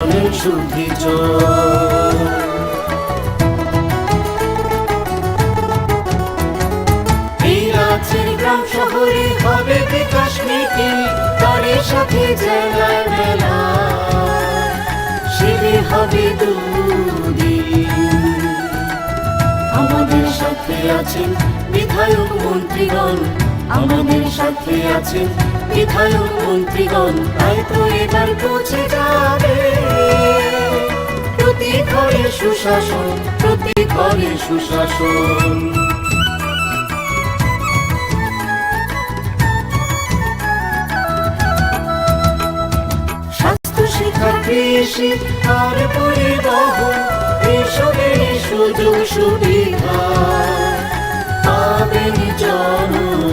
এই রাজ্যের গ্রাম শহরে হবে বিকাশ নীতি, তারই সাথে জেলায় মেলা শিবির হবে দুদিন। আমাদের সাথে আছেন বিধায়ক মন্ত্রীগণ, আমাদের সাথে আছেন বিধায়ক মন্ত্রীগণ, তাই তো এবার পৌঁছে যাবে প্রতি ঘরে সুশাসন, প্রতি ঘরে সুশাসন। স্বাস্থ্য শিক্ষা কৃষি আর পরিবহন এসবের সুযোগ সুবিধা পাবেন জনগণ।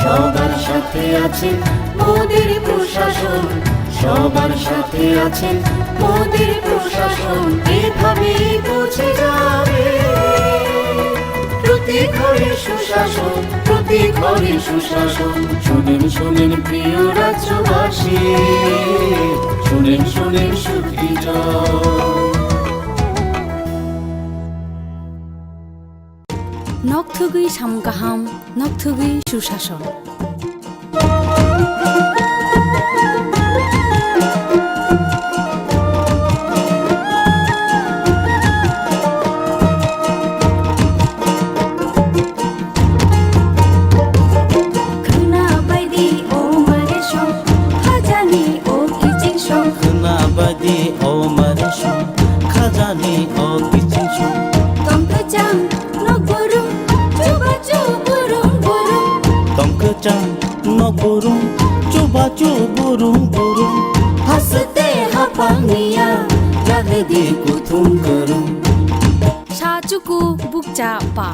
সবার সাথে আছেন মোদের প্রশাসন, সবার সাথে আছেন মোদের প্রশাসন, এভাবেই পৌঁছে যাবে প্রতি ঘরে সুশাসন, প্রতি ঘরে সুশাসন। শুনেন শুনেন প্রিয় রাজ্যবাসী, শুনেন শুনেন সুখীজন। নকথুগুই সামগাহাম, নকথুগুই সুশাসন। হাসতে হাপানিয়া রাগদি কুথুম করুম সাচুকু বুকচা পা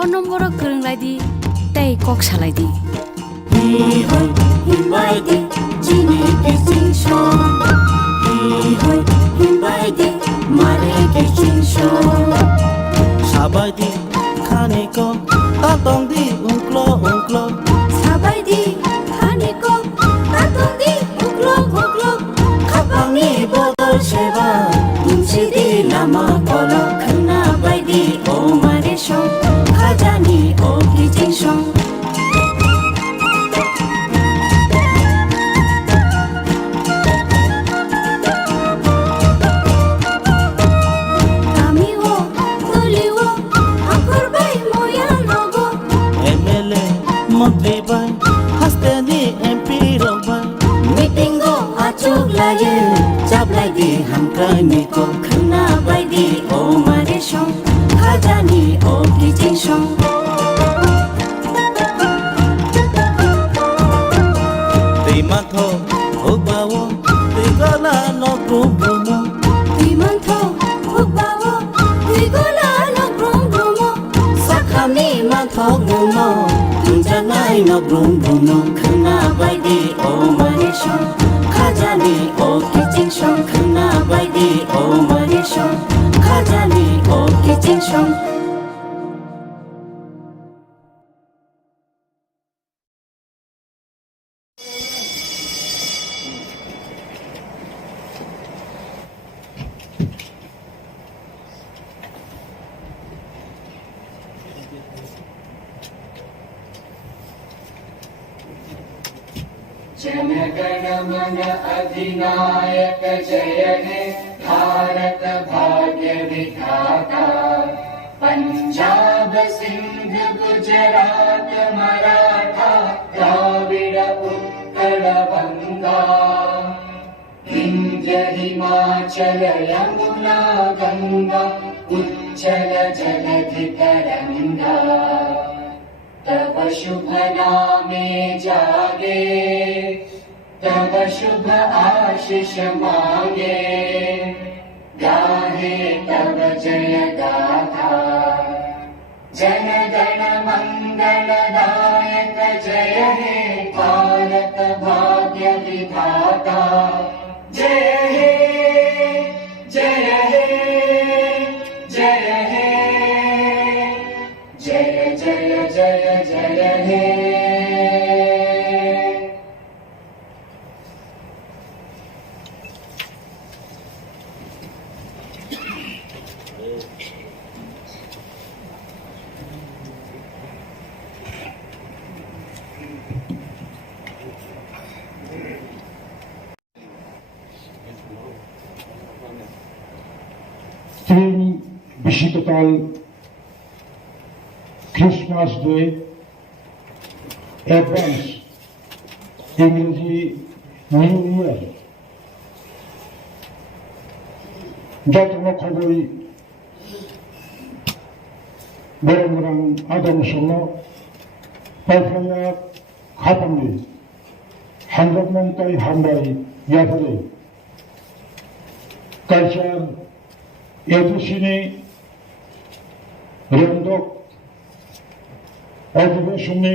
অ নম্বর গরংলাইদি তাই কক সালাইদি হি হই হিমবাইদি চিনি কিচিংশো, হি হই হিমবাইদি মারে কিচিংশো। সাবাইদি খানিক তাতংদি উংক্ল উংক্ল, সাবাইদি খানিক তাতংদি উংক্ল উংক্ল। খাপাংনি বদল সেবা মুন্সিদি লামা কলক, খানা বাইদি ও মারে সং খাজানি ও কিচিংশো। Jabladi hamkani ko khana baidi o mare shong khajani o kijing shong. Tei mantho hukbawo tei gola no grumo, tei mantho hukbawo tei gola no grumo. Sakhami mantho grumo tunjanai no grumo, khana baidi o mare shong khajani o kijing shong, khana baidi o mare shong khajani o kijing shong. जनगण मन अधिनायक जय हे भारत भाग्य विधाता। पंजाब सिंध गुजरात मराठा द्राविड़ उत्कल बंगा, विंध्य हिमाचल यमुना गंगा उच्चल जलधि तरंगा। तब शुभ नामे जागे, तब शुभ आशीष मांगे, गाहे तब जय गाथा। जन गण मंगल दायक जय हे भारत भाग्य विधाता। जय हे जय हे जय हे जय जय जय जय हे। Spring Bishikatal Christmas Day Advance ইংরেজি নিউ ইয়ার যতন খবরই বরং আদম সঙ্গ পাইফাইয়া খাপাঙ্গি হান্ড্রদমন্তাই হামবাই ইয়াফালে কালচার এদুসিনি রেন্দক অধিবেশনে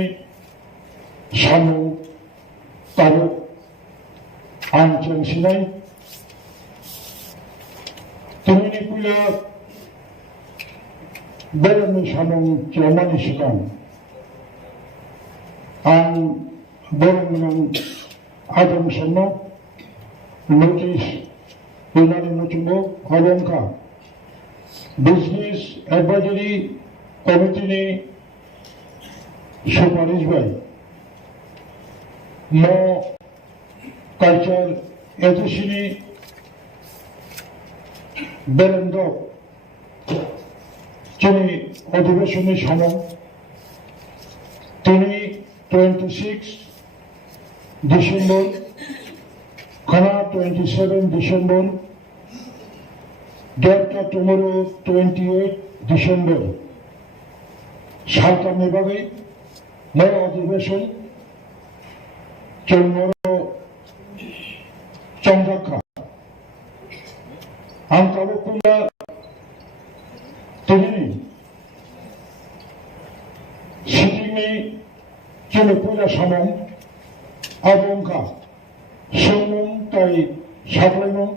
সামু তালুক আনচেন সিনাই তিনি কুলা বেরমি সামু চেয়ারম্যান সিকান আন বরং আদম সন্ন নোটিশ ইনারি নচুম্বো অলঙ্কা বিজনেস অ্যাডভাইজারি কমিটিনি সুপারিশ বাই ন কালচার এজেন্সিনি বেরেন্দ্র যিনি অধিবেশনে সামন তিনি 26 ডিসেম্বর খানা 27 ডিসেম্বর ডেটটা টুমোরো 28 ডিসেম্বর সালকানি বাগে নয় অধিবেশন চন্দ্র চন্দ্রাক্ষা আঙ্কাবকুলা তিনি সিটিংনি চুনপুলা সামন আবঙ্কা সুমন তাই সাকলাইমন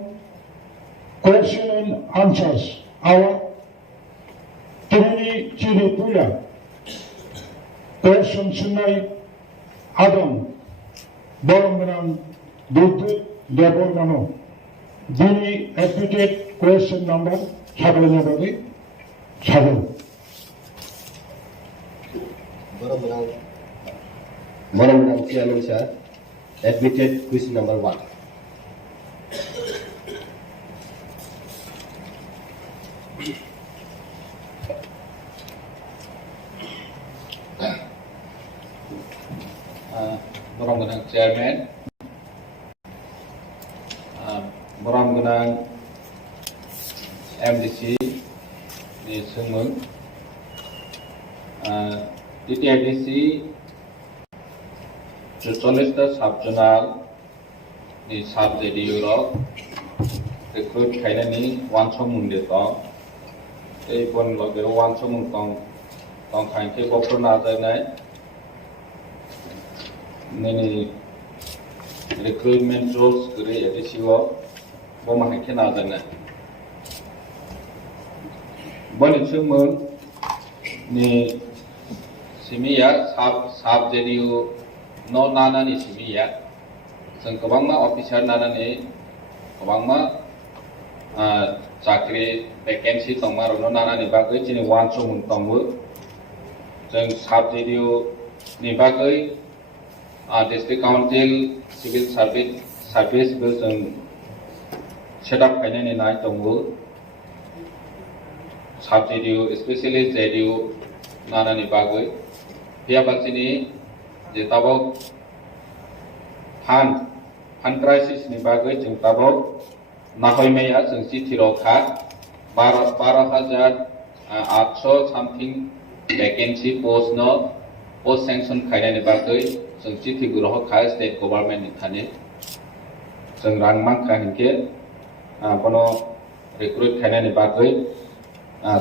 question and answers our তিনি চুনপুলা question শুনাই আদম বরংগনাং বুদ্ধ দেবর্মানো যিনি অ্যাডমিটেড কোয়েশ্চেন নাম্বার সাকলাইনাবাগে সাগর বরংগনাং chairman sir admitted question number 1. Boronggunang Chairman, Boronggunang MDC di Sumung, T.T.A.A.D.C Journalist Subjournal di Subsidies Recruit Kainani Wansong Mundetong Pon Loge Wansong Mundong Tong Kain KOKBOROK Nazarnai Nini Recruitment Roles Guri Edisiwo Boma Hanke Nazarnai Boni Sumung Ni Simiya Subsidies no nana ni simiya जों गोबांमा अफिसार नानानै गोबांमा चाकरि vacancy दंमारो नानानि बागै दिनै वानसमन दंबो जों साबसिडिनि बागै district council civil सार्भिसबो जों setup खालामनानै नाय दंबो साबसिडि स्पेशली जेडिउ नानानि बागै बेयाबासिनि जे ताबाव फान्ड क्राइसिस नि बागै जों ताबाव नाहयनाया जों चिठिरखा 12,800 सामथिं भेकेन्सि पोस्ट सेंक्शन खायनायनि बागै जों चिठि गुरहखा स्टेट गभर्नमेन्ट नि थाने जों रांमांखा हिनके बनो रिक्रुट खायनायनि बागै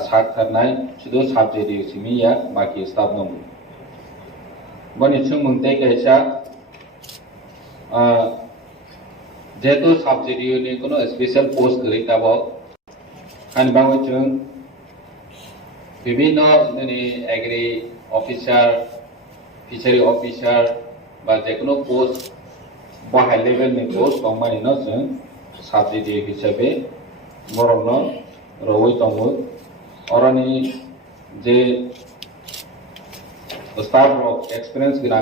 साथारनाय सुदु साबसिडि सिमिया बाकी स्टाफ दं बनि सोमोन्दै गायसा जेहेतु साबसिडिनि कोनो स्पेशल पोस्ट गैताबो खानबाङै जों विभिन्न जोंनि एग्रि अफिसार फिसारि अफिसार बा जेकुनु पोस्ट हाई लेभेलनि पोस्ट दंमानिनो जों साबसिडि हिसाबै बर'नो रवै दङ अरनि जे स्टाफ एक्सपीरियंस गोनां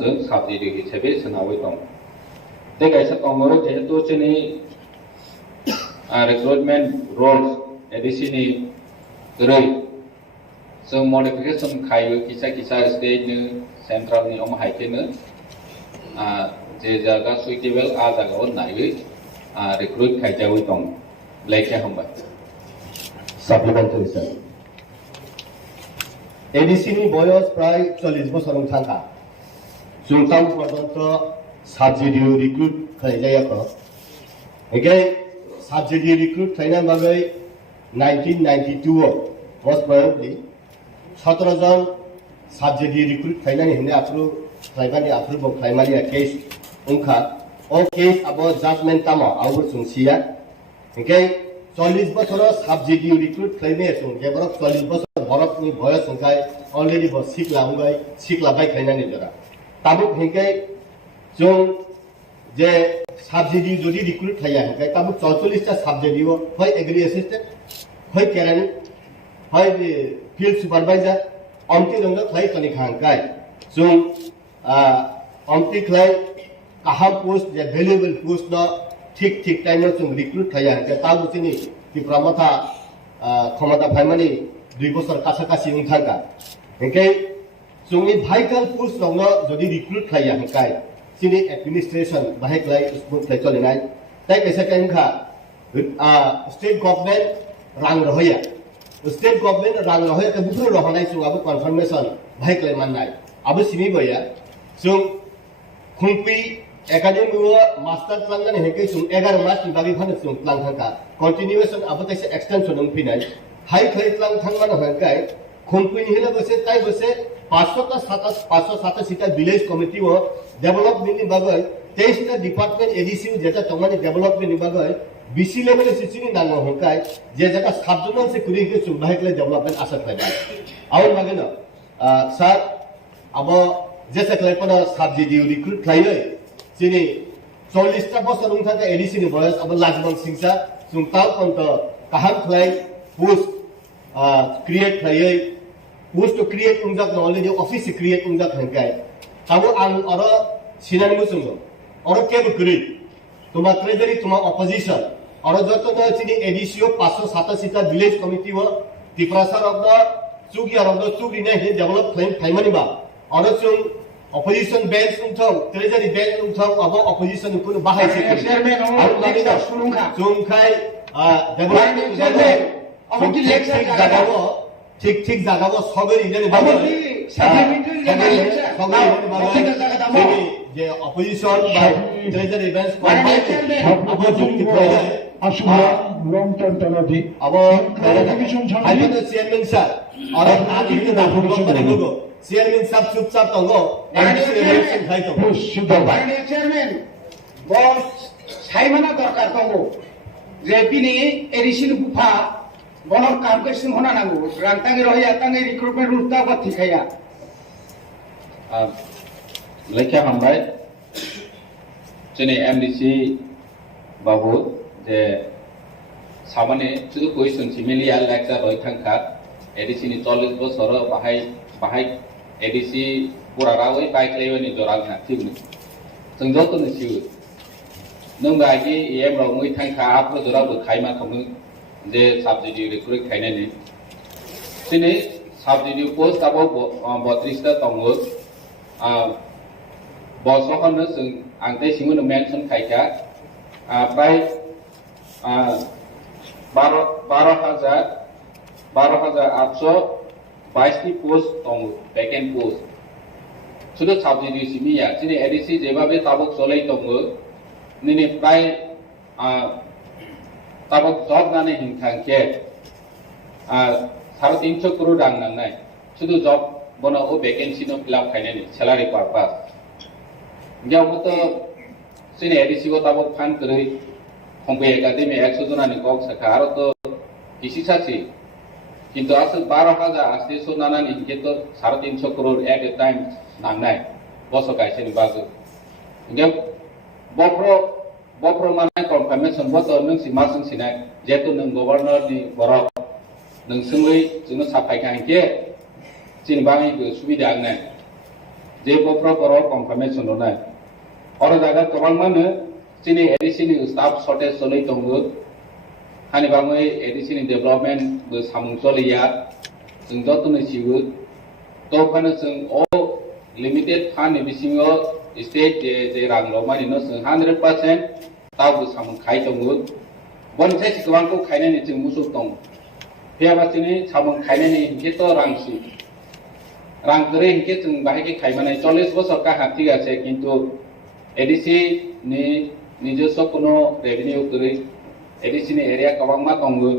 जों साबसिडि हिसाबै सोनावै दं ते गायसा दङ जेहेतु जोंनि recruitment rules ADC ni gerai so modification khayo kisa state ni central ni om haike ni je jaga suitable a jaga on nai recruit khaijawi tong lekha hamba Supplementary sir. ADC ni বয়স প্রায় 40 বছর থাকা সুলতান পর্যন্ত subsidy recruit খাইজায়া তো এগে subsidy recruit খাইনা বাগৈ 1992 was probably 17 জন subsidy recruit খাইনানি হিনে আপ্রু খাইবানি আপ্রু ব খাইমানি কেস উনখা ও কেস আবো জাজমেন্ট তামা আউর সুনসিয়া এগে 40 বছর সাবসিডি রিক্রুট খাইনে সুন কেবরক 40 বছর বরফনি বয়স সংখ্যায় অলরেডি ব শিখলাবাই খাইনানি জরা তাবুক হেকে जों जे साबसिडि যদি রিক্রুট খাইয়া হেকে তাবুক 44 টা সাবসিডি হয় এগ্রি অ্যাসিস্ট্যান্ট হয় কেরানি হয় ফিল্ড সুপারভাইজার অমতি রঙ খাই তনি খাংকাই जों অমতি খাই কাহা পোস্ট যে ভ্যালুয়েবল পোস্ট ন ঠিক টাইমে जों রিক্রুট খাইয়া হেকে তাবুচিনি ত্রিপুরা ক্ষমতা ফাইমানি 2 বছর কাছাকাছি উনথাকা হেকে जोंनि ভাইটাল পোস্ট রঙ যদি রিক্রুট খাইয়া হেকাই sini administration bahai klai smooth klai cholinai tai kaisa kain kha state government rang rohya state government rang rohya ka bufru rohanai chung abu confirmation bahai klai mannai abu simi boya chung khungpi academy wo master plangani hekai chung 11 mas ni bagi phane chung plang thaka continuation abu taise extension ung pinai hai klai plang thangman hankai khungpi ni hela bose tai bose 587 টা village committee ও development নি বাগৈ 23 টা department ADC যেটা তোমানি development নি বাগৈ BC লেভেলে সিসিনি নাঙ্গ হকাই যে জায়গা সাবজোনাল সে কুরি কে সুবাইকলে ডেভেলপমেন্ট আশা পাইবা আউল মাগে না স্যার আবো যে সেকলাই পনা সাবসিডি রিক্রুট খাইলে সিনি 40 টা বছর উনথাকা এডিসি নি বয়স আবো লাজমন সিংসা সুংতাও কন্ত কাহাম খাই পোস্ট ক্রিয়েট খাইয়ে post to create unjak na already office create unjak hengkai tabu ang oro sinan musungo oro kebu kuri tuma treasury tuma opposition oro joto na chini edisio 587 ta village committee wo tiprasar of the chugi of the chugi na he develop claim thaimani ba oro chung opposition bank unthong treasury bank unthong abo opposition kun bahai se chairman oro lagi da sulungkha chungkhai development abo ki lecture jagabo ঠিক জায়গাও সবের ইলেনে বাবা যে opposition বা treasury events আবো যুক্তি করে আসলে লং টার্ম টালাদি আবো আমি তো চেয়ারম্যান স্যার আর আদি না ফুটবল করে গো চেয়ারম্যান সাহেব চুপচাপ তো গো ইলেকশন খাইতো বাইরে চেয়ারম্যান বস সাইমানা দরকার তো যে তিনি এডিসিন গুফা বনর কাম কেসিং হনা নাগো রান্তাঙ্গে রহিয়া তাঙ্গে রিক্রুটমেন্ট রুস্তা পাতি খাইয়া lekha hambai chini MDC babu je samane chudu question similia lecture roi thangkha ADC ni 40 bochor bahai ADC pura rawai bai klaiwa ni joral na thibni जों joto ni siu nung ba gi em ro ngui thangkha apro joral bo khaima thong যে subsidy recruit খাইনানি সিনি subsidy post আবো 32 টা তঙ্গ বসখনো जों आंते सिंगनो mention खाइका प्राय 12822 টি post তঙ্গ vacant post শুধু subsidy সিমিয়া সিনি ADC যেভাবে তাবক চলাই তঙ্গ নিনি প্রায় তাবক জব নানে হিংখাংকে 350 crore রাং নাংনাই শুধু জব বনা ও ভ্যাকেন্সি নো ফিলআপ খাইনানি স্যালারি পারপাস গিয়াবত সিনে এডিসি গো তাবক ফান করে কম্পে একাডেমি 100 জনানি কক সাকা আর তো কিসি সাচি কিন্তু আসল 12800 নানানি হিংকে তো 350 crore এট এ টাইম নাংনাই বসকাইছেনি বাজু গিয়া বপ্র মানে কনফার্মেশন বত নং সিমাসং সিনাই যেহেতু নং গভর্নর नि বরক नों सुंगै जोंनो साफायखांके चिनबाङै सुबिदा आंनाय जे बप्र बर कनफार्मेशन होनाय और जागा गोबां माने चिनि एडिसिनि स्टाफ शर्टेज चलै दङो hani bangai ADC ni development bu samung choliya जों जतन सिबो तो फानो जों ओ लिमिटेड फान बिसिङो स्टेट जे रां लमानि न जों 100% ताबो सामु खाइ दङो बनसे सिगवांखौ खायनायनि जों मुसुक दं फेयाबासिनि सामु खायनायनि हिंके तो रांसि रां करे हिंके जों बाहायके खायमानाय 40 বছর का हाथि गासे किन्तु एडीसी नि নিজস্ব কোনো রেভিনিউ করে एडीसी नि एरिया कबांमा दङो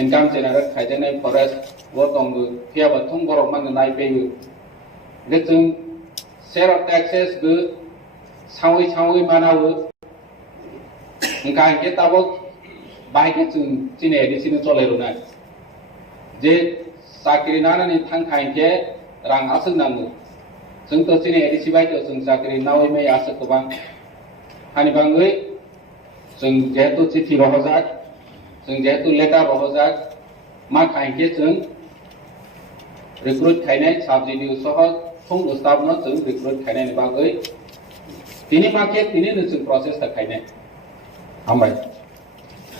इनकाम जेनेरेट खायजानाय फरेस्ट वो दङो फेयाबा थं बरक माने नायफैयो बे जों शेयर अफ टैक्सेस गो सावै मानावो ओंखा हिंके ताबो बाहायके जों दिनै एडीसी नि चलायरोना जे साख्रि नानानै थांखा हिंके रां आसो नांगो जों तो दिनै एडीसी बायदियाव जों साख्रि नावै माय आसो गोबां हानि बाङै जों जेहेतु चिठी रहजाक जों जेहेतु लेटार रहजाक मा खायके जों रिक्रुट खायनाय साबसिडी सह थं स्टाफनो जों रिक्रुट खायनायनि बागै तिनि माके तिनि जों प्रसेस ta खायनाय हामबाय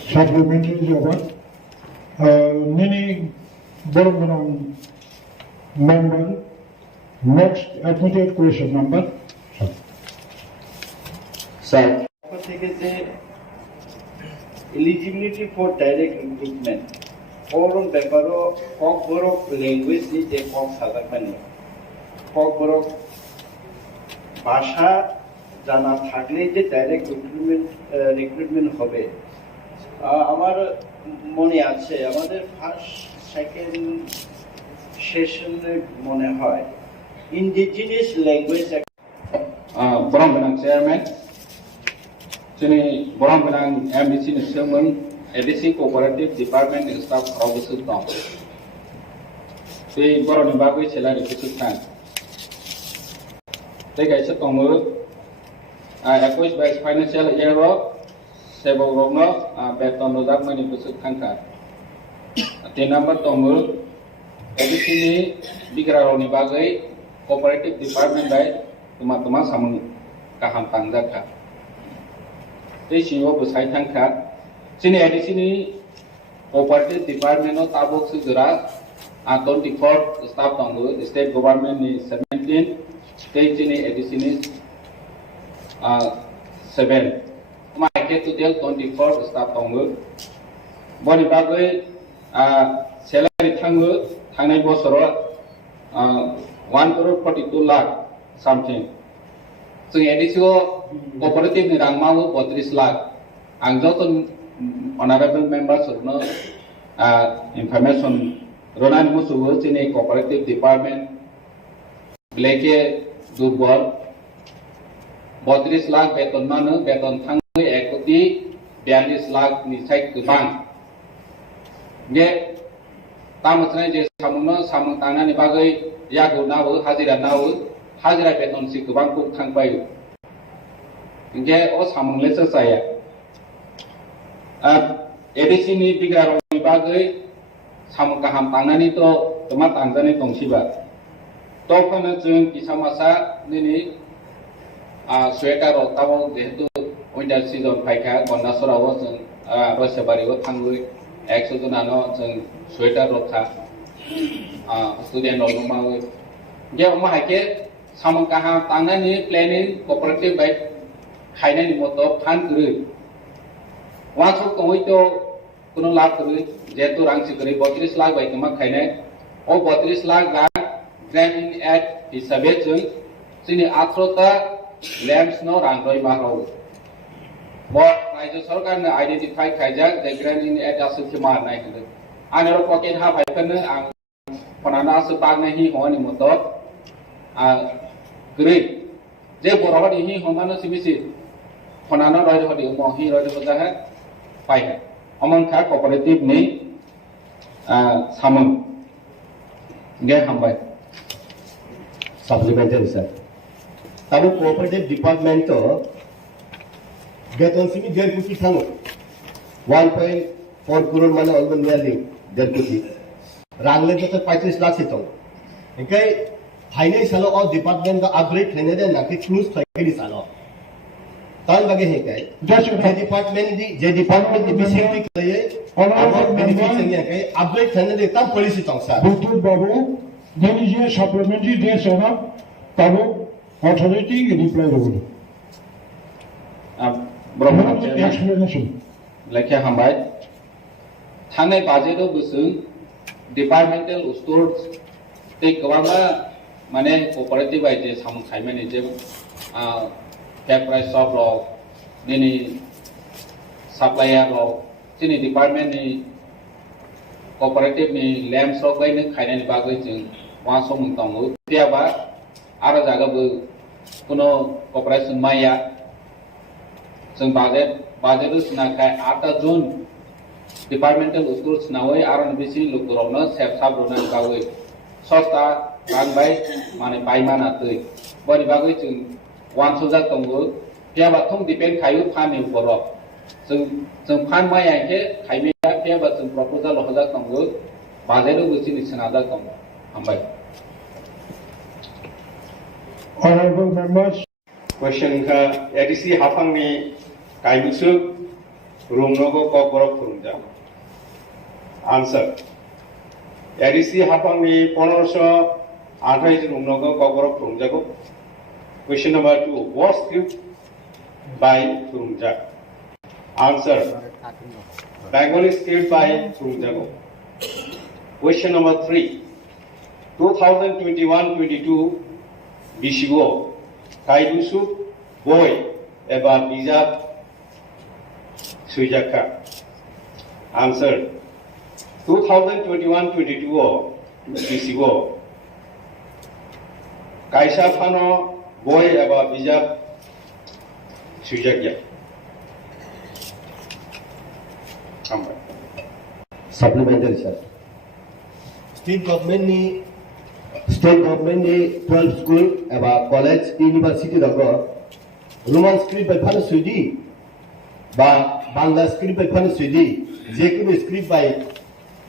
Supplementary jawaban. Nini Borogong member. Next admitted question number. Sir, eligibility for direct recruitment. Forum Beparo, KOKBOROK language is a Kok Sagarmani. KOKBOROK Basha Jana Thakle যে ডাইরেক্ট রিক্রুটমেন্ট হবে আমার মনে আছে আমাদের ফার্স্ট সেকেন্ড সেশনে মনে হয় ইন্ডিজিনিয়াস ল্যাঙ্গুয়েজ বরং गोनां চেয়ারম্যান जोंनि बरं गोनां एमडिसि नि सोमोन एडिसि कोअपारेटिभ डिपार्टमेन्ट स्टाफ रावबोसो दं बे बर'नि बागै सेलारि गोसो थां बे गायसो दङो 21 फाइनान्सियेल इयार सेबरनो बेतन रोजाब मानि गोसो थांखा 3 नाम्बार दङो एडिसि नि बिग्रारावनि बागै कोअपारेटिभ डिपार्टमेन्ट बाय तमा सामोन गाहाम थांजाखा बे सिङाव बोसाय थांखा जोंनि एडिसि नि कोअपारेटिभ डिपार्टमेन्टआव ताबक सुगुरा 24 स्टाफ दङो स्टेट गभर्नमेन्ट नि 17 स्टेट जोंनि एडिसि नि 7 माइके टोटेल 24 स्टाफ दङो बनि बागै सेलारि थाङो थांनाय बोसोराव 1.42 लाख सामथिं जों एडिसिआव कोअपारेटिभ नि रां मावो 32 लाख आं जतन अनारेबल मेम्बार्सनो इनफरमेशन रोनानि मुसुबो जोंनि कोअपारेटिभ डिपार्टमेन्ट ब्लेके दुर्बल 32 लाख बेतन मानो बेतन थाङो 1.42 लाख नि साइ गोबां बे तामसनाय जे सामु तांनानि बागै यागो नावो हाजिरा बेतन सि गोबां को थांबाय इंगे ओ सामुंलेसो जाया एडिसि नि बिग्रारावनि बागै सामु गाहाम तांनानि तो तमा तांजानि दंसिबा तो फनो जों किसामासा निनि स्वेटार ताव जेहेतु विन्टार सिजन फायखा गन्दासराव जों रसबारियाव थांगो 100 जनानो जों स्वेटार रथा स्टुडेन्ट रनो मावो गे माहाके सामु गाहाम तांनानि प्लेनिं कोअपारेटिभ बाय खायनायनि मत फान करो वासो कमै तो कोनो लाभ करो जेहेतु रांसि करो 32 लाख बाय तमा खायनाय ओ 32 लाख ग्रान्ट इन एड हिसाबै जों जोंनि 18टा लैंड्स नो रां रय माराव बो राज्य सरकारनो identify खायजाक J grant in aid आसो थिमा नाय होदो आरो पकेट हा फाइफनो आं फनाना आसो बागनाय हि होनि मत ग्रे जे बरहदि हि हमानो सिबिसि फनाना रय हदि महि रय बजाहे पाइ अमनखा कोअपारेटिभ नि सामोन गे हामबाय supplementary sir Tabo cooperative department तो बेतन सिमी 1.5 कोटी थाङो 1.4 करोड़ माने अलमोस्ट नियरलि 1.5 कोटी रांले तो 35 लाख सितो इनके फाइनेंस सालो और डिपार्टमेंट का अपग्रेड थने दे ना कि क्लोज थके सालो तान बागे है काय Just जे डिपार्टमेंट की बिसेक्टी करे और बेनिफिट नहीं है अपडेट करने दे तब policy Tangsa Butuh babu, then is a supplementary day sana, tabu authority reply dulu. Brahman chairman Explanation. lekya hambai thane budget o busung departmental stores te kwanga mane cooperative ite samung khaimani je pack price shop lo nini supplier lo chini department ni cooperative ni lamps ro kai ne khaina ni bagoi jeng wa somung tongo tia ba aro jaga bu kuno corporation maya jeng budget o sna khai 8 June departmental stores nawai aron bisi lukurona sep sab rona bagoi sosta bang bai mane bai mana tui boni bagoi jeng wan soja tongo tia ba thong depend khayu phani uporo jeng phan maya ke khaime tia ba jeng proposal hoja tongo budget o bisi ni sna tongo hambai Honorable members, Question ka ADC hafang ni kaibusu rumnogo KOKBOROK furungja. Answer. ADC hafang ni 1528 rumnogo KOKBOROK furungjago. Question number 2. What script by furungja? Answer. Bengali script by furungjago. Question number 3. 2021-22 Bishigo Kaibusu boy eba bijak suijaka. Answer. 2021-22 Bishigo Kaisa Fano boy eba bijak suijaka. supplementary sir state government ni 12 school eba college university rago roman script by phane suidi ba bangla script by phane suidi je kuno script by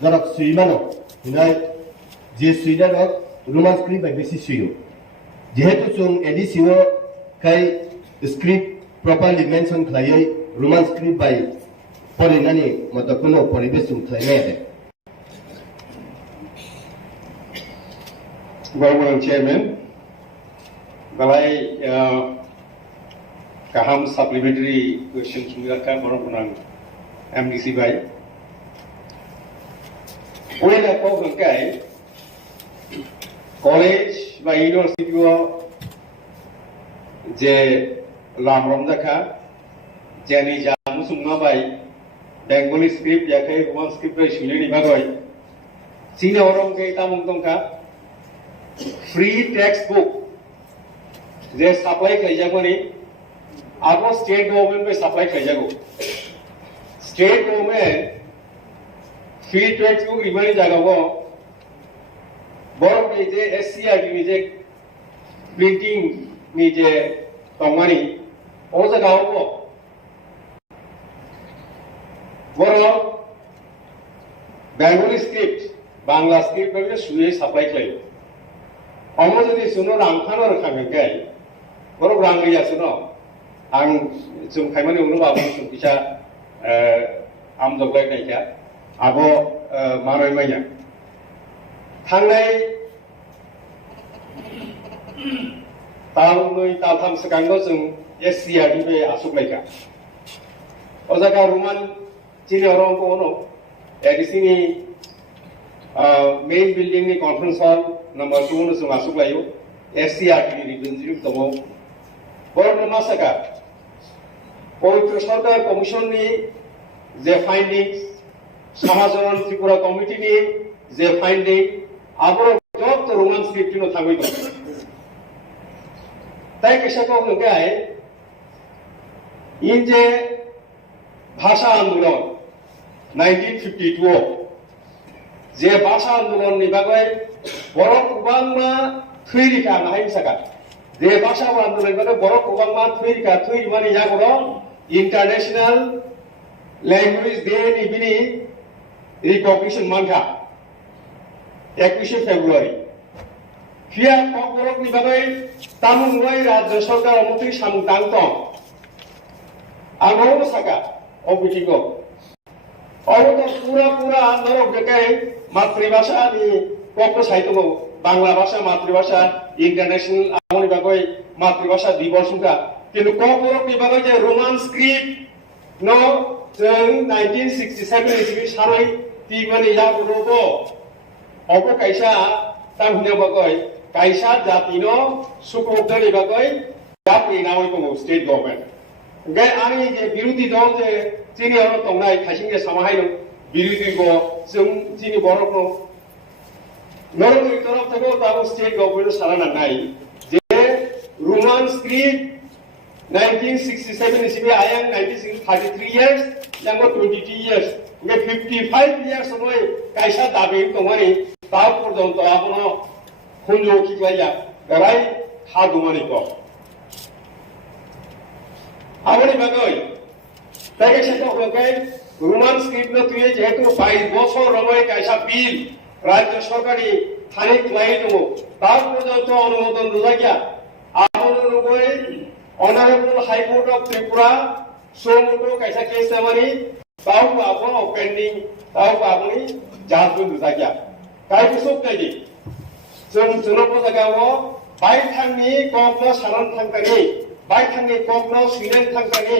jarak suimano hinai je suida rok roman script by besi suyo jehetu chung ADCO kai script properly mention khlai roman script by polinani mato kuno poribesh chung khlai ne Government Chairman, balai kaham supplementary question sumirakan orang punang MDC by. Oleh aku hengkai college by university wo je lamrom dakha jani jamu summa by Bengali script ya kai one script by shuleni bagoi. Sini orang kai tamung tongka free textbook जे supply खाइजागो नि आगो state government पे supply खाइजागो state government free textbook रिमानी जागागो बरं नि जे एससीआरटी नि जे प्रिंटिंग नि जे तंगमानि ओ जागागो बरं बेंगली स्क्रिप्ट बांग्ला स्क्रिप्ट पे सुये सप्लाई खाइयो Omo jadi suno rangkano rekamen kai, baru rangria suno, ang sum kaimani unu babu sum bisa am doglai kai kya, abo maroi manya. Thangai tahun nui tahun sekarang sum SCRD pe asuk lai kya. Ozaga ruman cini orang ko ono, di sini main building ni conference hall number 2 nu masuk layu SCRT ni representative tomo board masaka Pabitra Sarkar commission ni je findings সমাজরণ Tripura committee ni je finding abro job to roman script no thangoi to তাই কেসা কো গায় in je ভাষা আন্দোলন 1952 যে ভাষা আন্দোলন ni bagoi borok kubangma thuirika nahai saka je bhasha andolon bagai borok kubangma thuirika thuir mani jagoro international language day ni bini recognition mangha 21 February Fia KOKBOROK ni bagai tamung wai rajya sarkar mantri samung tangtong आंगो साका अबिटिंगो अबो पूरा नरक देखे मातृभाषा नि कक्ष साहित्य बांग्ला भाषा मातृभाषा इंटरनेशनल आमनि बागै मातृभाषा दिवस का किन्तु ककबरक नि बागै जे रोमान स्क्रिप्ट नो जों 1967 नि सानै तिमानि याबो अबो कायसा तांहनो बागै कायसा जातिनो सुखोक्तनि बागै याप्रि नामै दङ स्टेट गभर्नमेन्ट गे आंनि जे बिरोधी दल जे जोंनि हर दंनाय खायसे सामाहाय दं बिरोधी गो जों जोंनि बर'खौ नरकनि तरफ থেকে दाबो स्टेट गभर्नमेन्ट सारा नांनाय जे रोमान स्क्रिप्ट 1967 इसिबे आयां 1933 years यांगो 22 years गे 55 years समय कायसा दाबि दंमानि ता पर्यन्त आपनो हुंजो किलाया राय हादुमानि को आवनि बागै ताके सेतो होगै रोमान स्क्रिप्ट न तुये जेहेतु 22 বছর রময় কায়সা বিল রাজ্য সরকারি খানিক লাই দো তার পর্যন্ত অনুমোদন দেওয়া গিয়া আপনরুগৈ honourable high court of Tripura suo motu কায়সা কেস নামানি তাও আপন পেন্ডিং তাও আপনি জাজমেন্ট দেওয়া গিয়া কাই কুসব কাইদি जों जोनोबो जागायाव बाय थांनि ककनो सारान थांकानि बाय थांनि ककनो सुइनेन थांकानि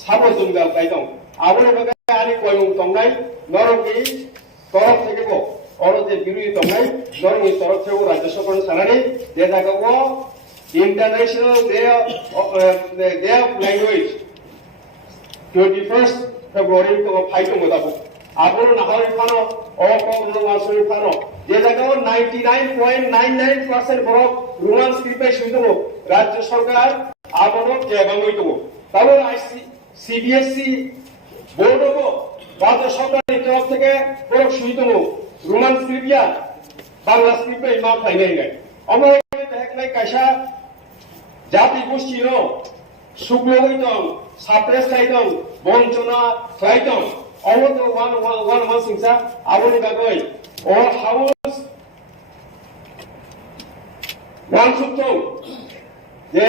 साबो जोंगाल गाय दं आबोनि बागै आनि कयमुं दंनाय नरकनि तरफ थेकेबो अरो जे बिरोधी दंनाय नरकनि तरफ थेकेबो राज्य सरकार सारानि जे जागायाव international day of language 21st February तो फाइट दङ दाबो आबोनो नाहारि फानो अकबरक मासुरि फानो जे जागायाव 99.99% बरफ रोमान स्क्रिप्ट सुइदो राज्य सरकार आबोनो जेबाङै दङ ताबो सीबीएसई बोर्डबो राज्य सरकारनि तरफ থেকে बरफ सुइदो रोमान स्क्रिप्टया बांला स्क्रिप्ट मा फाइनाय अमय देखनाय कायसा जाति गोष्ठीनो सुग्लयै दं साप्रेस खाय दं बंचना खाय दं अवतो वन सिंसा आबोनि बागै or house one subto je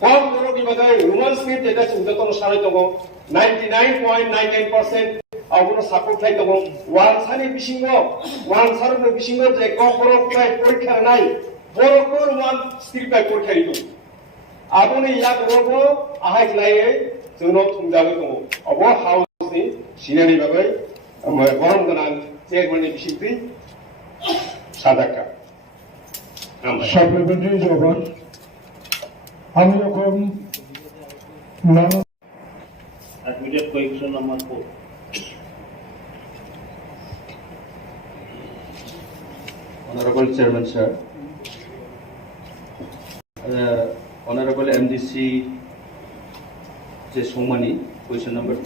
KOKBOROK bagai roman script eta sungjaton sarai dong 99.99% abono support khai dong one sani bisingo one sarno bisingo je KOKBOROK kai porikha nai borokor one script kai porikha rido aboni ya boroko ahai laye jono thungjabe dong abo house ni sinani bagai গরম গনান চেয়ারম্যানের বিশিষ্টি সাদাকা supplementary জবাব আমি যখন Admitted question number 4. Honorable Chairman, sir. Honorable MDC Jesomani, question number 4.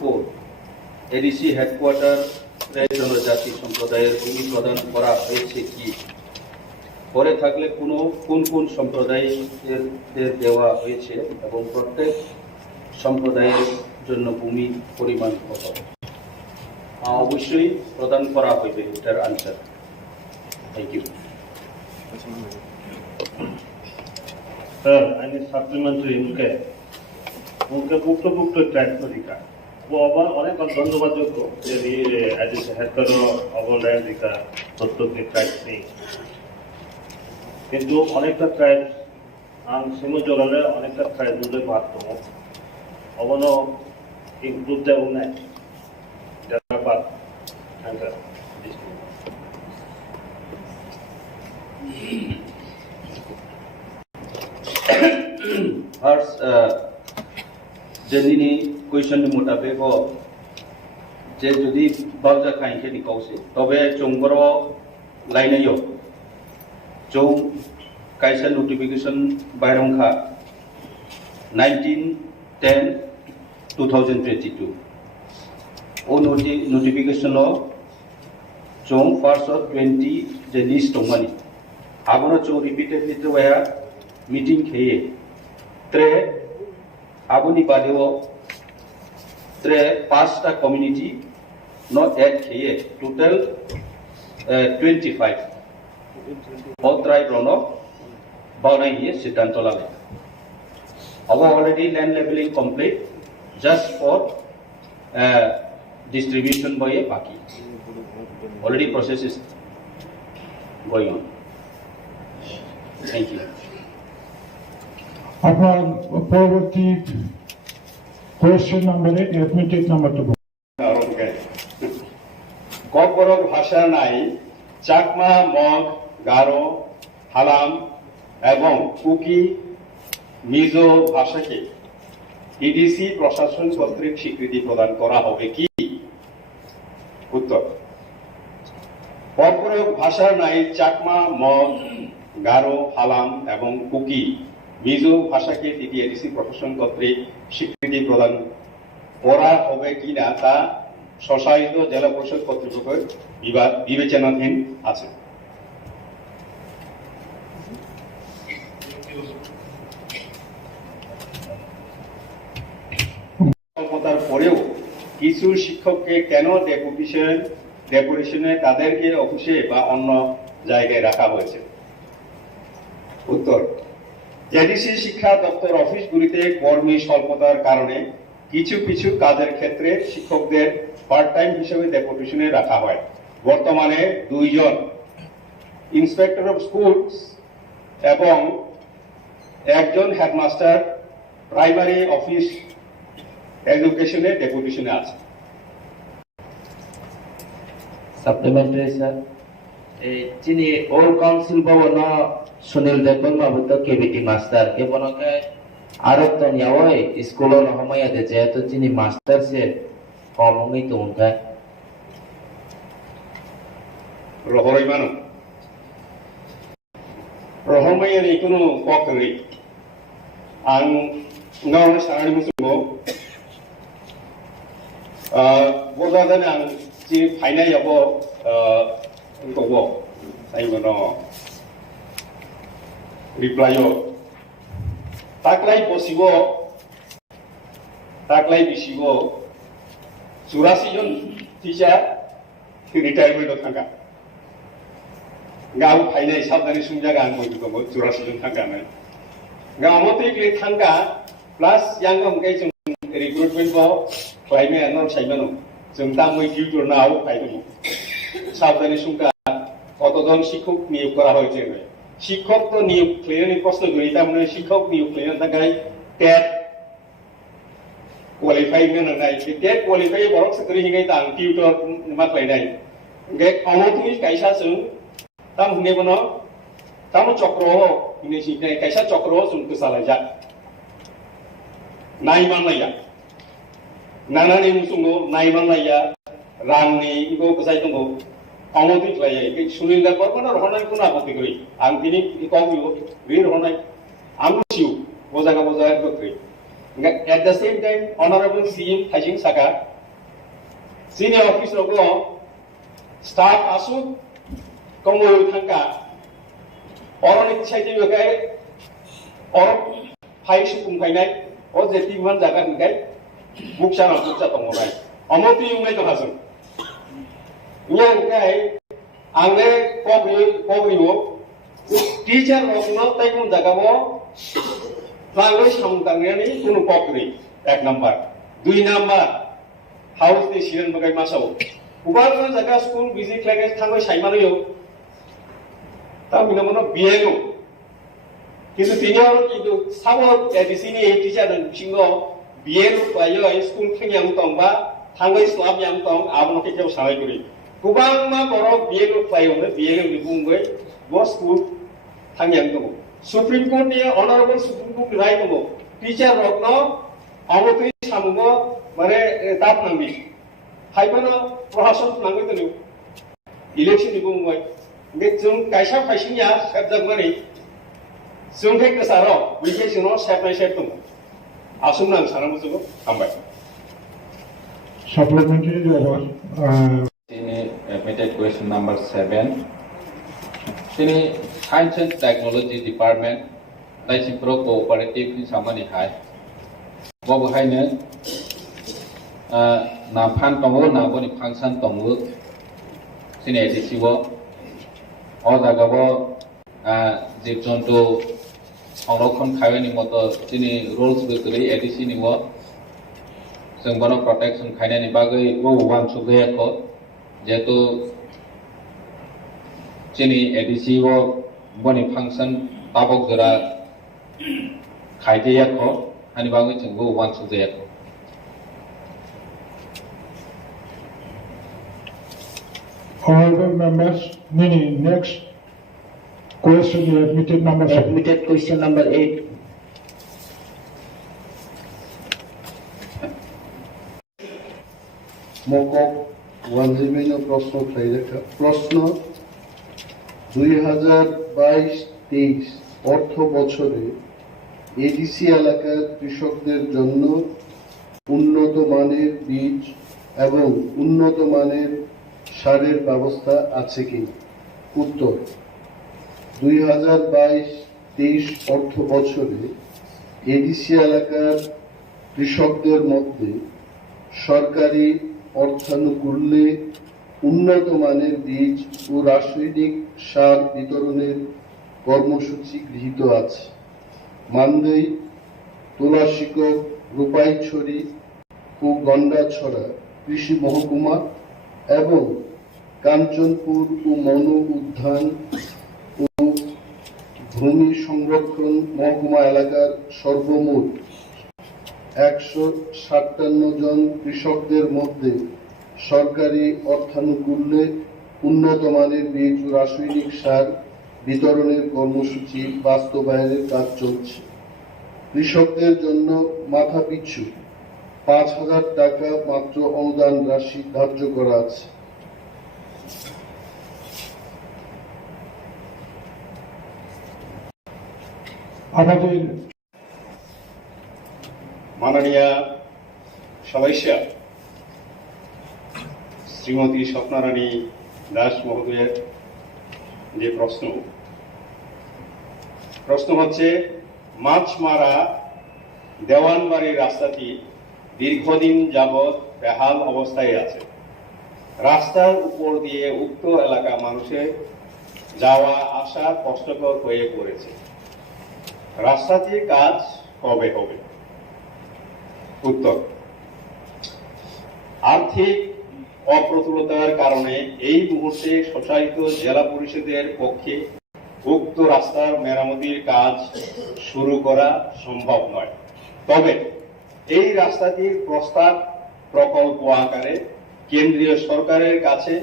ADC headquarter জনজাতি সম্প্রদায়ের ভূমি প্রদান করা হয়েছে কি পরে থাকলে কোন সম্প্রদায়ের দেওয়া হয়েছে এবং প্রত্যেক সম্প্রদায়ের জন্য ভূমি পরিমাণ কত অবশ্যই প্রদান করা হবে এটার answer thank you Sir, I need supplementary उनके पुक्त ट्रैक अधिकार वो আবার অনেক ধন্যবাদযোগ্য যে হেডকোয়ার্টার অবল্যান্ড দিকা প্রত্যেকটি ট্রাইব নেই কিন্তু অনেকটা ট্রাইব আং সিমো জলালে অনেকটা ট্রাইব মধ্যে পারতম অবন ইনক্লুড দেও নাই জাপাত আঙ্কার First, जेनिनी क्वेश्चन मुताबिक हो जे जुदी बावजा खाइके निकाउसे तबे चोंगरो लाइनयो जो कायसा नोटिफिकेशन बायरंखा 19/10/2022 ओ नोटिफिकेशन जो फर्स्ट ऑफ 20 जे लिस्ट दंमानि आबनो जो रिपीटेडली तोया मीटिंग खेये त्रे आबुनि बादेव त्रे 5टा कम्युनिटी नॉट एड खेये टोटल 25 all tribe rono बावनाय हिये सिद्धांत लाले our already land leveling complete just for distribution by a baki. Already process is going on. Thank you. আপনার পরবর্তী question number 8 admitted number 2 Kokborok ভাষা নাই চাকমা, মগ, গারো, হালাম এবং কুকি, মিজো ভাষাকে ইডিসি প্রশাসন কর্তৃক স্বীকৃতি প্রদান করা হবে কি? উত্তর, ককবরক ভাষা নাই চাকমা, মগ, গারো, হালাম এবং কুকি, মিজো ভাষাকে TTAA.D.C প্রশাসন কর্তৃক স্বীকৃতি প্রদান করা হবে কিনা তা স্বশাসিত জেলা পরিষদ কর্তৃপক্ষের বিবেচনাধীন আছে। ক্ষমতার পরেও কিছু শিক্ষককে কেন ডেপুটেশনে তাদেরকে অফিসে বা অন্য জায়গায় রাখা হয়েছে? উত্তর, ADC শিক্ষা দপ্তর অফিসগুলিতে কর্মী স্বল্পতার কারণে কিছু কিছু কাজের ক্ষেত্রে শিক্ষকদের পার্ট টাইম হিসেবে ডেপুটেশনে রাখা হয়। বর্তমানে 2 জন ইন্সপেক্টর অফ স্কুলস এবং 1 জন হেডমাস্টার প্রাইমারি অফিস এডুকেশনে ডেপুটেশনে আছে। Supplementary sir. Chini old council bawono Sunil Depon mabuto KBT master ke bonoke arok ton yawoy school no homaya de jeto chini master se komungi tungka রহরই মানো রহমাইয়ানি কোনো পকরি আং ngaw সারানি মুসুমো bodadan ang si ফাইনাই yabo ngko saimono replyo taklai bosibo taklai bisibo 84 জন teacher retirement থাকা গাও ফাইনাই সাবধানে সুমজাগা আং বইতো 84 জন থাকা না গাও মতে ক্লে থাকা প্লাস ইয়াংগম কে जों रिक्रुटमेंट बो क्लाइमे आनो साइमानो जों तामै टिउटर नाव फाइदो साबधाने सुंका কতজন শিক্ষক নিয়োগ করা হয়েছে শিক্ষক তো নিয়োগ ক্লিয়ারলি প্রশ্ন করি তার মানে শিক্ষক নিয়োগ ক্লিয়ার থাকাই টেট কোয়ালিফাই মেন নাই টেট কোয়ালিফাই বরক সেক্রেটারি হিগাই তাং টিউটর মাক্লাই নাই গে অমতুই কাইসা जों তাম হুনে বনো তাম চক্র হিনে সিনে কাইসা চক্র जों কসালাই যা नायमानलाया नानानि मुसुंगो नायमानलाया रांनि इको कसाय दंगो अमोदि लाया इके सुनिलदा परमाना रहनाय कोन आपत्ति गई आं दिनि इकॉबियो रि रहनाय आं सिउ बजागा गक्रै at the same time honourable CM थाइजिं साका सिनियर ऑफिस रगो स्टाफ आसु कमो थांका अरनि साइडि बगाय अर फाइ सुकुम फाइनाय ओ जे तिमान जागा निकाय बुकसा दंगोलाय अमति युंनाय दं हाजों इया निकाय आंने कग्रियो टीचर रखनो ताइकुन जागाबो फ्लांगै सामगांनानै कुनु कग्रि 1 नम्बर 2 नम्बर हाउस नि सिरन बगाय मासाव उबार जागा स्कुल विजिट लागे थांगै साइमानयो ता मिनमनो बिएनो কিন্তু তিনিও কিন্তু সাবো এডিসিনি টিচার সিংহ বিএল পাইयो স্কুল খেয়াম তং বা থাঙ্গै স্লাব याम তং आबनो के सानाय करि गोबां मा बर बिएल पाइयो बिएल बुंगै बो स्कुल थांयाम दङ सुप्रीम कोर्ट नि ऑनरेबल सुप्रीम कोर्ट राय दङ टीचर रखनो अमतै सामुगो माने ताप नांगि हाइबानो प्रशासन नांगै दनु इलेक्शन नि बुंगै बे जों कायसा फाइसिनिया सेबजागमानि जों थे कसारो विकेसनो सेपनाय सेप दङ आसुम नां साना बुजुगो हामबाय supplementary jawab ini admitted question number 7 ini science and technology department daisi pro cooperative ni samani hai bo bahaine na phan tongo na boni function tongo sini ADC bo o jaga bo জীব জন্তু সংরক্ষণ খাইनि मतो जोंनि rules भितरै ADC नि जों बनो protection खाइनायनि बागै वान सुगैयाखौ जेहेतु जोंनि एडिसि बनि फांसन ताबक जरा खाइदैयाखौ हानि बागै जोंबो वान सुगैयाखौ Honorable members, next question is admitted number 7. Admitted question number 8. মকক ওয়ানজিমেন প্রশ্ন প্রশ্ন 2022-23 অর্থ বছরে এডিসি এলাকার কৃষকদের জন্য উন্নত মানের বীজ এবং উন্নত মানের সারের ব্যবস্থা আছে কি? উত্তর, 2022-23 অর্থ বছরে এডিসি এলাকার কৃষকদের মধ্যে সরকারি অর্থানুকূল্যে উন্নত মানের বীজ ও রাসায়নিক সার বিতরণের কর্মসূচি গৃহীত আছে। মান্দেই, তোলাশিকর, রূপাইছড়ি ও গন্ডাছড়া কৃষি মহকুমা এবং কাঞ্চনপুর ও মনু উদ্যান ও ভূমি সংরক্ষণ মহকুমা এলাকার সর্বমোট 157 জন কৃষকদের মধ্যে সরকারি অর্থানুকূল্যে উন্নত মানের বীজ ও রাসায়নিক সার বিতরণের কর্মসূচি বাস্তবায়নের কাজ চলছে। কৃষকদের জন্য মাথাপিছু 5,000 টাকা মাত্র অনুদান রাশি ধার্য করা আছে। আমাদের মাননীয় সদস্য শ্রীমতী স্বপ্নারানী দাস মহোদয়ের যে প্রশ্ন হচ্ছে, মাছমারা দেওয়ানবাড়ির রাস্তাটি দীর্ঘদিন যাবৎ বেহাল অবস্থায় আছে। রাস্তার উপর দিয়ে উক্ত এলাকা মানুষের যাওয়া আসা কষ্টকর হয়ে পড়েছে। রাস্তাটির কাজ কবে হবে? উত্তর, আর্থিক অপ্রতুলতার কারণে এই মুহূর্তে স্বশাসিত জেলা পরিষদের পক্ষে উক্ত রাস্তার মেরামতির কাজ শুরু করা সম্ভব নয়। তবে এই রাস্তাটির প্রস্তাব প্রকল্প আকারে কেন্দ্রীয় সরকারের কাছে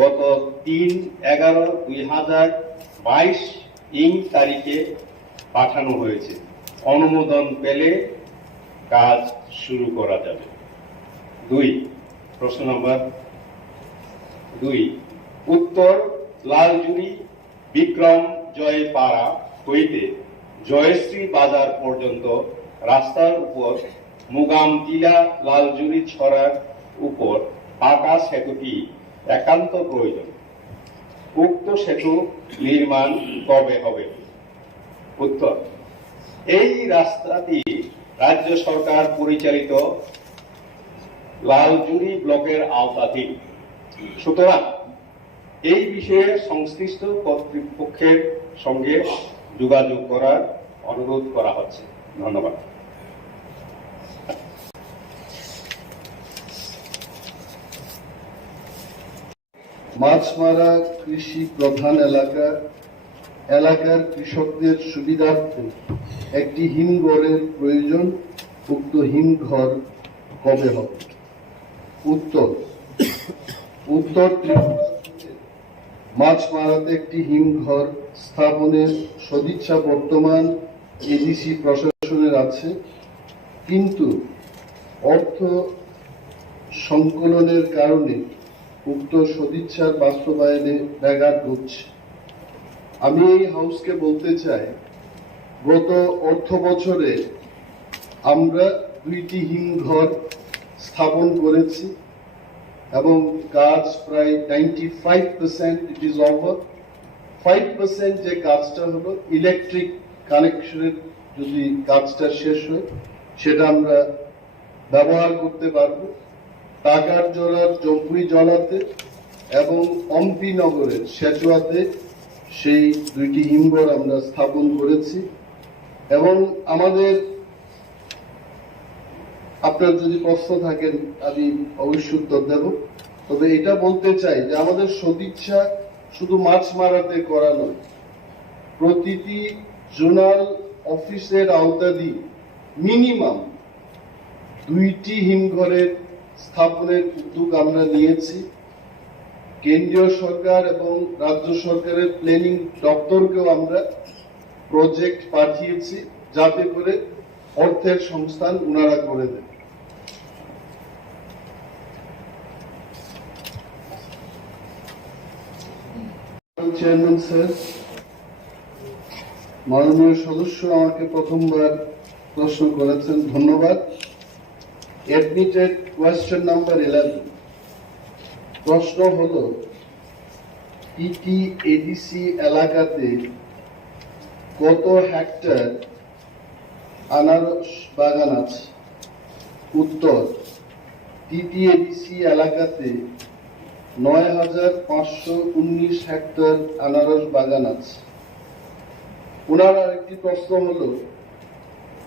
গত 3/11/2022 তারিখে পাঠানো হয়েছে। অনুমোদন পেলে কাজ শুরু করা যাবে। প্রশ্ন নম্বর 2, উত্তর লালজুড়ি বিক্রম জয়পাড়া হইতে জয়শ্রী বাজার পর্যন্ত রাস্তার উপর মুগামটিলা লালজুড়ি ছড়ার উপর পাকা সেতুটি একান্ত প্রয়োজন। উক্ত সেতু নির্মাণ কবে হবে? উত্তর, এই রাস্তাটি রাজ্য সরকার পরিচালিত লালজুড়ি ব্লকের আওতাধীন। সুতরাং এই বিষয়ে সংশ্লিষ্ট কর্তৃপক্ষের সঙ্গে যোগাযোগ করার অনুরোধ করা হচ্ছে। ধন্যবাদ। মাছমারা কৃষি প্রধান এলাকার কৃষকদের সুবিধার্থে একটি হিমঘরের প্রয়োজন। উক্ত হিমঘর কবে হবে? উত্তর, মাছমারাতে একটি হিমঘর স্থাপনের সদিচ্ছা বর্তমান এডিসি প্রশাসনের আছে, কিন্তু অর্থ সংকলনের কারণে উক্ত সদিচ্ছার বাস্তবায়নে ব্যাঘাত ঘটছে। আমি এই হাউসকে বলতে চাই, গত অর্থ বছরে আমরা 2টি হিমঘর স্থাপন করেছি এবং কাজ প্রায় 95% ইট ইজ ওভার। 5% যে কাজটা হলো ইলেকট্রিক কানেকশনের, যদি কাজটা শেষ হয় সেটা আমরা ব্যবহার করতে পারবো। টাকার জোড়ার জম্পুই জলাতে এবং অম্পি নগরের সেচুয়াতে সেই 2টি হিমঘর আমরা স্থাপন করেছি। এবং আমাদের আপনার যদি প্রশ্ন থাকেন আমি অবশ্যই উত্তর দেব। তবে এটা বলতে চাই যে আমাদের সদিচ্ছা শুধু মাছ মারাতে করা নয়, প্রতিটি জোনাল অফিসের আওতাধীন মিনিমাম 2টি হিমঘরের স্থাপনের উদ্যোগ আমরা নিয়েছি। কেন্দ্রীয় সরকার এবং রাজ্য সরকারের প্ল্যানিং দপ্তরকেও আমরা প্রজেক্ট পাঠিয়েছি যাতে করে অর্থের সংস্থান উনারা করে দেন। চেয়ারম্যান স্যার, মাননীয় সদস্য আমাকে প্রথমবার প্রশ্ন করেছেন, ধন্যবাদ। এডমিটেড কোয়েশ্চেন নাম্বার 11, প্রশ্ন হলো T.T.A.A.D.C এলাকাতে কত হেক্টর আনারস বাগান আছে? উত্তর, T.T.A.A.D.C এলাকাতে 9,519 হেক্টর আনারস বাগান আছে। ওনার আরেকটি প্রশ্ন হলো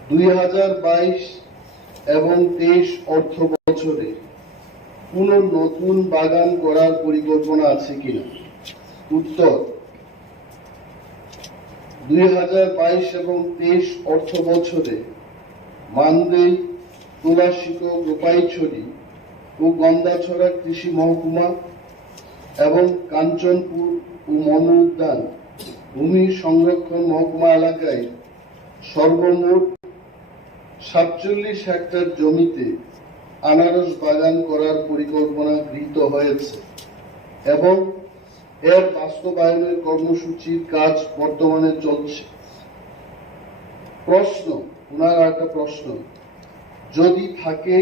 2022 এবং 23 অর্থ বছরে কোন নতুন বাগান করার পরিকল্পনা আছে কিনা? উত্তর, 2022 এবং 23 অর্থ বছরে মানদেই, তুলাশিকো, গোপাইছড়ি ও গন্দাছড়া কৃষি মহকুমা এবং কাঞ্চনপুর ও মনু উদ্যান ভূমি সংরক্ষণ মহকুমা এলাকায় সর্বমোট 47 হেক্টর জমিতে আনারস বাগান করার পরিকল্পনা গৃহীত হয়েছে এবং এর বাস্তবায়নের কর্মসূচির কাজ বর্তমানে চলছে। প্রশ্ন, ওনার একটা প্রশ্ন, যদি থাকে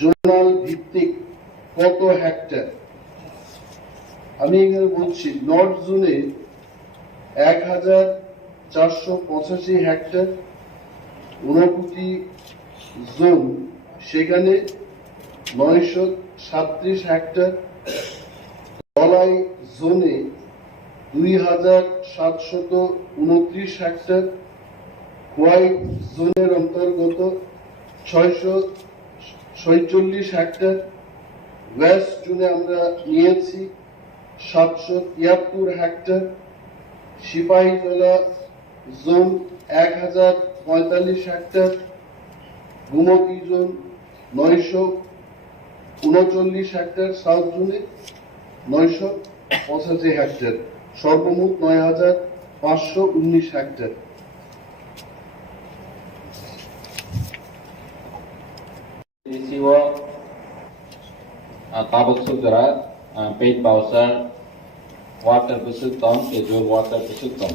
জোনাল ভিত্তিক কত হেক্টর? আমি এখানে বলছি নর্থ জোনে 1,485 হেক্টর, ঊনকোটি জোন সেখানে 937 হেক্টর, ধলাই জোনে 2,729 হেক্টর, হোয়াইট জোনের অন্তর্গত 646 হেক্টর, ওয়েস্ট জোনে আমরা নিয়েছি 773 hectare, Sepahijala zone 1,045 hectare, Gomati zone 939 hectare, south জোনে 985 হেক্টর, সর্বমোট 9,519 hectare. Tabuk Sudra, paid voucher, water busuk tom, casual water busuk tom.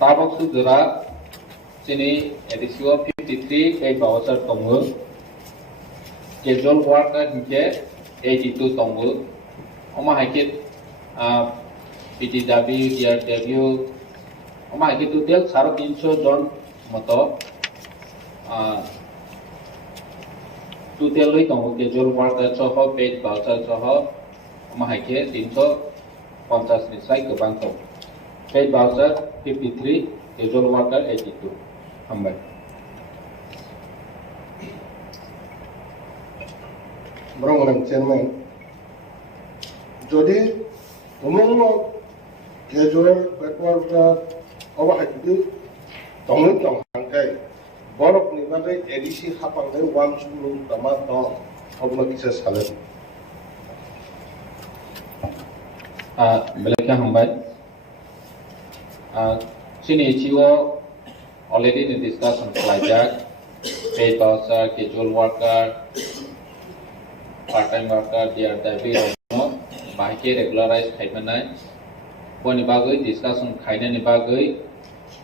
Tabuk Sudra, sini edisi 53 paid voucher tomul, casual water hingga 82 tomul. Oma hakit PTW, DRW, oma hakit total 350 জন মতো total দङ casual worker সহ paid voucher সহ মাহাইকে 350 নিসাই गोबां दं। Paid भाउचार 53, casual वार्कार 82 हामबाय। ব্রহ্মণ chairman, যদি তমুং casual ব্যাকওয়ার্ডার অবাহাইতে তমুং তংহাংকাই বরফ নিবাদে ADC হাপাংনাय one সুলুং তামা দं অবলা কিসা সালেন। Belakang hambai. Sini CIO already in discussion pelajar, paid voucher, casual worker, part-time worker, DRW, bahaya regularize kaimanai. Poni bagai discussion kainani bagai.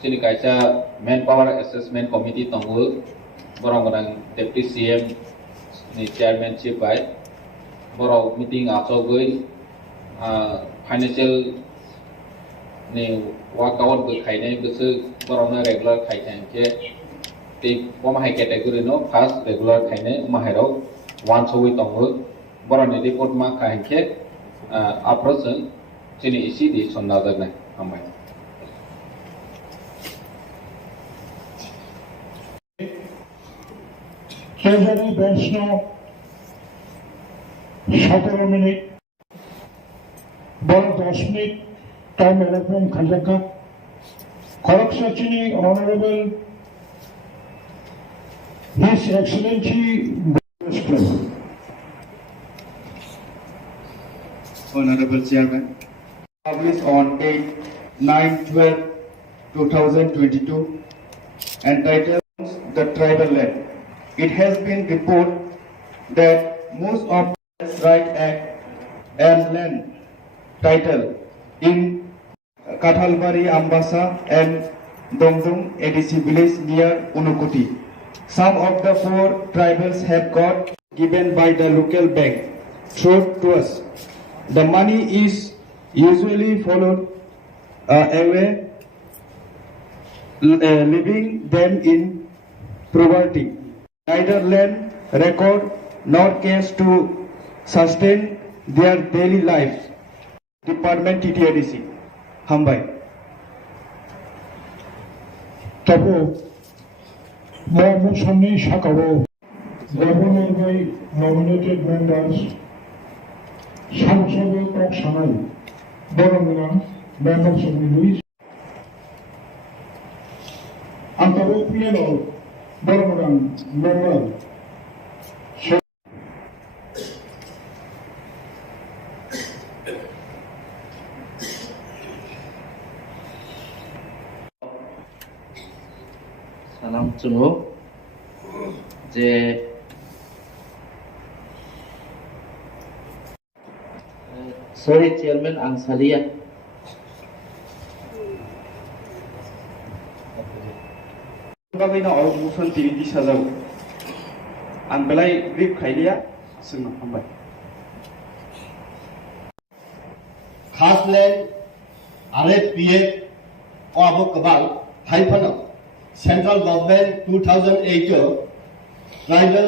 Sini kaca manpower assessment committee tangguh, borang-borang deputy CM ni chairmanship by, borang meeting asogai. Financial ni workout berkaitan bersih berona regular kaitan ke di pemahai kategori no fast regular kaitan mahirok once a week tangguh berona report mak kaitan ke approach sini isi di sondaga na amai. Treasury bench no 17 minute বড় 10 minute time allotment খাজাকা Correction chini Honorable His Excellency Honorable Chairman, published on 8/9/12/2022, entitled The Tribal Land. It has been reported that most of the Right Act and land title in Kathalbari, Ambasa and Dongdong A.D.C village near Unukoti. Some of the 4 tribals have got given by the local bank through to us. The money is usually followed away, leaving them in poverty. Neither land record nor cash to sustain their daily lives. Department T.T.A.A.D.C. Hambai. Tabo more Musoni Shakabo, Governor by nominated members, Samsobo Tok Sanai, Boromina, members of the Luis, Antabo Piano, Boromina, member. Salam Chungo je sorry chairman ang salia Bagayna allocation tiriti sajau. Ang belai grip khailia sungno hambai. खास land RFPA और अब कबाल hyphen central government 2008 tribal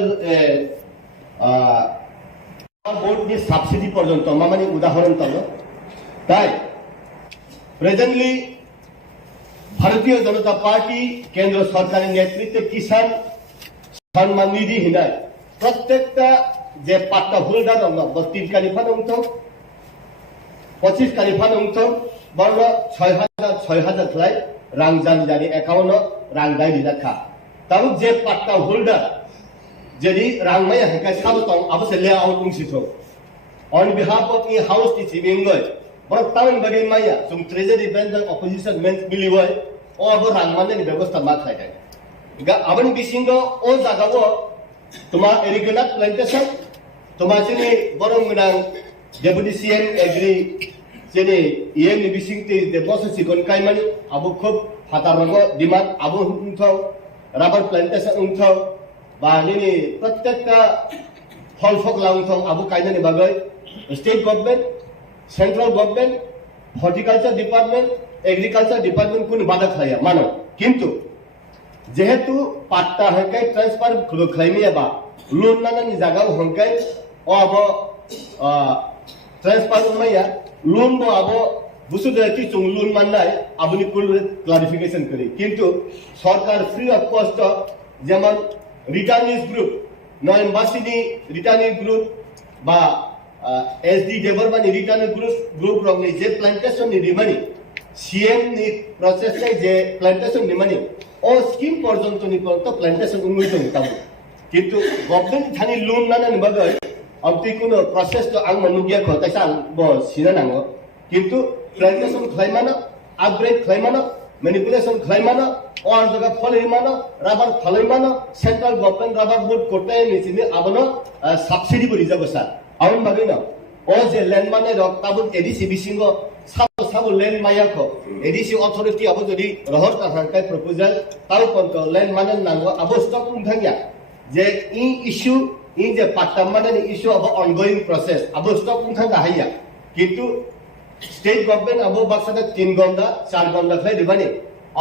board नि subsidy पर्यंत माने उदाहरण तलो ताई प्रेजेंटली भारतीय जनता पार्टी केंद्र सरकार नेतृत्व किसान सम्मान निधि हिनाय प्रत्येकटा जे पाट्टा होल्डर न 32 कालिफान उंतो 25 कालिफान उंतो बर्न 6000 खलाई रांजान जानि एकाउन्ट रांगाय दिलाखा ताबु जे पाट्टा होल्डर जेदि रांमाय हका साबतं अबसे ले आउट उंसिथो ऑन बिहाफ ऑफ इ हाउस ति सिमिंगय बर टाउन बगे माया जुम ट्रेजरी बेंच अपोजिशन मेंस मिलिवय ओ अब रांमाने व्यवस्था मा खायदाय गा आबन बिसिंगो ओ जागावो तुमा एरिगेनाट प्लांटेशन तुमा जेनि बरंगनां डेपुटी सीएम एग्री जेनि इएम नि बिसिंगति दे बस सिगन कायमानि आबो खूब हातारगो डिमांड आबो उंथौ रबर प्लांटेशन उंथौ बानि प्रत्येकटा फल फक लाउंथौ आबो कायनानि बागै state government central government horticulture department agriculture department कुन बाधा खाया मानो किंतु जेहेतु पाट्टा हंकाय ट्रांसफर खलायमियाबा लोन नानानि जागाव हंकाय ओ आबो ट्रांसफर माया लोन बो आबो बुसुदति चुं लोन माननाय आबुनि कुल क्लारिफिकेशन करी किंतु सरकार फ्री ऑफ कॉस्ट जेमन रिटर्निस ग्रुप नयमबासिनी रिटर्निस ग्रुप बा एसडी डेभलपमेंट रिटर्निस ग्रुप रंगनि जे प्लांटेशन नि रिमानि सीएम नि प्रोसेस नै जे प्लांटेशन नि मानि ओ स्कीम पर्यंत नि पर्यंत प्लांटेशन उन्नति होताबो किंतु गवर्नमेंट थानि लोन नानानि बागै अबति कुनो प्रोसेस तो आं मनुगिया खतायसा बो सिना नांगो किंतु प्लांटेशन खलायमानो अपग्रेड खलायमानो मैनिपुलेशन खलायमानो और जगह फलैमानो रबर फलैमानो सेंट्रल गवर्नमेंट रबर बोर्ड कोटाय निसिनि आबनो सब्सिडी बरि जाबो सा आउन बागैनो ओ जे लैंड माने रक्ताबो एडीसी बिसिंगो साबो लैंड मायाखो एडीसी अथॉरिटी आबो जदि रहर काहांकाय प्रपोजल ताउ पंत लैंड माने नांगो आबो स्टॉक उंथांगिया जे इ इश्यू इ जे पाट्टा माने इश्यू आबो ऑनगोइंग प्रोसेस आबो स्टॉक उंथांगा हाया किंतु स्टेट गवर्नमेंट अब बक्सादा 3 गंदा 4 गंदा खाय दिबानि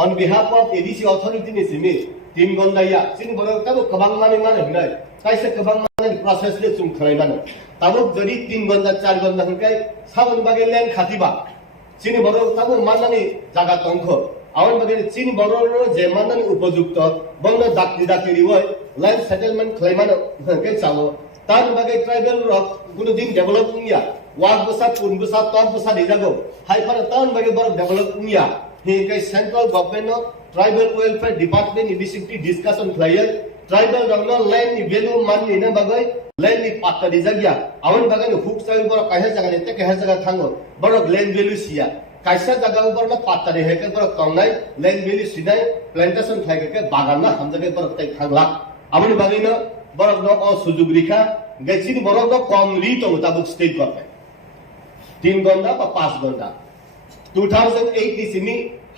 on behalf of ADC authority नि सिमि 3 गंदा या सिन बरो ताबो कबां माने हिनाय कायसे कबां माने प्रोसेस ले जुम खलायमानो ताबो जदि 3 गंदा 4 गंदा हंकाय साबन बागे लैंड खातिबा सिन बरो ताबो माननानि जागा तंखो आवन बागे सिन बरो जे माननानि उपयुक्त बंग दाकनि दाकरि वय land settlement claimant ke chalo tan bagai tribal rock gunu din develop ungya wag basa pun basa top basa dijago hai par tan bagai borok develop ungya he kai central government no tribal welfare department initiative discussion player tribal rangno land ni value man ni na bagai land ni patta dijagya awon bagai no hook sai borok kahe jaga ni te kahe jaga thango borok land value sia kaisa jaga upor na patta re heke borok tongnai land value sinai plantation thaike ke bagan na hamjage borok tai thangla awon bagai no borok no o sujug rikha gaisin borok no kom ri to mutabuk state government 3 গন্ডা বা 5 গন্ডা 2008 ni sini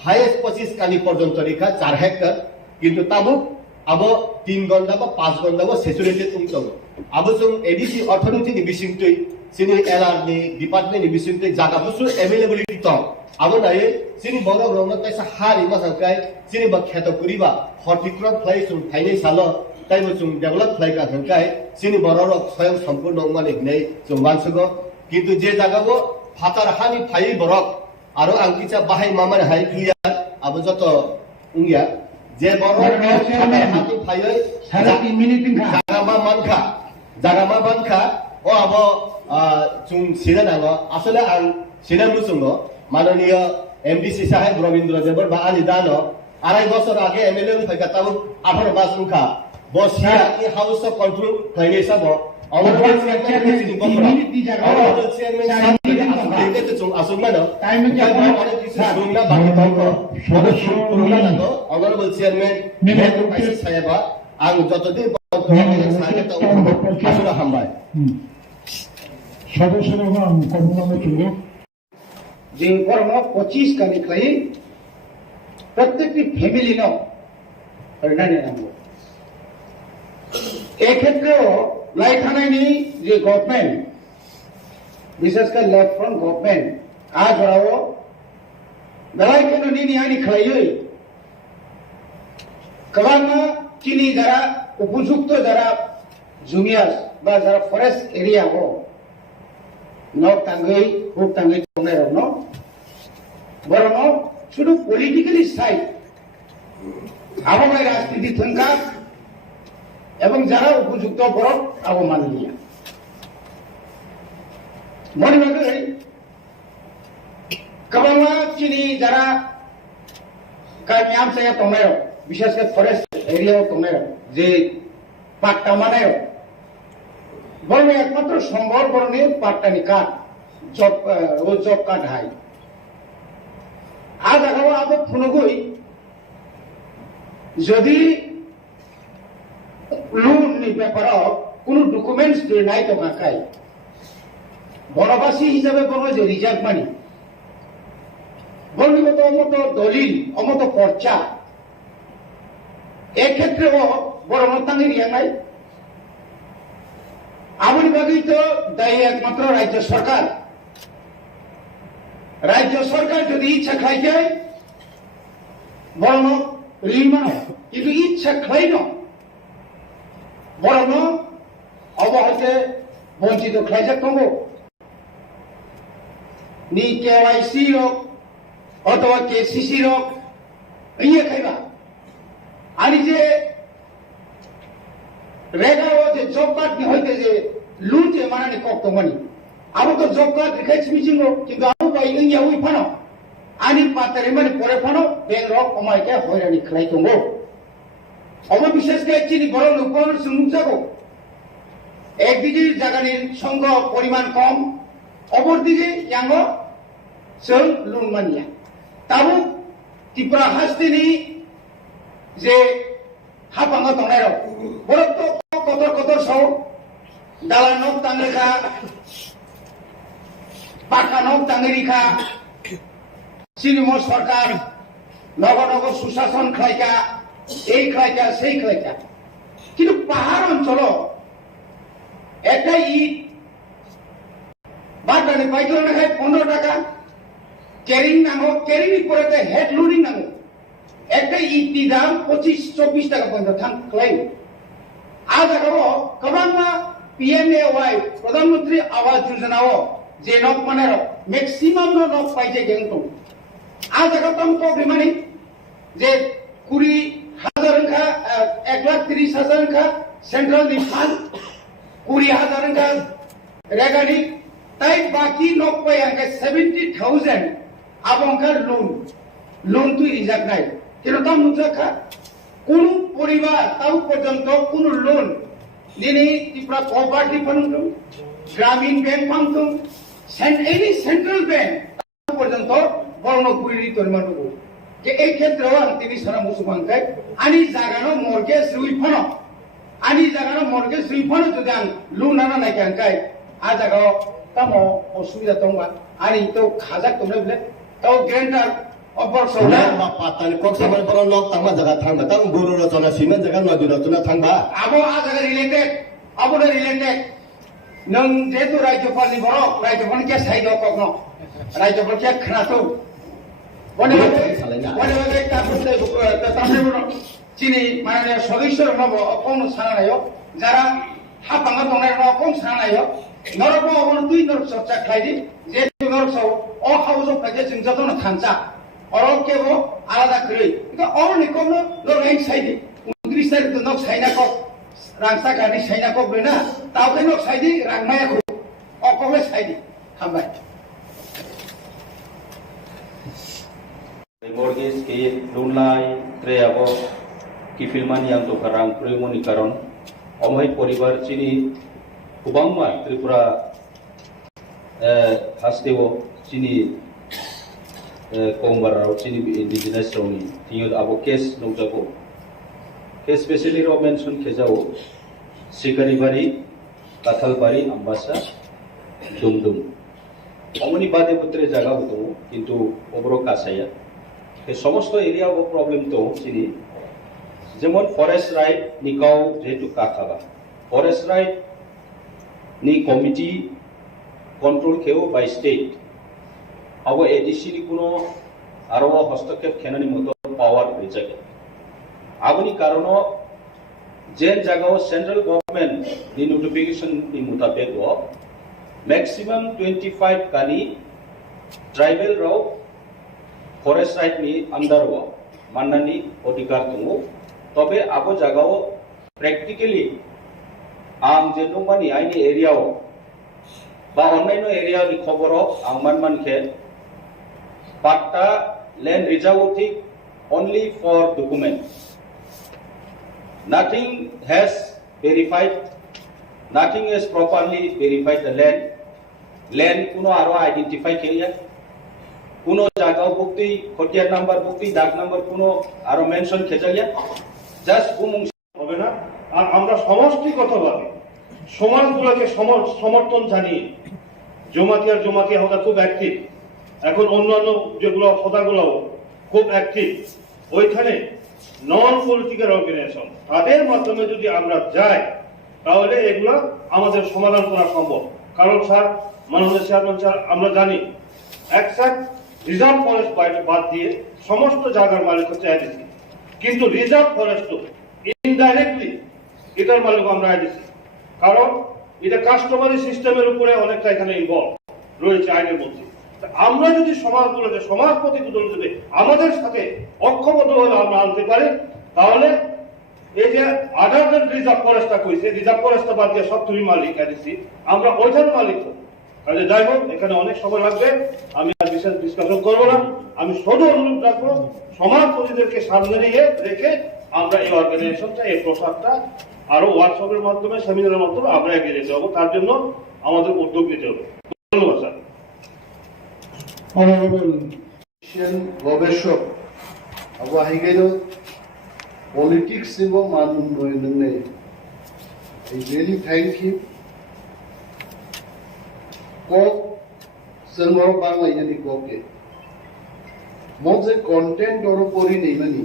highest 25 kali porjonto rikha 4 hektar kintu tabuk abo 3 গন্ডা বা 5 গন্ডা bo saturated ungtong abo sung ADC authority ni bisingtui sini LR ni department ni bisingtui jaga busu availability tong abo nai sini borok rongna taisa hari ma sangkai sini ba kheto kuriba horticrop play sung thainai salo taibo sung develop play ka sangkai sini borok swayam sampurna mane nei sung bansugo কিন্তু যে জায়গাবো ফাতার হানি phi বরক আরো আংকিচা বাহাই মামার high clear আবো যত উঙ্গিয়া যে বরক হাতি phi সারা 3 minute জাগামা মানখা ও আবো চুং সিনা নাঙ্গ আসলে আং সিনা মুসুঙ্গ মাননীয় এমডিসি সাহেব রবীন্দ্র দেবর বা আলি দানো 2.5 বছর আগে এমএলএ ফাইকা তাবো 18 মাস উঙ্খা বসিয়া ই হাউস অফ কন্ট্রোল ফাইনে সাবো Honorable Chairman, saya ang যতদিন আসলে হামবাই সদস্যরা কর্মনামে চলবে যে কর্ম 25 কানি খাই প্রত্যেকটি ফ্যামিলি ন হরিণানি নাম এক্ষেত্রেও লাইথানাইনি যে গভর্নমেন্ট বিশেষ করে লেফট ফ্রন্ট গভর্নমেন্ট আজ ওরাও বেলায় কেন নিনি আনি খাইয়ে কবানা চিনি যারা উপযুক্ত যারা জুনিয়র বা যারা ফরেস্ট এরিয়া হো নক টাঙ্গই খুব টাঙ্গই তোমরা ন বরং শুধু পলিটিক্যালি সাইড আবহাওয়ার রাজনীতি থঙ্কা এবং যারা উপযুক্ত বরফ অবমাননীয় মনে রাখবে কবামা চিনি যারা কামিয়াব জায়গা তোমরা বিশেষ করে ফরেস্ট এরিয়াও তোমরা যে পাট্টা মানে বরং একমাত্র সম্ভব বরণে পাট্টানি কাঠ জব কাঠ হাই আজ আগাও আবো ফুনগুই যদি লোন নি ব্যাপারও কোনো ডকুমেন্টস দিয়ে নাই তো কাকাই বনবাসী হিসাবে বলো যে রিজার্ভ মানি বর্ণিগত অমত দলিল অমত পর্চা এক্ষেত্রেও বড় মতাঙ্গি রিয়া নাই আমার বাকি তো দায়ী একমাত্র রাজ্য সরকার যদি ইচ্ছা খাই যায় বরং ঋণ মানো কিন্তু ইচ্ছা খাই না বরং অবহতে বঞ্চিত খাইছে কমো নি কেওয়াইসি রোগ অথবা কেসিসি রোগ ইয়ে খাইবা আনি যে রেগাও যে জব কার্ড নি হইতে যে লুন যে মানানি কক্ত মানি আবো তো জব কার্ড রেখাইছি মিছিঙ্গো কিন্তু আবো বাই ইয়া উই ফানো আনি পাতারে মানে পরে ফানো বেং রক কমাইকে হয়রানি খাই তঙ্গো অববিশেষ করে চিনি বড় লোকজন সুমুখ যাবো একদিকে জায়গার সংঘ পরিমাণ কম অপরদিকে ইয়াঙ্গ সব লুন মানিয়া তাবো ত্রিপুরা হাসতেনি যে হাপাঙ্গ তনাই বড় তো কতর সহ দালা নখ টাঙ্গিখা পাকা নখ টাঙ্গিখা সিনেম সরকার নগর সুশাসন খাইকা এই খাইকা সেই খাইকা কিন্তু পাহাড় অঞ্চল একটা ইট বাটানে পাইকারি না খায় 15 টাকা ক্যারিং নামো ক্যারিং করে হেড লোডিং নামো একটা ইট দাম 25-24 টাকা পর্যন্ত থাম ক্লাইম আজ আগাবো কবাংমা PMAY প্রধানমন্ত্রী আবাস যোজনাও যে নক মানে ম্যাক্সিমাম নক পাইছে গেংটো আজ আগাতাম তো বিমানি যে 20,000 का 1,30,000 का सेंट्रल निफान 20,000 का रेगानी ताई बाकी नोक पे अंका 70,000 अब अंका लोन तो रिजर्व नहीं किंतु तम नुचा का कुनु परिवार ताऊ पर्यंत कुनु लोन दिनी त्रिपुरा कोऑपरेटिव फंड ग्रामीण bank fund any central bank ताऊ पर्यंत बरनो गुरी तोरमानुगो के एक क्षेत्र अंतिमी सरा मुसुमांकाय आणि जागानो मॉर्गेज रिफंड যদি আং লোন আনা নাই কাঙ্কাই আ জায়গাও তামো অসুবিধা দংবা आणि তো খাজাক তোমরা বলে তাও গ্যারান্টার অফার সৌদা বা পাতানি কক সামান বড় লোক তামা জায়গা থাকবা তাম গরু রচনা সিমেন্ট জায়গা নদী রচনা থাকবা আবো আ জায়গা রিলেটেড আবো রিলেটেড নং যেহেতু রাজ্যপালনি বড় রাজ্যপাল কে সাইড কখনো রাজ্যপাল কে খানাতো বনে বনে তারপরে তারপরে চিনি মানে সদস্যর নব কোন সানানায় যারা হাপাঙ্গা দংনায় ন কোন সানানায় নরক অবন দুই নরক চর্চা খাইদি যে নরক সব অ হাউজ কাজে जों যতন থানচা অরক কেবো আলাদা করে কিন্তু অরনি কোন লরাই সাইদি 29 তারিখ knock Saina cock রাংসা Ghani Saina cock না তাও কেন সাইদি রাংমায়া কো অকবে Sayeedi হামবাই mortgage ke loan lai tre abo kifilman yang to karang primoni karon omoi poribar chini kubangma tripura hasteo chini kombarao chini indigenous roni tiyo abo case nongjago case specially ro mention khejao sikari bari kathal bari ambasa dumdum omoni bade putre jaga hoto kintu obro kasaya সমস্ত area ও problem তো চিনি যেমন forest right নিকাও যেহেতু কাথাবা forest right নি committee control খেও by state আবো ADC নি কোনো আরো হস্তক্ষেপ খেনানি মতো পাওয়ার হয়ে যায় আবনি কারণ যে জায়গাও সেন্ট্রাল গভর্নমেন্ট নি নোটিফিকেশন নি মোতাবেক ম্যাক্সিমাম 25 কানি ট্রাইবাল রাও फरेस्ट राइट नि अंडर माननानि अधिकार दङ तबे आबो जागाव प्रेक्टिकली आं जे दंबानि आइनि एरियाव बा अन्यान्य एरियानि खबराव आं मानखे पाट्टा land रिजर्वेटिव only for document nothing has verified nothing is properly verified the land kuno aro identify keriya কোনো জায়গাও বুকতি খতিয়ার নাম্বার বুকতি দাগ নাম্বার কোনো আরো মেনশন খেজালিয়া জাস্ট বুমুং হবে না আর আমরা সমষ্টিগতভাবে সমাজগুলোকে সমর্থন জানিয়ে জমাতিয়া হদা খুব অ্যাক্টিভ এখন অন্যান্য যেগুলো হদাগুলো খুব অ্যাক্টিভ ওইখানে নন পলিটিক্যাল অর্গানাইজেশন তাদের মাধ্যমে যদি আমরা যাই তাহলে এগুলো আমাদের সমাধান করা সম্ভব কারণ স্যার মাননীয় চেয়ারম্যান স্যার আমরা জানি এক্সাক্ট রিজার্ভ ফরেস্ট বাদ দিয়ে সমস্ত জায়গার মালিক হচ্ছে আইডিসি কিন্তু রিজার্ভ ফরেস্ট ইনডাইরেক্টলি এটার মালিক আমরা আইডিসি কারণ এটা কাস্টমারি সিস্টেমের উপরে অনেকটা এখানে ইনভলভ রয়েছে আইনের মধ্যে আমরা যদি সমাজগুলোকে সমাজ প্রতিগুলো যদি আমাদের সাথে ঐক্যবদ্ধ হলে আমরা আনতে পারি তাহলে এই যে আদার দেন রিজার্ভ ফরেস্টটা কইছে রিজার্ভ ফরেস্টটা বাদ দিয়ে সব তুমি মালিক আইডিসি আমরা ওইটার মালিক তাহলে যাই হোক এখানে অনেক সময় লাগবে আমি আর বিশেষ ডিসকাশন করবো না আমি শুধু অনুরোধ রাখবো সমাজপতিদেরকে সামনে নিয়ে রেখে আমরা এই অর্গানাইজেশনটা এই প্রসাদটা আরো ওয়ার্কশপের মাধ্যমে সেমিনারের মাধ্যমে আমরা এগিয়ে যেতে হবে তার জন্য আমাদের উদ্যোগ নিতে হবে ধন্যবাদ স্যার গবেষক আবু হাইগাইল পলিটিক্স এবং মান উন্নয়ন I really thank you. Kok semua bangla ini koke. Mode content और परी नहीं बनी.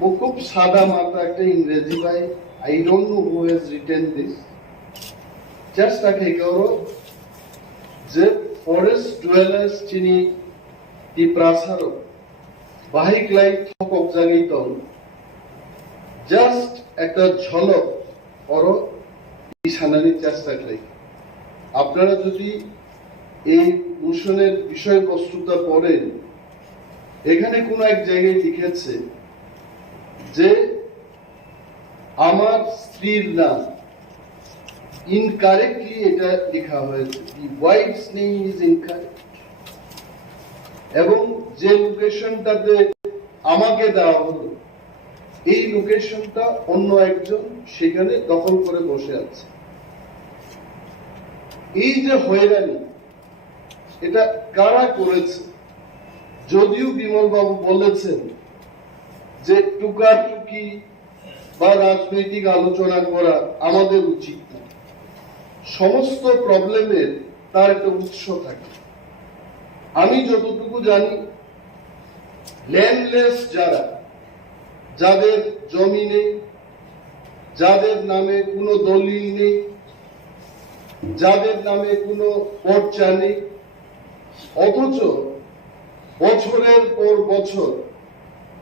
वो खूब सादा मात्रा একটা ইংরেজি ভাই. I don't know who has written this. Just তাকে করো যে forest dwellers চিনি di prasaro. বাহিক লাইট ঠকক জাগিত. Just একটা ঝলক और ইশানানি চেষ্টা করি. আপনারা যদি এই মোশনের বিষয়বস্তুটা পড়েন এখানে কোন এক জায়গায় লিখেছে যে আমার স্ত্রীর নাম ইনকারেক্টলি এটা লেখা হয়েছে, দি ওয়াইফস নেম ইজ ইনকারেক্ট, এবং যে লোকেশনটাতে আমাকে দেওয়া হলো এই লোকেশনটা অন্য একজন সেখানে দখল করে বসে আছে। এই যে হয়রানি, এটা কারা করেছে? যদিও বিমল বাবু বলেছেন যে টুকাটুকি বা রাজনৈতিক আলোচনা করা আমাদের উচিত না, সমস্ত প্রবলেমের তার একটা উৎস থাকে। আমি যতটুকু জানি, ল্যান্ডলেস যারা, যাদের জমি নেই, যাদের নামে কোনো দলিল নেই, যাদের নামে কোনো পর্চা নেই, অথচ বছরের পর বছর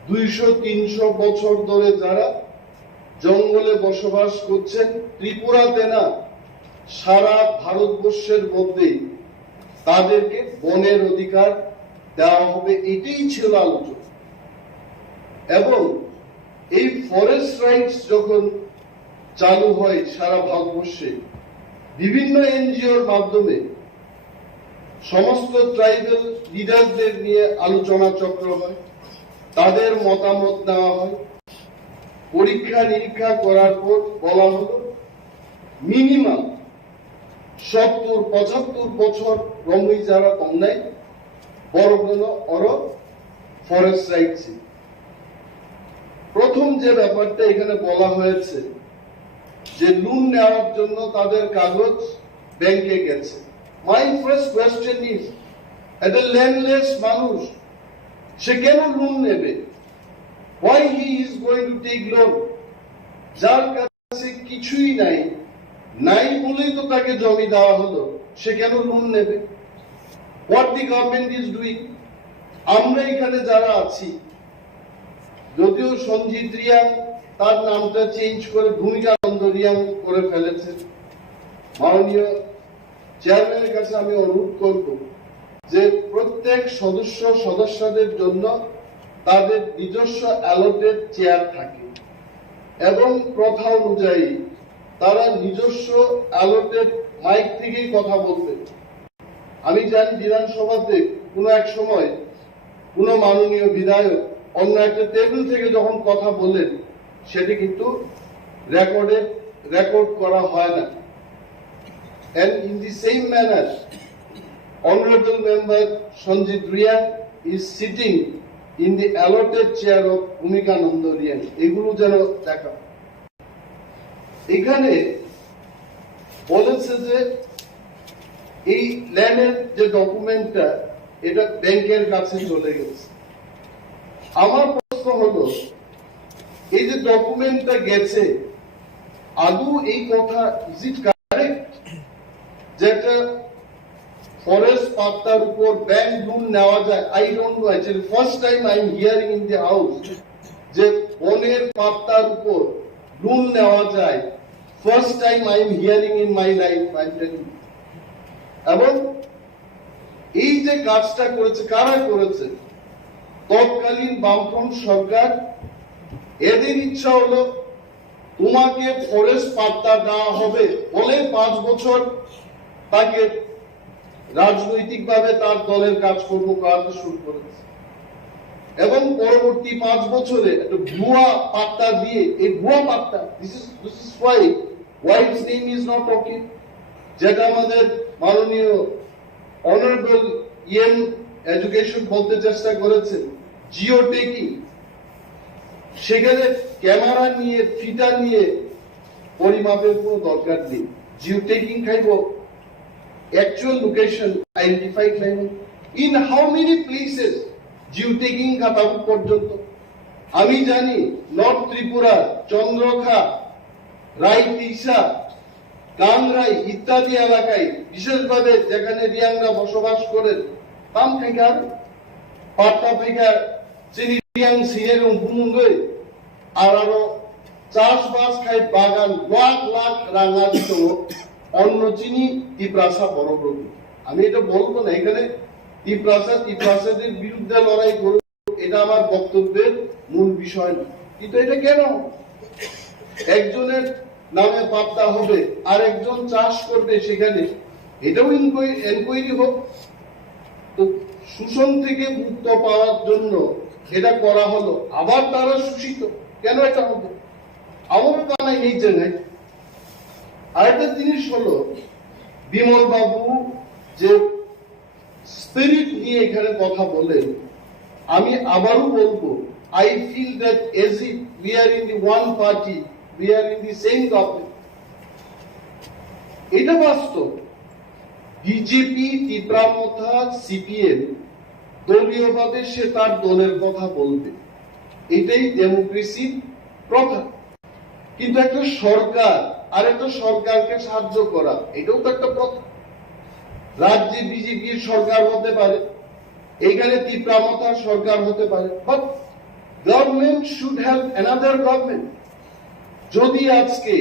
200-300 বছর ধরে যারা জঙ্গলে বসবাস করছেন, ত্রিপুরাতে না সারা ভারতবর্ষের মধ্যে তাদেরকে বনের অধিকার দেওয়া হবে, এটাই ছিল আলোচনা। এবং এই ফরেস্ট রাইটস যখন চালু হয় সারা ভারতবর্ষে, বিভিন্ন এনজিওর মাধ্যমে সমস্ত ট্রাইবাল লিডারদের নিয়ে আলোচনা চক্র হয়, তাদের মতামত নেওয়া হয়, পরীক্ষা নিরীক্ষা করার পর বলা হলো মিনিমাম 70-75 বছর রমই যারা তন্নাই বড় অর ফরেস্ট রাইটস। প্রথম যে ব্যাপারটা এখানে বলা হয়েছে যে লোন নেওয়ার জন্য তাদের কাগজ ব্যাংকে গেছে। মাই ফার্স্ট কোয়েশ্চেন ইজ, একটা ল্যান্ডলেস মানুষ সে কেন লোন নেবে? Why he is going to take loan? যার কাছে কিছুই নাই, নাই বলেই তো তাকে জমি দেওয়া হলো, সে কেন লোন নেবে? What the government is doing? আমরা এখানে যারা আছি, যদিও সঞ্জিত রিয়াং তার নামটা চেঞ্জ করে ভূমিকানন্দ রিয়াং করে ফেলেছে, মাননীয় চেয়ারম্যানের কাছে আমি অনুরোধ করব যে প্রত্যেক সদস্যদের জন্য তাদের নিজস্ব অ্যালোটেড চেয়ার থাকে এবং প্রথা অনুযায়ী তারা নিজস্ব অ্যালোটেড মাইক থেকেই কথা বলবে। আমি জানি বিধানসভাতে কোনো এক সময় কোনো মাননীয় বিধায়ক অন্য একটা টেবিল থেকে যখন কথা বলেন, সেটি কিন্তু রেকর্ড করা হয় না। And in the same manner, Honorable Member Sanjit Riyan is sitting in the allotted chair of Bhumikananda Riyan. এগুলো যেন দেখা। এখানে বলেছে যে এই ল্যান্ডের যে ডকুমেন্টটা এটা ব্যাংকের কাছে চলে গেছে। আমার প্রশ্ন হলো, এই যে ডকুমেন্টটা গেছে, আদৌ এই কথা ইজ ইট কারেক্ট যেটা ফরেস্ট পাত্তার উপর ব্যাংক লোন নেওয়া যায়? I don't know, actually first time I am hearing in the house যে বনের পাত্তার উপর লোন নেওয়া যায়। First time I am hearing in my life, I am telling. এবং এই যে কাজটা করেছে, কারা করেছে? তৎকালীন বামফ্রন্ট সরকার। এদের ইচ্ছা হলো তোমাকে ফরেস্ট পাত্তা দেওয়া হবে বলে 5 বছর তাকে রাজনৈতিকভাবে তার দলের কাজকর্ম করাতে শুরু করেছে এবং পরবর্তী 5 বছরে একটা ভুয়া পাত্তা দিয়ে, এই ভুয়া পাত্তা, this is why wife's name is not okay, যেটা আমাদের মাননীয় অনারেবল এডুকেশন বলতে চেষ্টা করেছে, জিও টেকিং। সেখানে ক্যামেরা নিয়ে, ফিটা নিয়ে পরিমাপের কোনো দরকার নেই। জিও টেকিং খাইব actual location identified claimant. In how many places geotagging খাতা পর্যন্ত? আমি জানি নর্থ ত্রিপুরা, চন্দ্রখা, রাইতিসা, কাংরাই ইত্যাদি এলাকায়, বিশেষভাবে যেখানে রিয়াংরা বসবাস করেন, তাম খাইকার পাট্টা ফাইকার চিনি রিয়াং সিনের বুমুঙ্গই আর আরো চাষবাস খাই বাগান লাখ লাখ রাঙা দিত অন্য চিনি টিপ্রাসা বড় প্রভু। আমি এটা বলবো না এখানে টিপ্রাসাদের বিরুদ্ধে লড়াই করব, এটা আমার বক্তব্যের মূল বিষয় না। কিন্তু এটা কেন? একজনের নামে পাত্তা হবে আর একজন চাষ করবে সেখানে, এটাও এনকোয়ারি হোক। তো শোষণ থেকে মুক্ত পাওয়ার জন্য এটা করা হলো, আবার তারা শোষিত কেন এটা হবে? আমার বানাই এই জায়গায়। আরেকটা জিনিস হলো, বিমল বাবু যে স্পিরিট নিয়ে এখানে কথা বলেন, আমি আবারও বলবো, I feel that as if we are in the one party, we are in the same government. এটা বাস্তব। বিজেপি, ত্রিপুরা, সিপিএম দলীয়ভাবে সে তার দলের কথা বলবে, এটাই ডেমোক্রেসির প্রথা। কিন্তু একটা সরকার আর একটা সরকারকে সাহায্য করা, এটাও তো একটা প্রথা। রাজ্যে বিজেপির সরকার হতে পারে, এখানে ত্রিপুরা সরকার হতে পারে, but government should have another government. যদি আজকে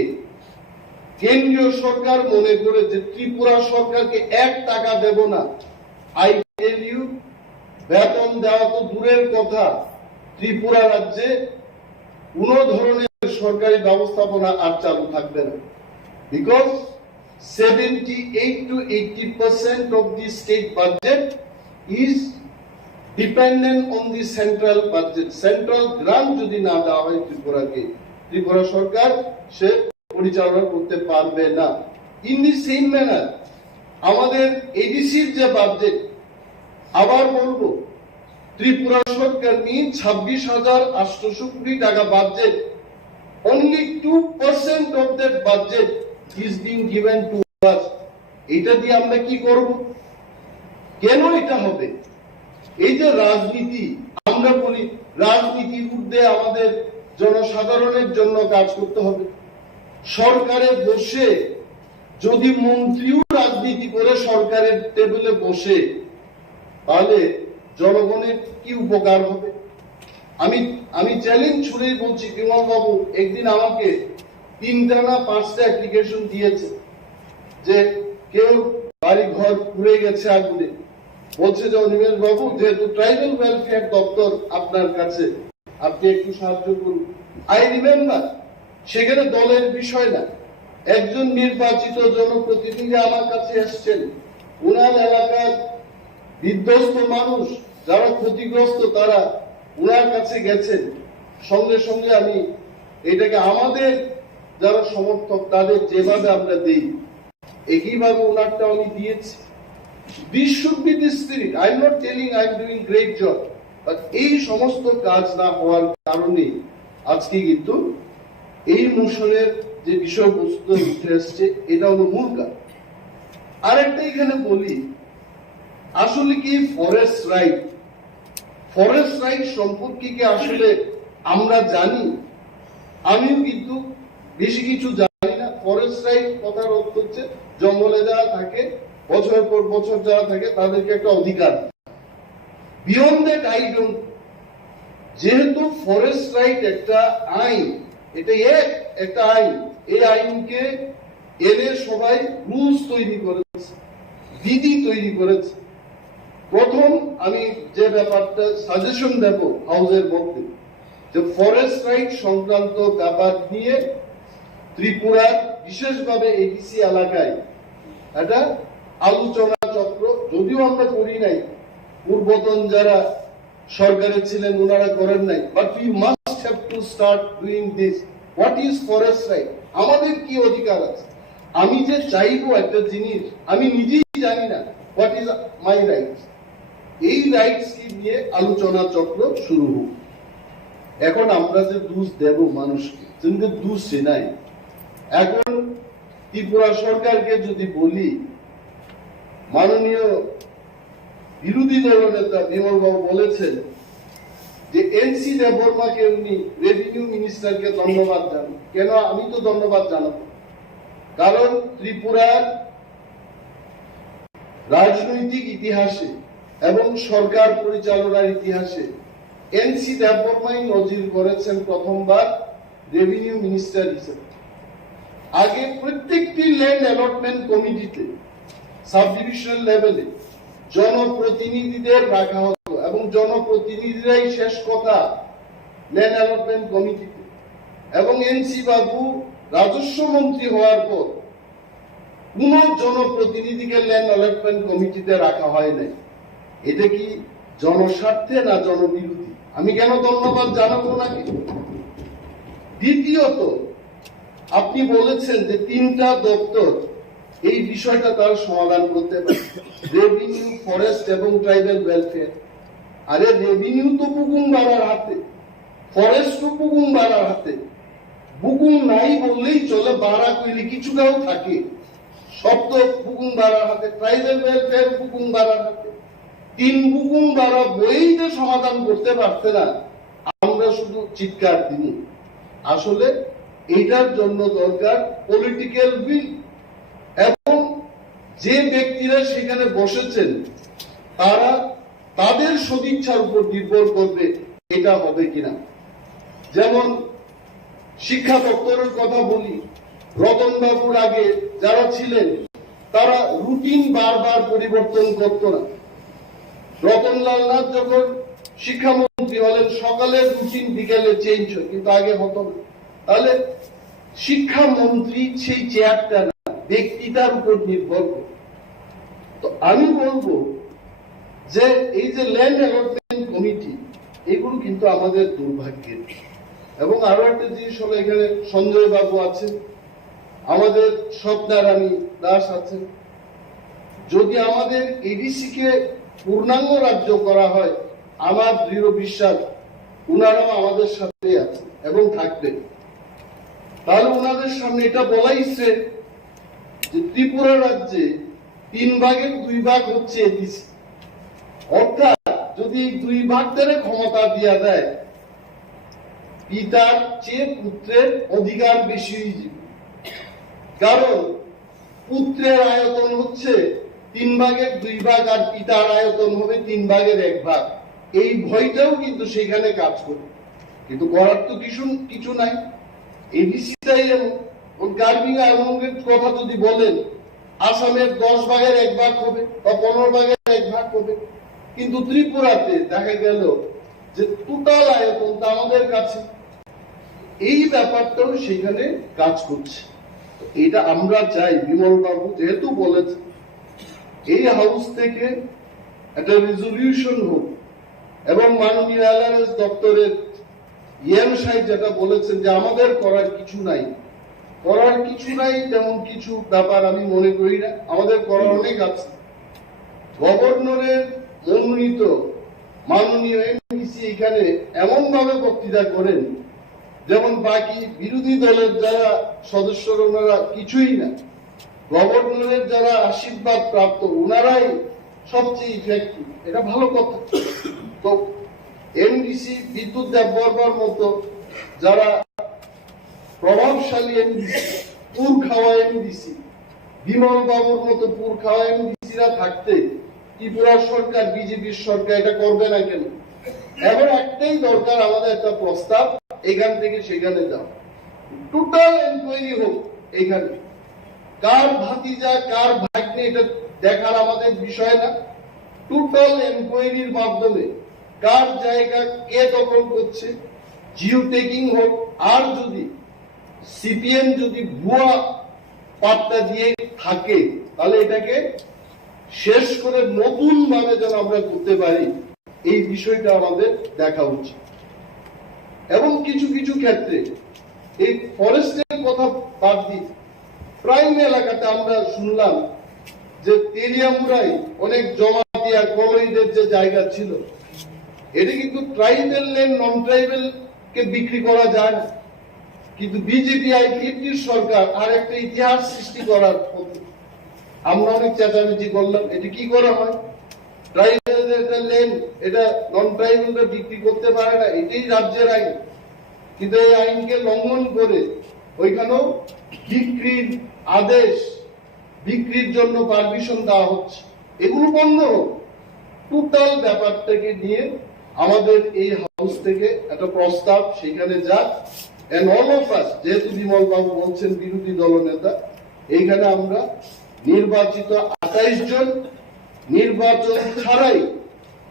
কেন্দ্রীয় সরকার মনে করে যে ত্রিপুরা সরকারকে 1 টাকা দেব না, আই টেল ইউ, বেতন দেওয়া তো দূরের কথা, ত্রিপুরা রাজ্যে কোন ধরনের সরকারি ব্যবস্থাপনা আর চালু থাকবে না। Because 78 to 80% of the state budget is dependent on the central budget. Central grant যদি না দেওয়া হয় ত্রিপুরাকে, ত্রিপুরা সরকার সে পরিচালনা করতে পারবে না। ইন দি সেম ম্যানার আমাদের এডিসির যে বাজেট, আবার বলবো, ত্রিপুরা সরকার নিয়ে 26,800 কোটি টাকা budget, only 2% of that budget is being given to us. এটা দিয়ে আমরা কি করব? কেন এটা হবে? এই যে রাজনীতি, আমরা বলি রাজনীতির ঊর্ধ্বে আমাদের জনসাধারণের জন্য কাজ করতে হবে। সরকারে বসে যদি মন্ত্রীও রাজনীতি করে সরকারের টেবিলে বসে, তাহলে জনগণের কি উপকার হবে? আমি চ্যালেঞ্জ ছুড়েই বলছি, বিমল বাবু একদিন আমাকে 3টা না 5টা অ্যাপ্লিকেশন দিয়েছে যে কেউ বাড়ি ঘর পুড়ে গেছে আগুনে, বলছে যে অনিমেষ বাবু, যেহেতু ট্রাইবাল ওয়েলফেয়ার দপ্তর আপনার কাছে, আপনি একটু সাহায্য করুন। আই রিমেম্বার, সেখানে দলের বিষয় না, একজন নির্বাচিত জনপ্রতিনিধি আমার কাছে এসছেন, উনার এলাকার বিধ্বস্ত মানুষ যারা ক্ষতিগ্রস্ত তারা উনার কাছে গেছেন, সঙ্গে সঙ্গে আমি এটাকে আমাদের যারা সমর্থক তাদের যেভাবে আমরা দেই একইভাবে উনারটা আমি দিয়েছি। This should be the spirit. I'm not telling I'm doing great job, but এই সমস্ত কাজ না হওয়ার কারণে আজকে কিন্তু এই মোশনের যে বিষয়বস্তু উঠে আসছে, এটা হলো মূল কারণ। আরেকটা এখানে বলি, আসলে কি ফরেস্ট রাইট সম্পর্কে কি আসলে আমরা জানি? আমিও কিন্তু বেশি কিছু জানি না। ফরেস্ট রাইট কথার অর্থ হচ্ছে জঙ্গলে যারা থাকে, বছর পর বছর যারা থাকে, তাদেরকে একটা অধিকার। Beyond that I don't. যেহেতু ফরেস্ট রাইট একটা আইন, এটা একটা আইন, এই আইনকে এনে সবাই রুলস তৈরি করেছে, বিধি তৈরি করেছে। প্রথম আমি যে ব্যাপারটা সাজেশন দেব হাউসের মধ্যে, যে ফরেস্ট রাইট সংক্রান্ত ব্যাপার নিয়ে ত্রিপুরার বিশেষভাবে এডিসি এলাকায় একটা আলোচনা চক্র, যদিও আমরা করি নাই, পূর্বতন যারা সরকারে ছিলেন ওনারা করেন নাই, but we must have to start doing this. What is forest right? আমাদের কি অধিকার আছে? আমি যে চাইবো একটা জিনিস, আমি নিজেই জানি না হোয়াট ইজ মাই রাইটস। এই রাইটস কি নিয়ে আলোচনা চক্র শুরু হোক। এখন আমরা যে দোষ দেব মানুষকে, কিন্তু দোষ নাই। এখন ত্রিপুরা সরকারকে যদি বলি, মাননীয় বিরোধী দলনেতা বিমল বাবু বলেছেন যে এনসি দেববর্মাকে উনি রেভিনিউ মিনিস্টারকে ধন্যবাদ জানান। কেন আমি তো ধন্যবাদ জানাবো? কারণ ত্রিপুরার রাজনৈতিক ইতিহাসে এবং সরকার পরিচালনার ইতিহাসে এনসি দেববর্মাই নজির করেছেন প্রথমবার রেভিনিউ মিনিস্টার হিসেবে। আগে প্রত্যেকটি ল্যান্ড অ্যালটমেন্ট কমিটিতে সাব ডিভিশনাল লেভেলে জনপ্রতিনিধিদের রাখা হতো এবং জনপ্রতিনিধিরাই শেষ কথা ল্যান্ড অ্যালটমেন্ট কমিটিতে, এবং এনসি বাবু রাজস্ব মন্ত্রী হওয়ার পর কোন জনপ্রতিনিধিকে ল্যান্ড অ্যালটমেন্ট কমিটিতে রাখা হয় নাই। এটা কি জনস্বার্থে না জনবিরোধী? আমি কেন ধন্যবাদ জানাবো নাকি? দ্বিতীয়ত, আপনি বলেছেন যে 3টা দপ্তর এই বিষয়টা তার সমাধান করতে পারে, রেভিনিউ, ফরেস্ট এবং ট্রাইবাল ওয়েলফেয়ার। আরে রেভিনিউ তো বুকুম বাড়ার হাতে, ফরেস্ট তো বুকুম বাড়ার হাতে। বুকুম নাই বললেই চলে, বাড়া কইলে কিছুটাও থাকে। সব তো বুকুম বাড়ার হাতে, ট্রাইবাল ওয়েলফেয়ার বুকুম বাড়ার হাতে। 3 বুকুম বাড়া বই যে সমাধান করতে পারছে না, আমরা শুধু চিৎকার দিই। আসলে এটার জন্য দরকার পলিটিক্যাল উইল, এবং যে ব্যক্তিরা সেখানে বসেছেন তারা তাদের সদিচ্ছার উপর নির্ভর করবে এটা হবে কিনা। যেমন শিক্ষা দপ্তরের কথা বলি, রতন বাবুর আগে যারা ছিলেন তারা রুটিন বারবার পরিবর্তন করত না। রতনলাল নাথ যখন শিক্ষামন্ত্রী হলেন, সকালের রুটিন বিকেলে চেঞ্জ হয়, কিন্তু আগে হতো না। তাহলে শিক্ষামন্ত্রী সেই চেয়ারটা না, ব্যক্তিটার উপর নির্ভর করে। তো আমি বলবো যে এই যে ল্যান্ড অ্যালটমেন্ট কমিটি, এগুলো কিন্তু আমাদের দুর্ভাগ্যের। এবং আরো একটা জিনিস হলো, এখানে সঞ্জয় বাবু আছেন, আমাদের স্বপ্নারানী দাস আছেন। যদি আমাদের এডিসি কে পূর্ণাঙ্গ রাজ্য করা হয়, আমার দৃঢ় বিশ্বাস উনারাও আমাদের সাথে আছেন এবং থাকবেন। তাহলে উনাদের সামনে এটা বলাইছে যে ত্রিপুরা রাজ্যে 3 ভাগের 2 ভাগ হচ্ছে এডিসি। অর্থাৎ যদি 2 ভাগ ধরে ক্ষমতা দিয়া দেয়, পিতার চেয়ে পুত্রের অধিকার বেশি হয়ে যাবে। কারণ পুত্রের আয়তন হচ্ছে 3 ভাগের 2 ভাগ, আর পিতার আয়তন হবে 3 ভাগের 1 ভাগ। এই ভয়টাও কিন্তু সেখানে কাজ করে, কিন্তু করার তো কিছু নাই। এডিসিটাই এমন। গার্বিং আলমগীর কথা যদি বলেন, আসামের 10 ভাগের 1 ভাগ হবে বা 15 ভাগের 1 ভাগ হবে, কিন্তু ত্রিপুরাতে দেখা গেল যে টোটাল আয়তনটা আমাদের কাছে। এই ব্যাপারটাও সেখানে কাজ করছে। এটা আমরা চাই, বিমল বাবু যেহেতু বলেছেন, এই হাউস থেকে একটা রেজলিউশন হোক, এবং মাননীয় এলআরএস দপ্তরের ইএম সাহেব যেটা বলেছেন যে আমাদের করার কিছু নাই, তেমন কিছু ব্যাপার আমি মনে করি না। আমাদের করার অনেক আছে। গভর্নরের মনোনীত মাননীয় এমডিসি এখানে এমন ভাবে বক্তৃতা করেন যেমন বাকি বিরোধী দলের যারা সদস্যরা ওনারা কিছুই না, গভর্নরের যারা আশীর্বাদ প্রাপ্ত ওনারাই সবচেয়ে ইফেক্টিভ। এটা ভালো কথা। তো এমডিসি বিদ্যুৎ দেববর্মার মতো যারা প্রভাবশালী এমডিসি, পুর খাওয়া এমডিসি, বিমল বাবুর মতো পুর খাওয়া এমডিসিরা থাকতে ত্রিপুরা সরকার, বিজেপির সরকার এটা করবে না কেন? এবার একটাই দরকার, আমাদের একটা প্রস্তাব, এখান থেকে সেখানে যাও, টোটাল এনকোয়ারি হোক। এখানে কার ভাতিজা কার ভাগ্নে এটা দেখার আমাদের বিষয় না। টোটাল এনকোয়ারির মাধ্যমে কার জায়গা কে দখল করছে, জিও টেকিং হোক। আর যদি সিপিএম যদি ভুয়া পাত্তা দিয়ে থাকে, তাহলে এটাকে শেষ করে নতুন ভাবে যেন আমরা করতে পারি, এই বিষয়টা আমাদের দেখা উচিত। এবং কিছু কিছু ক্ষেত্রে এই ফরেস্টের কথা বাদ দিই, প্রাইম এলাকাতে আমরা শুনলাম যে তেলিয়ামুড়াই অনেক জমাতিয়া কলোইদের যে জায়গা ছিল, এটা কিন্তু ট্রাইবেল ল্যান্ড নন ট্রাইবেল কে বিক্রি করা যায় না। কিন্তু বিজেপি আইপিএফটির সরকার আর একটা ইতিহাস সৃষ্টি করার পথে আমরা অনেক চেঁচামেচি করলাম। এটা কি করা হয়? ট্রাইবেলদের ল্যান্ড এটা নন ট্রাইবেলরা বিক্রি করতে পারে না, এটাই রাজ্যের আইন। কিন্তু এই আইনকে লঙ্ঘন করে ওইখানেও বিক্রির আদেশ, বিক্রির জন্য পারমিশন দেওয়া হচ্ছে। এগুলো বন্ধ হোক। টোটাল ব্যাপারটাকে নিয়ে আমাদের এই হাউস থেকে একটা প্রস্তাব সেখানে যাক। এন্ড অল অফ আস, যেহেতু বিমল বাবু বলছেন বিরোধী দলনেতা, এইখানে আমরা নির্বাচিত 28 জন, নির্বাচন ছাড়াই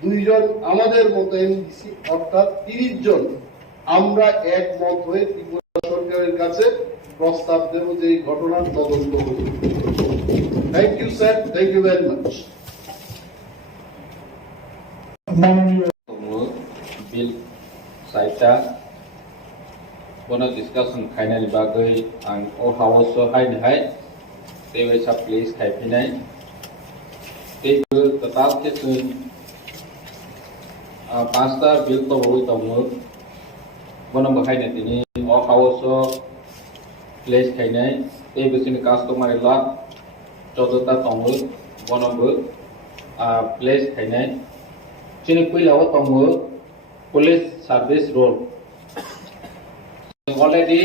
2 জন আমাদের মতো এমডিসি, অর্থাৎ 30 জন আমরা একমত হয়ে ত্রিপুরা সরকারের কাছে প্রস্তাব দেব যে এই ঘটনার তদন্ত হবে। Thank you sir, thank you very much. Bill साइटा बनो डिस्कशन खाइनानि बागै आं ओ हाउस हायनहाय देवेसा प्लेस खाइफिनाय तेबो टोटाल के जों पांचटा बिल तो बय दङ बनो बाहायनो दिनै ओ हाउस प्लेस खाइनाय तेबो जों कास्टमार ला 14टा दङ बनोबो प्लेस खाइनाय जोंनि पहिलाव दङ police service rule already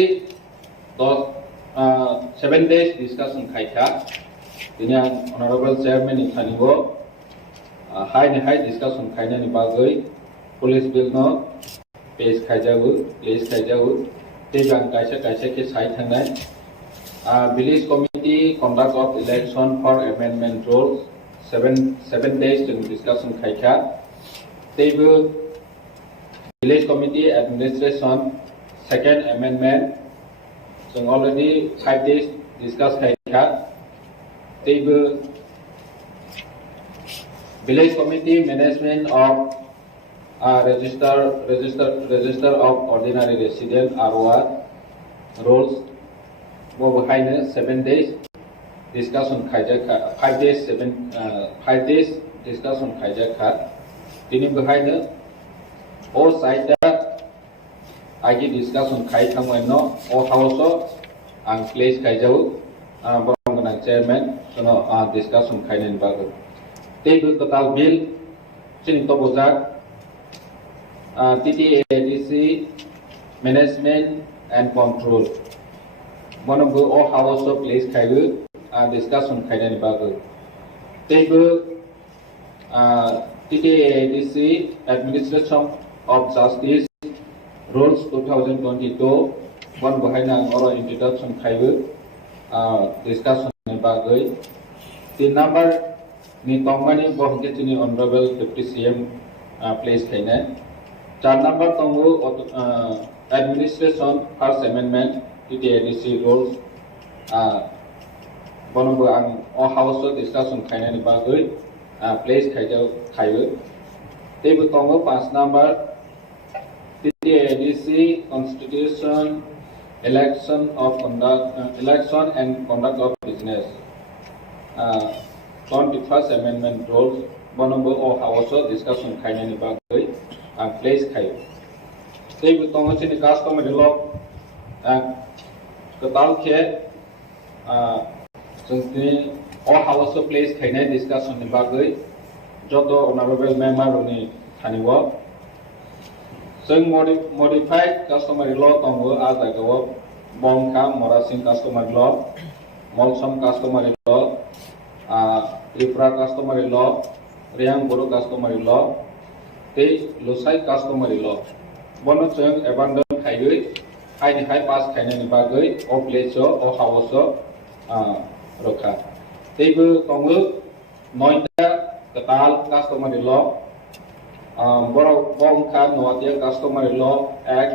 7 days discussion खाइखा दिनै आं honorable chairman नि खानिबो हाय discussion खाइनानि बागै पुलिस बिल न पेज खाइजाबो प्लेस खाइजाबो तेगां कायसे के साइ थांनाय village committee conduct of election for amendment rules 7 days जों discussion खाइखा तेबो village committee administration second amendment जों already 5 days discuss खाइखा तेबो village committee management of register of ordinary resident ROR rules वो बहायनो 7 days discussion खाइजाखा 5 days discussion खाइजाखा दिनै बहायनो ओ साइटा आगे discussion खाइखांबायन ओ house आं प्लेस खाइजाव बरंगना चेयरमैन जों डिस्कशन खाइनायनि बागै तेबो टोटाल बिल जोंनि तबजाक T.T.A.A.D.C मैनेजमेंट एंड कंट्रोल बनोबो ओ हाउस प्लेस खाइबो डिस्कशन खाइनायनि बागै तेबो T.T.A.A.D.C administration of justice rules 2022 one bahayna oro introduction khaibu discussion ni bagai the number ni tongmani bohke chini honorable deputy CM place khaina 4 number tongu administration first amendment T.T.A.A.D.C rules bonobo ang o house discussion khaina ni bagai place khaibu tebo tongu 5 number T.T.A.A.D.C Constitution, election and conduct of business. 21st Amendment rules. Bonobo or House discussion kainani bagai and place kai. They will talk about the customary law. Ketal ke jadi or House place kainani discussion ni bagai. Jodo honorable member ni thaniwa. जों modified customary law दंबो आजागाव बंखा मरासिन customary law मलसम customary law Tripura customary law रियां बोरो customary law ते Lushai customary law बनो जों abandon खाइगै हाय पास खाइनायनि बागै ओ place ओ house रखा तेबो दंबो 9टा total customary law Bongka Noatia Customary Law Act,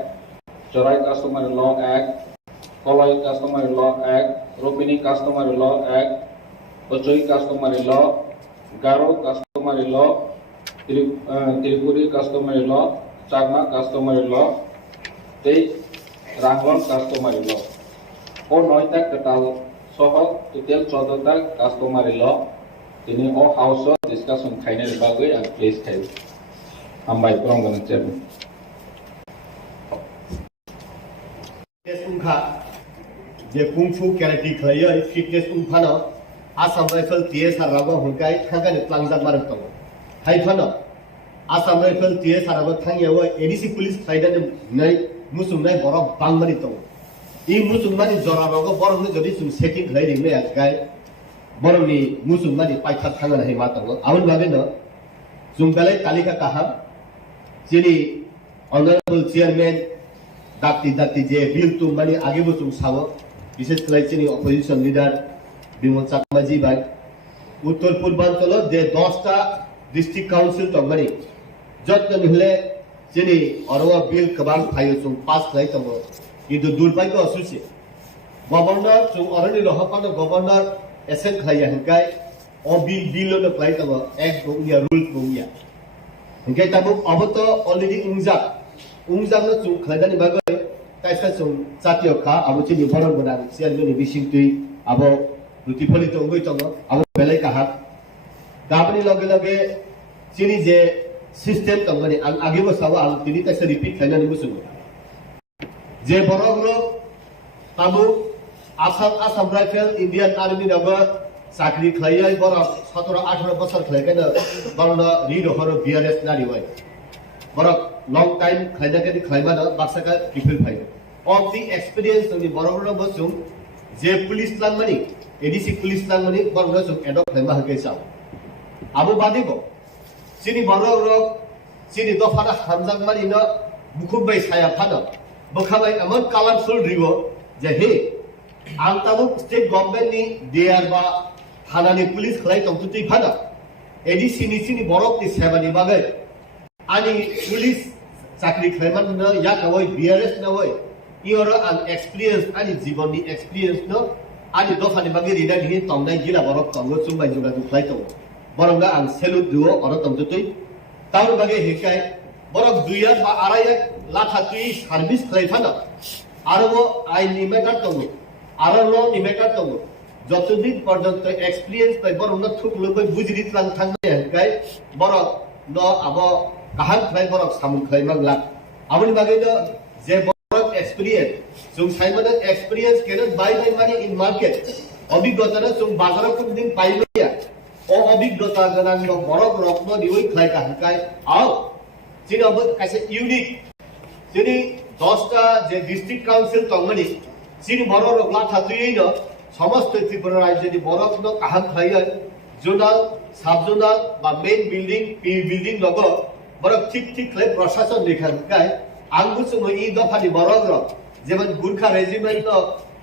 Jorai Customary Law Act, Koloi Customary Law Act, Ropini Customary Law Act, Ochoi Customary Law, Garo Customary Law, Tripuri Customary Law, Chagma Customary Law, Te Ranglon Customary Law. O Noita Katal Soho, Tutel Chodota Customary Law, Tini O House discussion Kainel Bagui and Place Kai. Ambai Prongana Chairman. जे पुंफु केरेक्टि खयो fitness उफानो Assam rifle T.A.A.D.C राबो हुनकाय थांगानि प्लांजाब मारक दङ हायफानो Assam rifle T.A.A.D.C राबो थांयाव ADC police फाइदानि नै मुसुमनाय बरफ बांमानि दङ इ मुसुमनानि जराबागो बरफनि जदि जों सेटिं खालायरिंनो आगाय बरफनि मुसुमनानि पाइखा थांगानि हाय मा दङ आउन बागैनो जों बेलाय तालिका काहा जिनि honorable chairman दाक्ति जे बिल तुम माने आगे बो तुम सावो विशेष कलेक्शन ऑपोजिशन लीडर बिमल चाकमाजी भाई उत्तर पूर्वांचल जे 10टा डिस्ट्रिक्ट काउंसिल तो माने जत मिले जोंनि अरवा बिल गोबां फायो जों पास खालाम दङ किन्तु दुर्भाग्य असुसे गभर्नर जों अरनि लहपानो गभर्नर एसेन खालाया हंकाय अ बिल नो खालाम दङ एक बुंनिया रुल बुंनिया हंकाय ताबो अबत अलरेडी उंजानो जों खालामनानै बागै कायसा जों जातीय खा आबो जोंनि भरन गोनां चेयारमेन बिसिंतुइ आबो रुटिफलित उगै दङ आबो बेलाय काहा गाबनि लगे लगे जोंनि जे सिस्टेम दं माने आं आगे बसाव आं दिनै कायसा रिपिट खालामनानै बुसुङो जे बर'ग्रो ताबो आसाम राइफल इंडियन आर्मी नाबो साख्रि खालायै बर' 17-18 बोसोर खालायखायनो बर'नो रिड हरो बिआरएस नारिवाय बर' लंग टाइम खालायनानै खालायमानो बाक्साका पिपल फायो ऑफ दी एक्सपीरियंस जोंनि बर'ग्रो बसुं जे पुलिस लांमानि एडीसी पुलिस लांमानि बर'नो जों एडप्ट खालायमा होगैसाव आबो बादिबो जोंनि बर'ग्रो जोंनि दफाना हामजांमानिनो बुखुबाय साया फानो बखाबाय एमन कालारफुल रिवो जे हे आं ताबो स्टेट गभर्नमेंट नि देयार बा थानानि पुलिस खालाय तंतुति फानो एडीसी नि सिनि बर'नि सेवानि बागै आनि पुलिस चाकरि खालायमानो या कावै बिआरएस नावै इयर आं एक्सपीरियंस आनि जीवननि एक्सपीरियंस नो आनि दफानि बागै रिडानि हि तंनाय जिला बर'क तंगो चुंबाय जुगा दुखलाय तंगो बरंगा आं सेलुट दुओ अर तंतुति ताउन बागै हिकाय बरक 2 बा 2.5 लाखा तुइ सार्भिस खालायफानो आरो आइनि मेटार दङ आरो ल नि मेटार दङ जतदिन पर्यन्त एक्सपीरियंस बाय बरनो थुकलुबै बुजिरि त्रां थांनाय हंकाय बरक न आबो गाहाम खालाय बरक सामुन खालायमांला आबनि बागैनो जे बरक एक्सपीरियंस जों साइमनो एक्सपीरियंस केन बाय मानि इन मार्केट अभिज्ञता जों बाजाराव कोनदिन पाइबाया अ अभिज्ञता गोनां बरक रत्न दिवै खालाय हंकाय आव जिनाबो कासे यूनिक जोंनि 10टा जे डिस्ट्रिक्ट काउन्सिल दंमोन जोंनि बर'र लाथा तुयैनो समस्त त्रिपुरा राज्यनि बर'नो गाहाम खालायो जोनाल साब जोनाल बा मेन बिल्डिं पी बिल्डिं लगो बरक ठीक खालाय प्रशासन लेखाय आंबो जोङो इ दफानि बर'ग्र जेमन गुरखा रेजिमेंट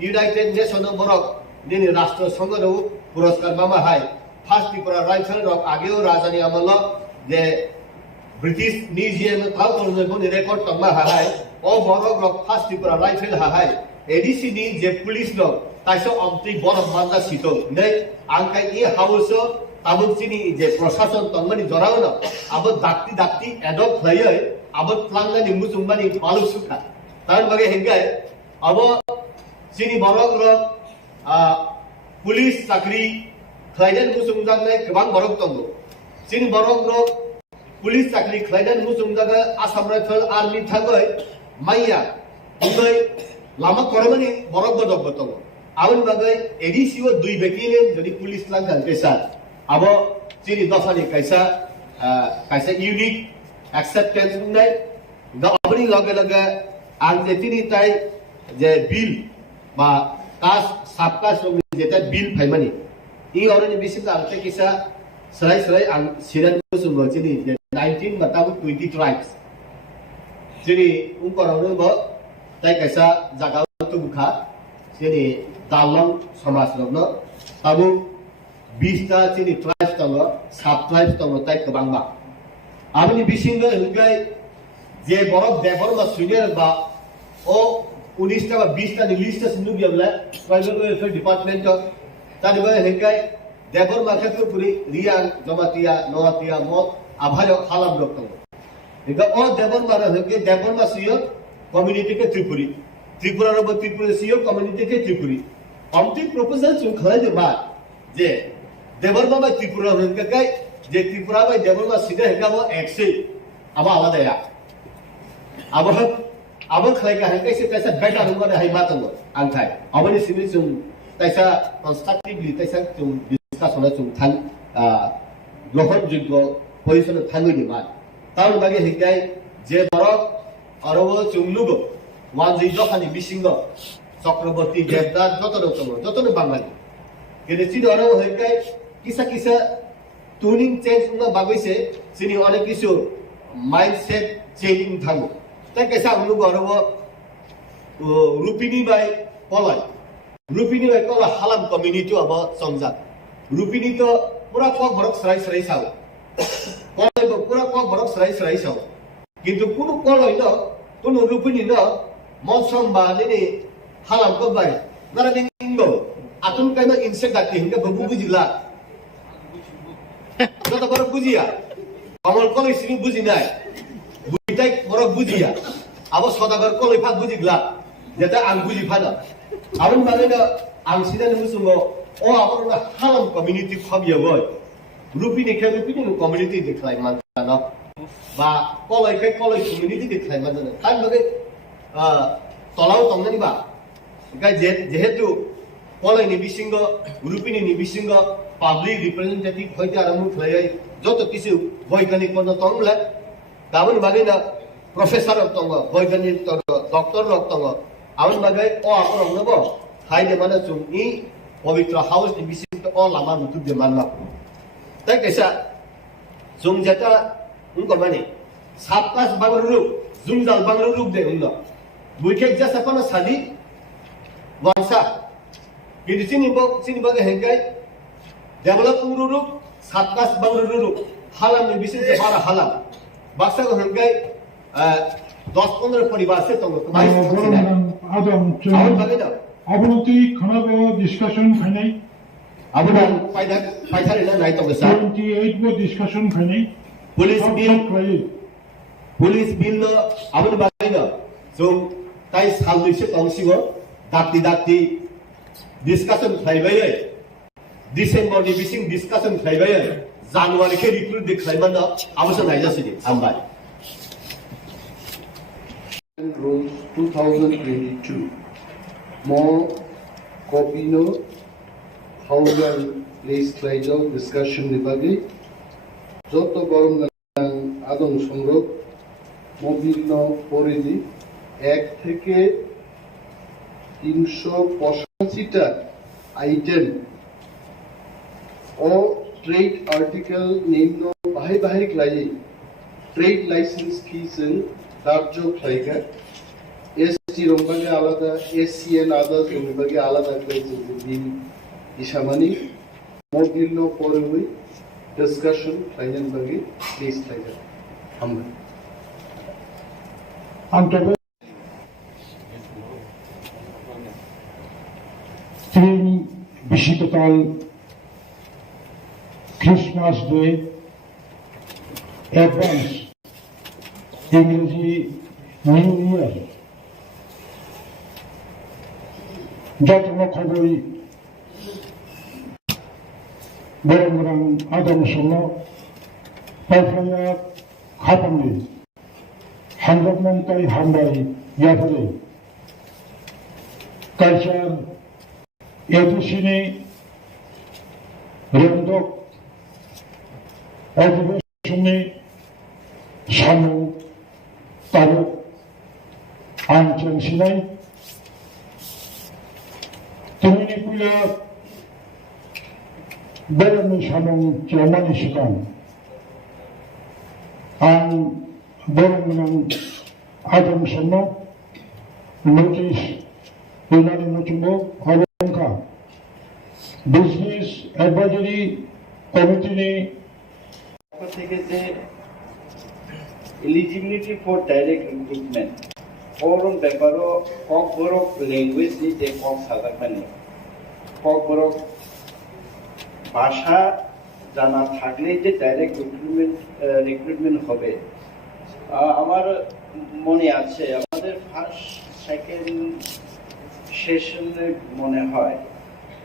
यूनाइटेड नेशन बरक दिनै राष्ट्र संघनो पुरस्कार मामा हाय फार्स्ट त्रिपुरा राइफल रक आगेও राजानि आमल जे ब्रिटिश म्यूजियम थाव करनो रेकर्ड तंमा हाय ओ बरक रक फार्स्ट त्रिपुरा राइफल हाय एडीसी नि जे पुलिस नो ताइसो अमति बरक मानदा सितो नै आंखाय इ हाउस ताबुचिनि जे प्रशासन तंमनि जरावनो आबो दाक्ति एडप्ट खायो आबो प्लांनानि मुजुंबानि पालु सुखा तार बगे हेंगाय अब सिनि बरक रक पुलिस चाकरि खायनान मुजुंजानाय गोबां बरक दंगो सिनि बरक रक पुलिस चाकरि खायनान मुजुंजागा आसाम राइफल आर्मी थागै माइया उदै लामा करमानि बरक बदक बतंग आवन बागै एडीसी ओ 2 बेकिले जदि पुलिस लांगान केसा आबो जिनि दफानि कायसा यूनिक एक्सेप्टेंस बुंनाय दा अबनि लगे लगे आं जेतिनि ताइ जे बिल बा कास साबकास जेता बिल फाइमानि इ अरनि बिसिम आंते किसा सराय आं सिरान सुंगो जिनि 19 बताबु 20 ट्राइब्स जिनि उंकरावनो बो ताइ कायसा जागा तुबुखा जिनि दालं समाज रनो ताबु 20 ता जिनि ट्राइब्स दङ साब ट्राइब्स दङ ताइ गोबांबा आबनि बिसिंगो हंगाय जे बरक देबरमा सुनियर बा ओ 19 ता बा 20 ता नि लिस्ट सुनुबियाबला ट्राइबल वेलफेयर डिपार्टमेंट तानिबो हंगाय देबरमा खेत्रपुरी रियां जमातिया नवातिया मत आभाय खालाम रक दङ इगा ओ देबरमा हंगे देबरमा सियो कम्युनिटी के त्रिपुरा रब त्रिपुरा सियो कम्युनिटी के त्रिपुरी अमति प्रपोजल जों खालाय बा जे देबरमा बा त्रिपुरा हंगे गाय जे त्रिपुरा बा देबरमा सिदे हंगाबो एक्से आबा आलादाया आबो खालायगा हंगे से तैसा बेटा हंगा हाय मा दङ आंखाय आबनि सिनि जों तैसा कन्स्ट्रक्टिवली तैसा जों डिस्कसन जों थां ग्रहण योग्य पोजिशन थांगोनि मा ताउन बागे हिगाय जे बरक अरबो चुंगलुगो वानजि दखानि बिसिंग चक्रवर्ती देवदार जतनो बांगाली गेले चिदो अरबो हिगाय किसा टुनिंग चेंज उंगा बागैसे सिनि अनेक किसु माइंडसेट चेंजिंग थांगो ता कैसा उंगलुगो अरबो रुपिनी बाय कलाय हालाम कम्युनिटी अब संजा रुपिनी तो पूरा कक बरक सराय साव कलाय पूरा कक बरक सराय साव কিন্তু কোনো কলই ন কোনো রূপিনী ন মনসম বা দিনে হালাম কো বাই নারা নিঙ্গো আতুন কাইনা ইনসেক্ট ডাকি হিঙ্গা ববু বুঝিলা যত বড় বুঝিয়া কমল কলই সিনি বুঝি নাই বুঝিটাই বড় বুঝিয়া আবার সদাগর কলই ফাঁক বুঝিগলা যেটা আং বুঝি ফানা আবার মানে না আং সিনা মুসুমো ও আবার না হালাম কমিউনিটি খাবিয়া বই রূপিনী খে রূপিনী কমিউনিটি দেখলাই মাননা বা কলই খে কলই কমিউনিটি দেখলাই মাননা কান লগে তলাও তংনানি বা গাই যেহেতু কলইনি বিসিঙ্গ রূপিনী বিসিঙ্গ পাবলিক রিপ্রেজেন্টেটিভ হইতে আরম্ভ হয়ে যত কিছু বৈজ্ঞানিক পণ্য তংলা গাবন বাগে না প্রফেসর তঙ্গ বৈজ্ঞানিক ডক্টর তঙ্গ আমন বাগে ও আপর নব হাইদে মানে চুম ই পবিত্র house ni bising to all lama mutu de manla তাই কেসা জুম যেটা উনকো মানে সাবকাস বাংরু জুমজাল বাংরু রূপ দে উন্ন বুইকে জাসা পানা সাদি ওয়ানসা কিন্তু চিনি বাগে হেঙ্গাই ডেভেলপ রূপ সাবকাস বাংরু রূপ Halam ni bising te para halam Baksa গো হেঙ্গাই 10-15 পরিবার সে তো মাই আদম আউন বাগে না অবনতি খানাবে ডিসকাশন ফাইনাই আবুনা পাইথারে না নাই তো স্যার 28 বো ডিসকাশন ফাইনাই পুলিশ বিল আবুন বাগে না जों তাই সাল দুইছে তংসিগো দাক্তি ডিসকাশন ফাইবাই ডিসেম্বর नि बिसिं डिस्कशन फाइबाय জানুয়ারি কে রিক্রুট দেখাইমান না অবশ্য নাইজাসিনি আমবাই rules 2022 more KOKPIN হাউজার place ট্রাইজাল discussion বিভাগে যত গরম আদম সংগ্রহ মবিল পরিধি 1 থেকে 385টা আইটেম ও ট্রেড আর্টিকেল নিম্ন বাহিক লাই ট্রেড লাইসেন্স ফিসেন দার্য খাইকা এসটি রংবাগে আলাদা এসসিএন আদার্স রংবাগে আলাদা করেছে বিল ইসামানি মবিল পরে হই ডিসকাশন ফাইনাল বাগে প্লিজ খাইকা আমরা আন্তবে তিন বিশিতকাল ক্রিসমাস ডে অ্যাডভান্স ইংরেজি নিউ ইয়ার যত্ন খবরই বরং আদম সঙ্গ পাইফাইয়া খাপাঙ্গি হান্ড্রদমন্তাই হামবাই ইয়াফারে কালচার এডিসিনি রেন্দক অধিবেশনে সামু তালুক আনচেন সিনাই তেমনি কুলা বেরোনি সামু চেয়ারম্যান শিকান আন বেরোন আদম সন্ন নোটিশ ইউনানি মুচুম্ব অলঙ্কা বিজনেস অ্যাডভাইজারি কমিটি থেকে যে eligibility for direct recruitment form ব্যাপারও ককবরক ল্যাঙ্গুয়েজ যে কম সাদা মানে ককবরক ভাষা জানা থাকলেই যে ডাইরেক্ট রিক্রুটমেন্ট হবে আমার মনে আছে আমাদের ফার্স্ট সেকেন্ড সেশনে মনে হয়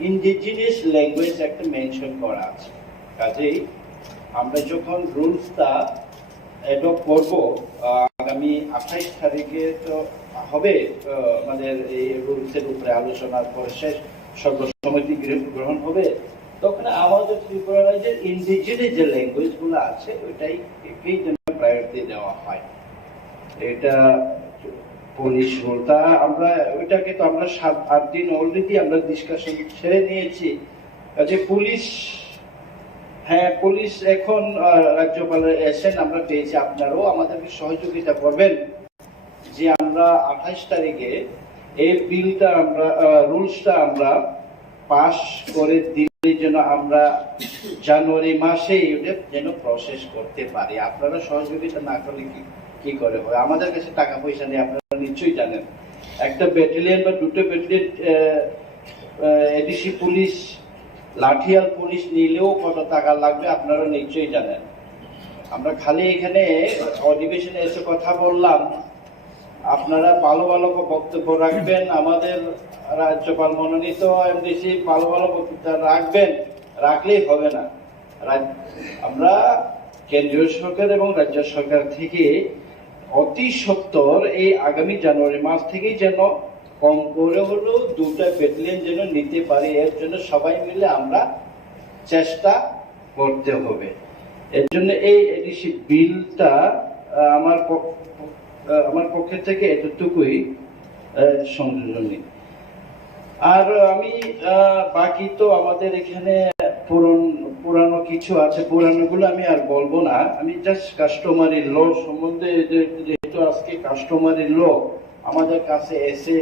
ইন্ডিজিনিয়াস ল্যাঙ্গুয়েজ একটা মেনশন করা আছে কাজেই আমরা যখন রুলসটা অ্যাডপ্ট করব আগামী 28 তারিখে তো হবে আমাদের এই রুলসের উপরে আলোচনার পরে শেষ সর্বসম্মতি গ্রহণ হবে তখন আমাদের ত্রিপুরা রাজ্যের ইন্ডিজিনিয়াস যে ল্যাঙ্গুয়েজগুলো আছে ওইটাই যেন প্রায়োরিটি দেওয়া হয় এটা পুলিশ রুল তা আমরা ওইটাকে তো আমরা 7-8 দিন অলরেডি আমরা ডিসকাশন ছেড়ে নিয়েছি যে পুলিশ হ্যাঁ পুলিশ এখন রাজ্যপালের এসেন আমরা পেয়েছি আপনারাও আমাদেরকে সহযোগিতা করবেন যে আমরা 28 তারিখে এই বিলটা আমরা রুলসটা আমরা পাস করে দিলে যেন আমরা জানুয়ারি মাসে যেন প্রসেস করতে পারি আপনারা সহযোগিতা না করলে কি কি করে হয়। আমাদের কাছে টাকা পয়সা নেই, আপনারা নিশ্চয়ই জানেন। একটা ব্যাটালিয়ন বা দুটো ব্যাটালিয়ন এডিসি পুলিশ, লাঠিয়াল পুলিশ নিলেও কত টাকা লাগবে আপনারা নিশ্চয়ই জানেন। আমরা খালি এখানে অধিবেশনে এসে কথা বললাম, আপনারা ভালো ভালো বক্তব্য রাখবেন, আমাদের রাজ্যপাল মনোনীত এমডিসি ভালো ভালো বক্তব্য রাখবেন, রাখলেই হবে না। আমরা কেন্দ্রীয় সরকার এবং রাজ্য সরকার থেকে অতি সত্বর এই আগামী জানুয়ারি মাস থেকেই যেন কম করে হলেও 2টা ব্যাটালিয়ন যেন নিতে পারি, এর জন্য সবাই মিলে আমরা চেষ্টা করতে হবে। এর জন্য এই এডিসি বিলটা আমার পক্ষে থেকে এতটুকুই সংযোজনী। আর আমি বাকি তো আমাদের এখানে পুরানো কিছু আছে, পুরানোগুলো আমি আর বলবো না। আমি জাস্ট কাস্টমারি ল সম্বন্ধে, যেহেতু আজকে কাস্টমারি ল আমাদের কাছে এসে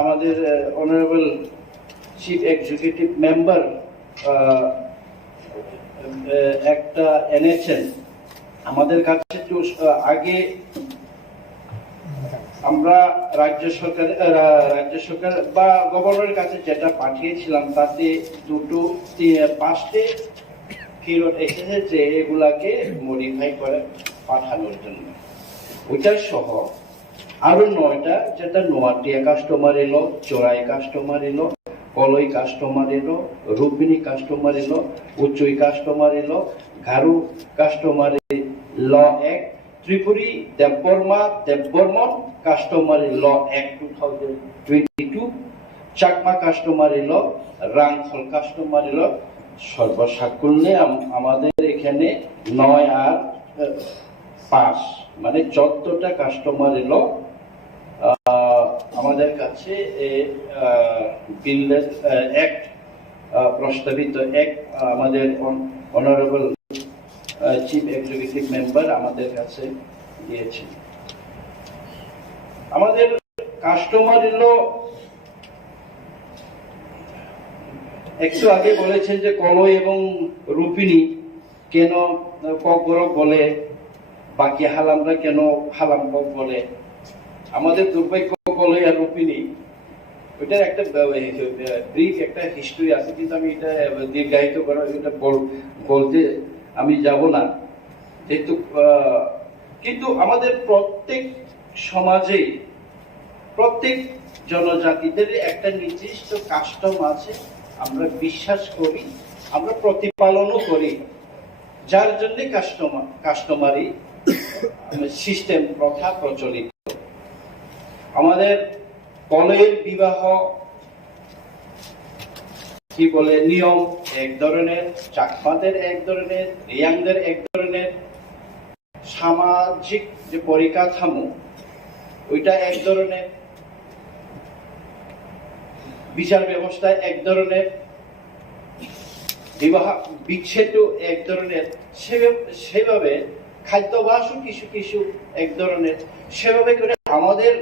আমাদের অনারেবল চিফ এক্সিকিউটিভ মেম্বার একটা এনেছেন আমাদের কাছে। আগে আমরা রাজ্য সরকার বা গভর্নরের কাছে যেটা পাঠিয়েছিলাম তাতে 5টে ফেরত এসেছে যে এগুলাকে মডিফাই করে পাঠানোর জন্য। ওইটার সহ আরো 9টা, যেটা নোয়াটিয়া কাস্টমার এলো, চোরাই কাস্টমার এলো, কলই কাস্টমার এলো, রূপিনী কাস্টমার এলো, উচ্চই কাস্টমার এলো, ঘারু কাস্টমার ল এক, ত্রিপুরী দেববর্মন কাস্টমারি ল অ্যাক্ট 2022, চাকমা কাস্টমারি ল, রাংখল কাস্টমারি ল, সর্বসাকুল্যে আমাদের এখানে 9 আর 5 মানে 14টা কাস্টমারি ল আমাদের কাছে বিলের অ্যাক্ট প্রস্তাবিত অ্যাক্ট আমাদের অনারেবল চিফ এক্সিকিউটিভ মেম্বার আমাদের কাছে দিয়েছেন। আমাদের কাস্টমার এলো, একটু আগে বলেছেন যে কলই এবং রূপিনী কেন ককবরক বলে, বাকি হালামরা কেন হালাম কক বলে। আমাদের দুর্ভাগ্য কলই আর রূপিনী, ওইটার একটা ব্রিফ একটা হিস্ট্রি আছে, কিন্তু আমি এটা দীর্ঘায়িত করা এটা বলতে আমি যাব না, যেহেতু কিন্তু আমাদের প্রত্যেক সমাজে প্রত্যেক জনজাতিদের একটা নির্দিষ্ট কাস্টম আছে, আমরা বিশ্বাস করি, আমরা প্রতিপালনও করি, যার জন্য কাস্টমারি সিস্টেম প্রথা প্রচলিত। আমাদের কলের বিবাহ কি বলে নিয়ম এক ধরনের, চাকমাদের এক ধরনের, রিয়াংদের এক ধরনের, সামাজিক যে পরিকাঠামো ওইটা এক ধরনের, বিচার ব্যবস্থা এক ধরনের, বিবাহ বিচ্ছেদ এক ধরনের, সেভাবে খাদ্যাভ্যাসও কিছু কিছু এক ধরনের। সেভাবে করে আমাদের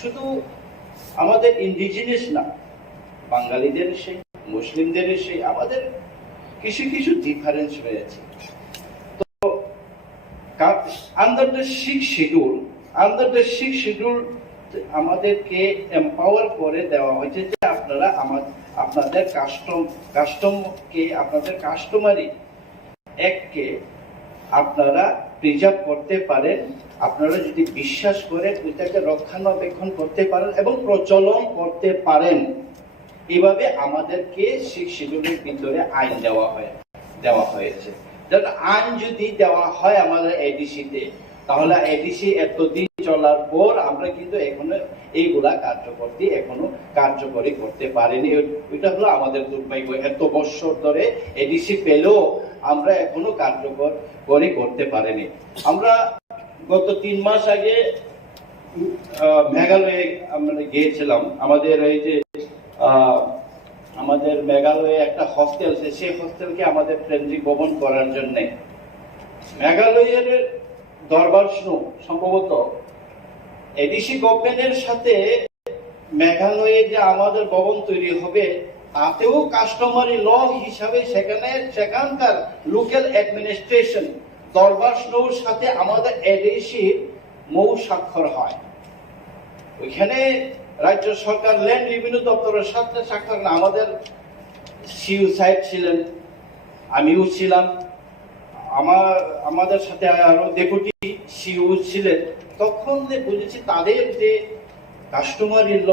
শুধু আমাদের ইন্ডিজিনিয়াস না, বাঙালিদের সেই, মুসলিমদের সেই, আমাদের কিছু কিছু ডিফারেন্স রয়েছে। তো আন্ডার দ্য 6th শিডিউল আমাদেরকে এম্পাওয়ার করে দেওয়া হয়েছে যে আপনারা আপনাদের কাস্টমকে, আপনাদের কাস্টমারি এককে আপনারা প্রিজার্ভ করতে পারেন, আপনারা যদি বিশ্বাস করেন, ওইটাকে রক্ষণাবেক্ষণ করতে পারেন এবং প্রচলন করতে পারেন। এভাবে আমাদেরকে 6th শিডিউলের ভিতরে আইন দেওয়া হয়েছে। আইন যদি দেওয়া হয় আমাদের এডিসিতে, তাহলে এডিসি এতদিন চলার পর আমরা কিন্তু এখনো এইগুলা কার্যকরী করতে পারিনি। ওইটা হলো আমাদের দুর্ভাগ্য। এত বছর ধরে এডিসি পেলেও আমরা এখনো কার্যকরী করতে পারিনি। আমরা গত 3 মাস আগে মেঘালয়ে আমরা গিয়েছিলাম। আমাদের এই যে আমাদের মেঘালয়ে একটা হস্টেল, সেই হস্টেলকে আমাদের কেন্দ্রিক ভবন করার জন্য মেঘালয়ের দরবার সম্ভবত এডিসি গভর্নমেন্টের সাথে মেঘালয়ে যে আমাদের ভবন তৈরি হবে তাতেও কাস্টমারি ল হিসাবে সেখানকার লোকাল অ্যাডমিনিস্ট্রেশন দরবার নৌর সাথে আমাদের এডিসির মৌ স্বাক্ষর হয়। ওইখানে রাজ্য সরকার ল্যান্ড রেভিনিউ দপ্তরের সাথে স্বাক্ষর, আমাদের সিইও সাহেব ছিলেন, আমিও ছিলাম, আমাদের সাথে আরো ডেপুটি সিইও ছিলেন। তখন বুঝেছি তাদের যে কাস্টমারি ল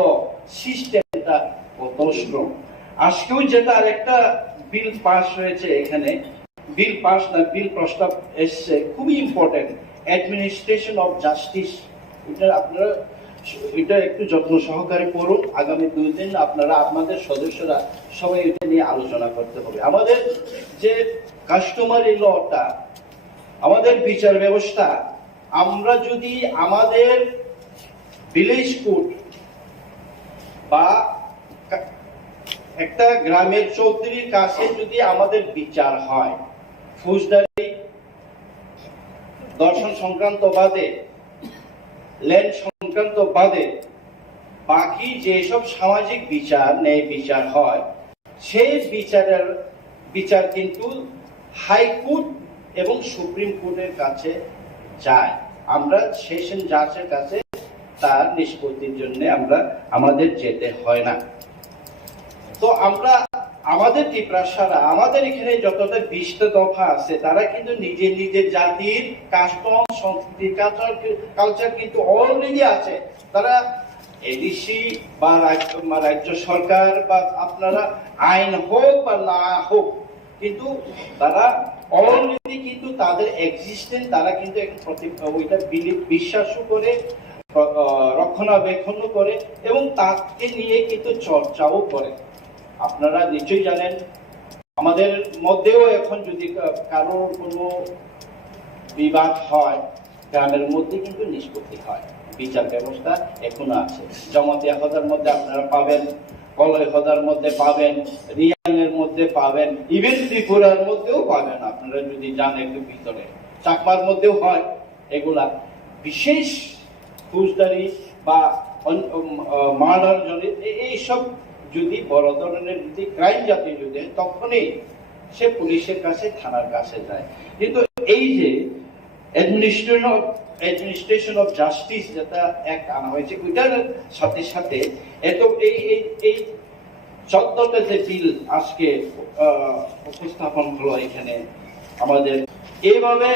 সিস্টেমটা কত স্ট্রং। আজকেও যেটা আরেকটা বিল পাস হয়েছে, এখানে বিল পাস না বিল প্রস্তাব এসছে, খুবই ইম্পর্টেন্ট, অ্যাডমিনিস্ট্রেশন অফ জাস্টিস। এটা আপনারা এটা একটু যত্ন সহকারে পড়ুন। আগামী 2 দিন আপনারা আপনাদের সদস্যরা সবাই এটা নিয়ে আলোচনা করতে হবে। আমাদের যে কাস্টমারি লটা, আমাদের বিচার ব্যবস্থা, আমরা যদি আমাদের ভিলেজ কোর্ট বা একটা গ্রামের চৌধুরীর কাছে যদি আমাদের বিচার হয়, ফৌজদারি দর্শন সংক্রান্ত বাদে, ল্যান্ড সংক্রান্ত বাদে বাকি যেসব সামাজিক বিচার ন্যায় বিচার হয়, সেই বিচার কিন্তু হাইকোর্ট এবং সুপ্রিম কোর্টের কাছে যায়। আমরা সেশন জাজের কাছে তার নিষ্পত্তির জন্য আমাদের যেতে হয় না। তো আমরা আমাদের ত্রিপুরা, আমাদের এখানে যতটা 20টা দফা আছে, তারা কিন্তু নিজের জাতির কাস্টম, সংস্কৃতি, কালচার কিন্তু অলরেডি আছে। তারা এডিসি বা রাজ্য সরকার বা আপনারা আইন হোক বা না হোক, কিন্তু তারা অলরেডি কিন্তু তাদের এক্সিস্টেন্স, তারা কিন্তু ওইটা বিশ্বাসও করে, রক্ষণাবেক্ষণ করে এবং তাকে নিয়ে কিন্তু চর্চাও করে। আপনারা নিশ্চয়ই জানেন, আমাদের মধ্যেও এখন যদি কারোর কোনো বিবাদ হয়, গ্রামের মধ্যে কিন্তু নিষ্পত্তি হয়। বিচার ব্যবস্থা এখনো আছে। জমাতিয়া হদার মধ্যে আপনারা পাবেন, কলয় হদার মধ্যে পাবেন, রিয়াংয়ের মধ্যে পাবেন, ইভেন ত্রিপুরার মধ্যেও পাবেন। আপনারা যদি যান একটু ভিতরে, চাকমার মধ্যেও হয় এগুলা। বিশেষ ফৌজদারি বা মার্ডার জড়িত এইসব যদি বড় ধরনের যদি ক্রাইম জাতীয় যদি, তখনই সে পুলিশের কাছে, থানার কাছে যায়। কিন্তু এই যে অ্যাডমিনিস্ট্রেশন অফ জাস্টিস যেটা অ্যাক্ট আনা হয়েছে, ওইটার সাথে সাথে এত এই 14টা যে বিল আজকে উপস্থাপন হলো এখানে আমাদের, এইভাবে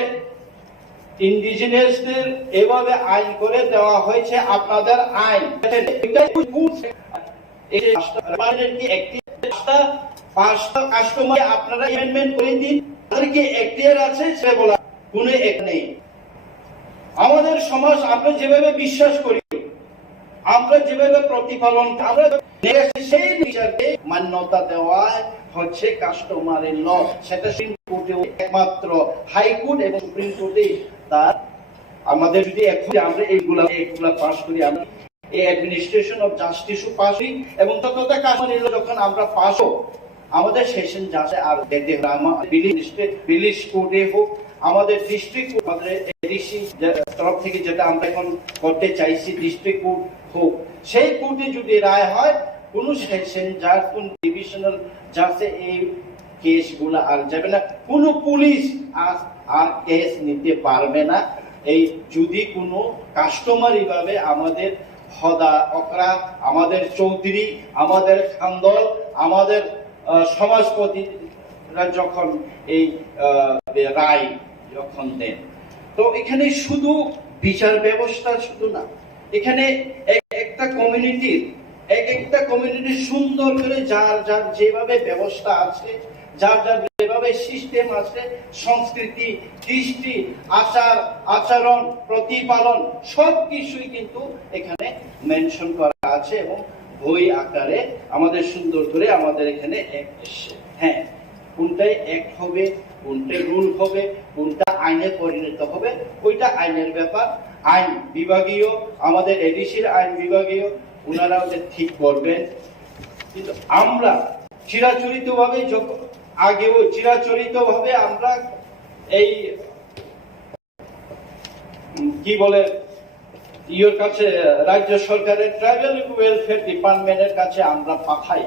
ইন্ডিজিনিয়াসদের এভাবে আইন করে দেওয়া হয়েছে। আপনাদের আইন আপনারা অ্যামেন্ডমেন্ট করে দিন, তাদেরকে এখতিয়ার আছে সে বলা কোনো এক নেই। আমাদের সমাজ আমরা যেভাবে বিশ্বাস করি, আমরা যেভাবে প্রতিপালন, আমরা সেই বিচারকে মান্যতা দেওয়া হচ্ছে কাস্টমারি ল। সেটা সুপ্রিম কোর্টে, একমাত্র হাইকোর্ট এবং সুপ্রিম কোর্টে তার আমাদের যদি এখন আমরা এইগুলা পাস করি, আমরা এই অ্যাডমিনিস্ট্রেশন অফ জাস্টিসও পাস করি এবং ততটা কাস্টমারি ল যখন আমরা পাস হোক, আমাদের সেশন জাজে আর ভিলেজ কোর্টে হোক, আমাদের ডিস্ট্রিক্ট কোর্ট, আমাদের এডিসি তরফ থেকে যেটা আমরা এখন করতে চাইছি ডিস্ট্রিক্ট কোর্ট হোক, সেই কোর্টে যদি রায় হয়, কোন সেকশন জাজ, কোন ডিভিশনাল জাজে এই কেসগুলো আর যাবে না। কোন পুলিশ আর কেস নিতে পারবে না এই যদি কোনো কাস্টমারি ভাবে আমাদের হদা অকরা, আমাদের চৌধুরী, আমাদের খানদল, আমাদের সমাজপতিরা যখন এই রায় যখন দেন। তো এখানে শুধু বিচার ব্যবস্থা শুধু না, এখানে একটা কমিউনিটি সুন্দর করে যার যেভাবে ব্যবস্থা আছে, যার যেভাবে সিস্টেম আছে, সংস্কৃতি, কৃষ্টি, আচরণ, প্রতিপালন সবকিছুই কিন্তু এখানে মেনশন করা আছে এবং বই আকারে আমাদের সুন্দর করে আমাদের এখানে এসছে। হ্যাঁ, কোনটাই অ্যাক্ট হবে, কোনটা রুল হবে, কোনটা আইনে পরিণত হবে, ওইটা আইনের ব্যাপার। আইন বিভাগীয়, আমাদের এডিসির আইন বিভাগীয়, ওনারা ওদের ঠিক করবেন। কিন্তু আমরা চিরাচরিতভাবে আমরা এই কি বলে ইয়োর কাছে, রাজ্য সরকারের ট্রাইবাল ওয়েলফেয়ার ডিপার্টমেন্টের কাছে আমরা পাঠাই।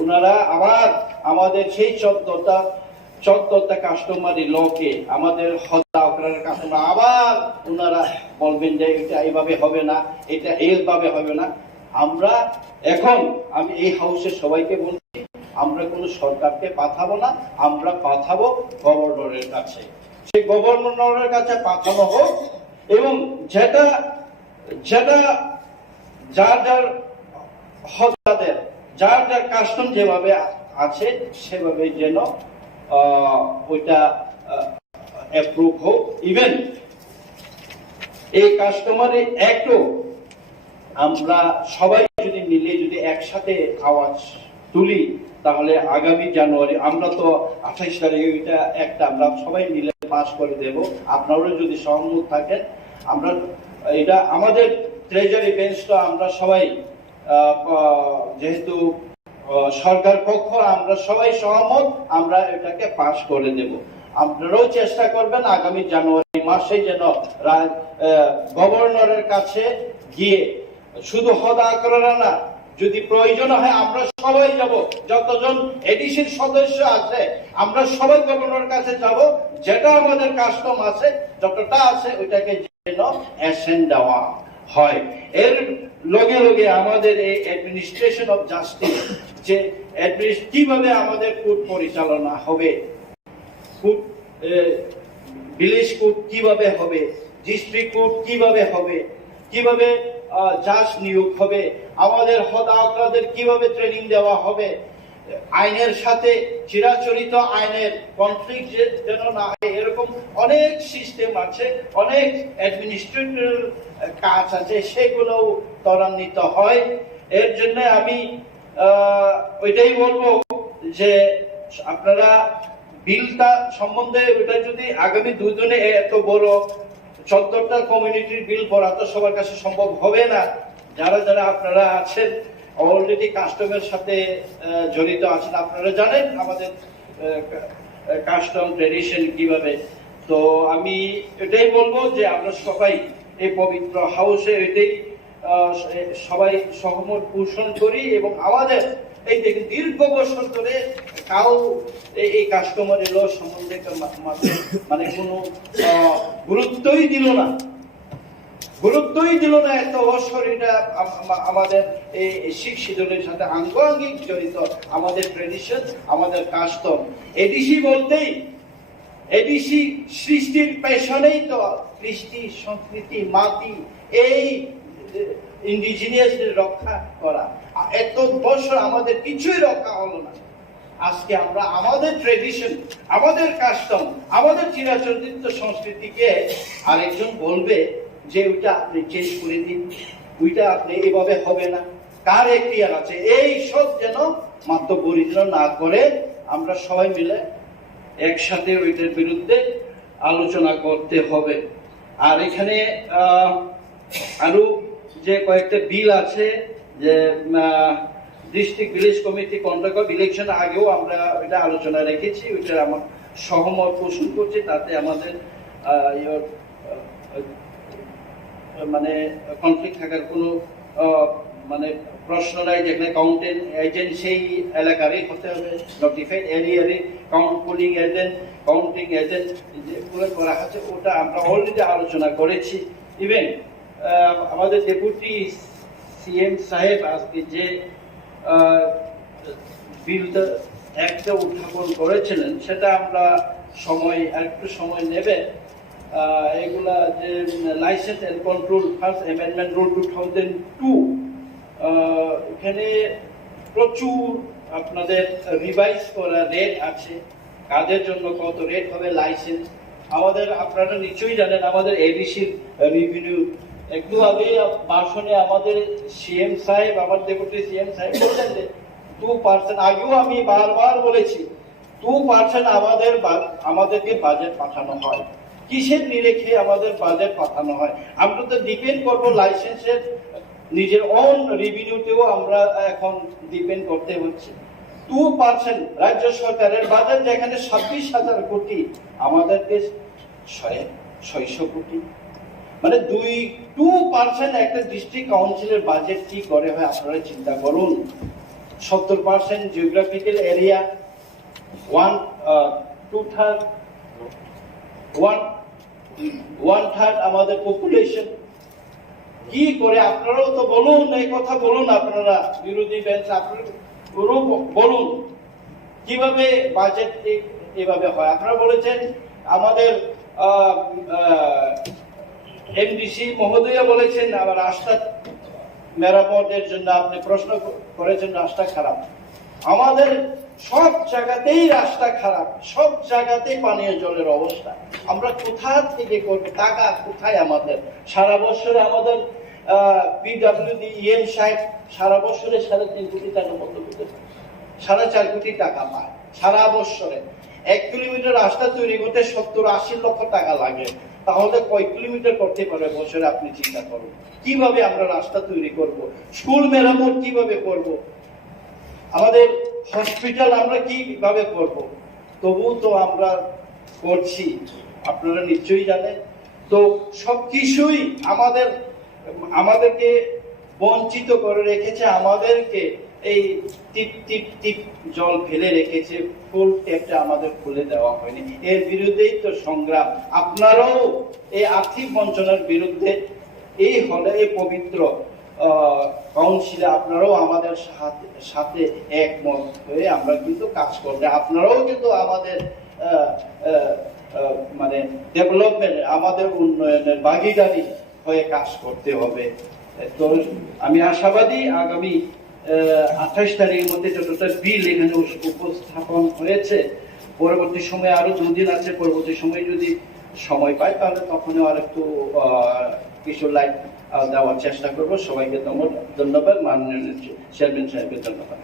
ওনারা আবার আমাদের সেই 14টা 14টা কাস্টমারি লকে আমাদের হদা অকরার কাস্টমার আবার ওনারা বলবেন যে এটা এইভাবে হবে না, এটা এইভাবে হবে না। আমরা এখন আমি এই হাউসের সবাইকে বলছি, আমরা কোনো সরকারকে পাঠাবো না, আমরা পাঠাবো গভর্নরের কাছে। সেই গভর্নরের কাছে পাঠানো হোক এবং যেটা যেটা যার যার হদাদের যার যার কাস্টম যেভাবে আছে সেভাবে যেন ওইটা অ্যাপ্রুভ হোক। ইভেন এই কাস্টমারি অ্যাক্টও আমরা সবাই যদি মিলে যদি একসাথে আওয়াজ তুলি তাহলে আগামী জানুয়ারি, আমরা তো 28 তারিখে ওইটা একটা আমরা সবাই মিলে পাস করে দেব। আপনারাও যদি সহমত থাকেন, আমরা এটা আমাদের ট্রেজারি বেঞ্চটা আমরা সবাই যেহেতু সরকার পক্ষ আমরা সবাই সহমত, আমরা এটাকে পাস করে দেব। আপনারাও চেষ্টা করবেন আগামী জানুয়ারি মাসে যেন গভর্নরের কাছে গিয়ে শুধু হদা করা না, যদি প্রয়োজন হয় আমরা সবাই যাব, যতজন এডিসির সদস্য আছে আমরা সবাই গভর্নরের কাছে যাব, যেটা আমাদের কাস্টম আছে যতটা আছে ওইটাকে যেন অ্যাসেন্ট দেওয়া হয়। এর লগে লগে আমাদের এই অ্যাডমিনিস্ট্রেশন অফ জাস্টিস, যে কিভাবে আমাদের কোর্ট পরিচালনা হবে, কোর্ট ভিলেজ কোর্ট কিভাবে হবে, ডিস্ট্রিক্ট কোর্ট কিভাবে হবে, কিভাবে জাজ নিয়োগ হবে, আমাদের হদা অকরাদের কিভাবে ট্রেনিং দেওয়া হবে, আইনের সাথে চিরাচরিত আইনের কনফ্লিক্ট যেন না হয়, এরকম অনেক সিস্টেম আছে, অনেক অ্যাডমিনিস্ট্রেটিভ কাজ আছে, সেগুলোও ত্বরান্বিত হয়। এর জন্য আমি ওইটাই বলবো যে আপনারা বিলটা সম্বন্ধে ওটা যদি আগামী 2 দিনে এত বড় 14টা কমিউনিটির বিল পড়া তো সবার কাছে সম্ভব হবে না। যারা যারা আপনারা আছেন অলরেডি কাস্টমের সাথে জড়িত আছেন, আপনারা জানেন আমাদের কাস্টম ট্রেডিশন কিভাবে। তো আমি এটাই বলবো যে আমরা সবাই এই পবিত্র হাউসে এটাই সবাই সহমত পোষণ করি এবং আমাদের এই দেখুন দীর্ঘ বছর ধরে কাউ এই কাস্টমারি ল সম্বন্ধে মানে কোনো গুরুত্বই দিল না, এত বছর এটা আমাদের এই শিখ শিদলের সাথে আঙ্গিক জড়িত আমাদের ট্রেডিশন, আমাদের কাস্টম। এডিসি বলতেই এডিসি সৃষ্টির পেছনেই তো কৃষ্টি সংস্কৃতি মাটি এই ইন্ডিজিনিয়াস রক্ষা করা। এত বছর আমাদের কিছুই রক্ষা হলো না, আজকে আমরা আমাদের ট্রেডিশন, আমাদের কাস্টম, আমাদের চিরাচরিত সংস্কৃতিকে আরেকজন বলবে যে ওইটা আপনি চেঞ্জ করে দিন, ওইটা আপনি এভাবে হবে না, কার এখতিয়ার আছে, এই সব যেন মাত্র পরিচালনা না করে আমরা সবাই মিলে একসাথে ওইটার বিরুদ্ধে আলোচনা করতে হবে। আর এখানে আরো যে কয়েকটা বিল আছে, যে district village committee conduct of election আগেও আমরা এটা আলোচনা রেখেছি, ওইটা আমার সহমত পোষণ করছি। তাতে আমাদের মানে কনফ্লিক্ট থাকার কোনো মানে প্রশ্ন নাই, যেখানে কাউন্টেন্ট এজেন্ট সেই এলাকারই হতে হবে, নোটিফাইড এরিয়ারই পুলিং এজেন্ট, কাউন্টিং এজেন্ট যেগুলো করা আছে ওটা আমরা অলরেডি আলোচনা করেছি। ইভেন আমাদের ডেপুটি সিএম সাহেব আজকে যে বিলটা একটা উত্থাপন করেছিলেন সেটা আমরা একটু সময় নেবে। এগুলা যে licence and control first amendment rule 2002, এখানে প্রচুর আপনাদের রিভাইজ করা রেট আছে, কাদের জন্য কত রেট হবে লাইসেন্স। আমাদের আপনারা নিশ্চয়ই জানেন আমাদের এডিসির রিভিনিউ একটু আগে ভাষণে আমাদের সিএম সাহেব, আমার ডেপুটি সিএম সাহেব বললেন যে 2%, আগেও আমি বারবার বলেছি 2% আমাদেরকে বাজেট পাঠানো হয়। কিসের নিরেখে আমাদের বাজেট পাঠানো হয়? আমরা তো ডিপেন্ড করবো লাইসেন্সের নিজের অন রেভিনিউতেও আমরা এখন ডিপেন্ড করতে হচ্ছে। 2% রাজ্য সরকারের বাজেট যেখানে 26,000 কোটি, আমাদেরকে 600 কোটি, মানে 2% একটা ডিস্ট্রিক্ট কাউন্সিলের বাজেট কি করে হয় আপনারা চিন্তা করুন। 70% জিওগ্রাফিক্যাল এরিয়া, 2/3 1/3 আমাদের পপুলেশন। কি করে আপনারাও তো বলুন, এই কথা বলুন, আপনারা বিরোধী বেঞ্চ আপনারা বলুন কিভাবে বাজেট এভাবে হয়। আপনারা বলেছেন আমাদের এমডিসি মহোদয়া বলেছেন আবার রাস্তা মেরামতের জন্য আপনি প্রশ্ন করেছেন রাস্তা খারাপ। আমাদের সব জায়গাতেই রাস্তা খারাপ, সব জায়গাতেই পানীয় জলের অবস্থা। আমরা কোথা থেকে করব? টাকা কোথায় আমাদের? সারা বছরে আমাদের পিডব্লিউডি ইএম সাহেব সারা বছরে 3.5 কোটি টাকার মতো পেতে পারে, 4.5 কোটি টাকা পায় সারা বছরে। 1 কিলোমিটার রাস্তা তৈরি করতে 70-80 লক্ষ টাকা লাগে। তাহলে কয় কিলোমিটার করতে পারে বছরে আপনি চিন্তা করুন। কিভাবে আমরা রাস্তা তৈরি করব? স্কুল মেরামত কিভাবে করব? আমাদের হসপিটাল আমরা কিভাবে করব? তবুও তো আমরা করছি, আপনারা নিশ্চয়ই জানেন। তো সবকিছুই আমাদেরকে বঞ্চিত করে রেখেছে, আমাদেরকে এই টিপ টিপ টিপ জল ফেলে রেখেছে, ফুল ট্যাপটা আমাদের খুলে দেওয়া হয়নি। এর বিরুদ্ধেই তো সংগ্রাম। আপনারাও এই আর্থিক বঞ্চনার বিরুদ্ধে এই হলে এই পবিত্র কাউন্সিলে আপনারাও আমাদের সাথে একমত হয়ে আমরা কিন্তু কাজ করতে, আপনারাও কিন্তু আমাদের মানে ডেভেলপমেন্ট, আমাদের উন্নয়নের ভাগিদারি হয়ে কাজ করতে হবে। তো আমি আশাবাদী আগামী 28 তারিখের মধ্যে যতটা বিল এখানে উপস্থাপন হয়েছে, পরবর্তী সময়ে আরো 2 দিন আছে, পরবর্তী সময়ে যদি সময় পাই তাহলে তখনও আর একটু কিছু লাইট দেওয়ার চেষ্টা করব। সবাইকে ধন্যবাদ, মাননীয় চেয়ারম্যান সাহেবকে ধন্যবাদ।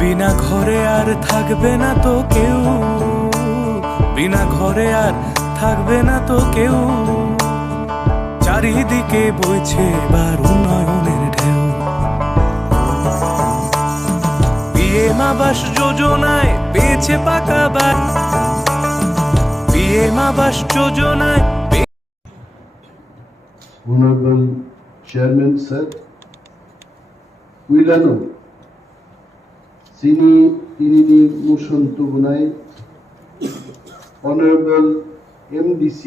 বিনা ঘরে আর থাকবে না তো কেউ, বিনা ঘরে আর থাকবে না তো কেউ, চারিদিকে বইছে এবার উন্নয়নের ঢেউ। পিএম আবাস যোজনায় পেয়েছে পাকা বাড়ি, পিএম আবাস যোজনায়। Honorable Chairman Sir, Uilano, Sini Inini Mushon Tugunai, Honorable MDC,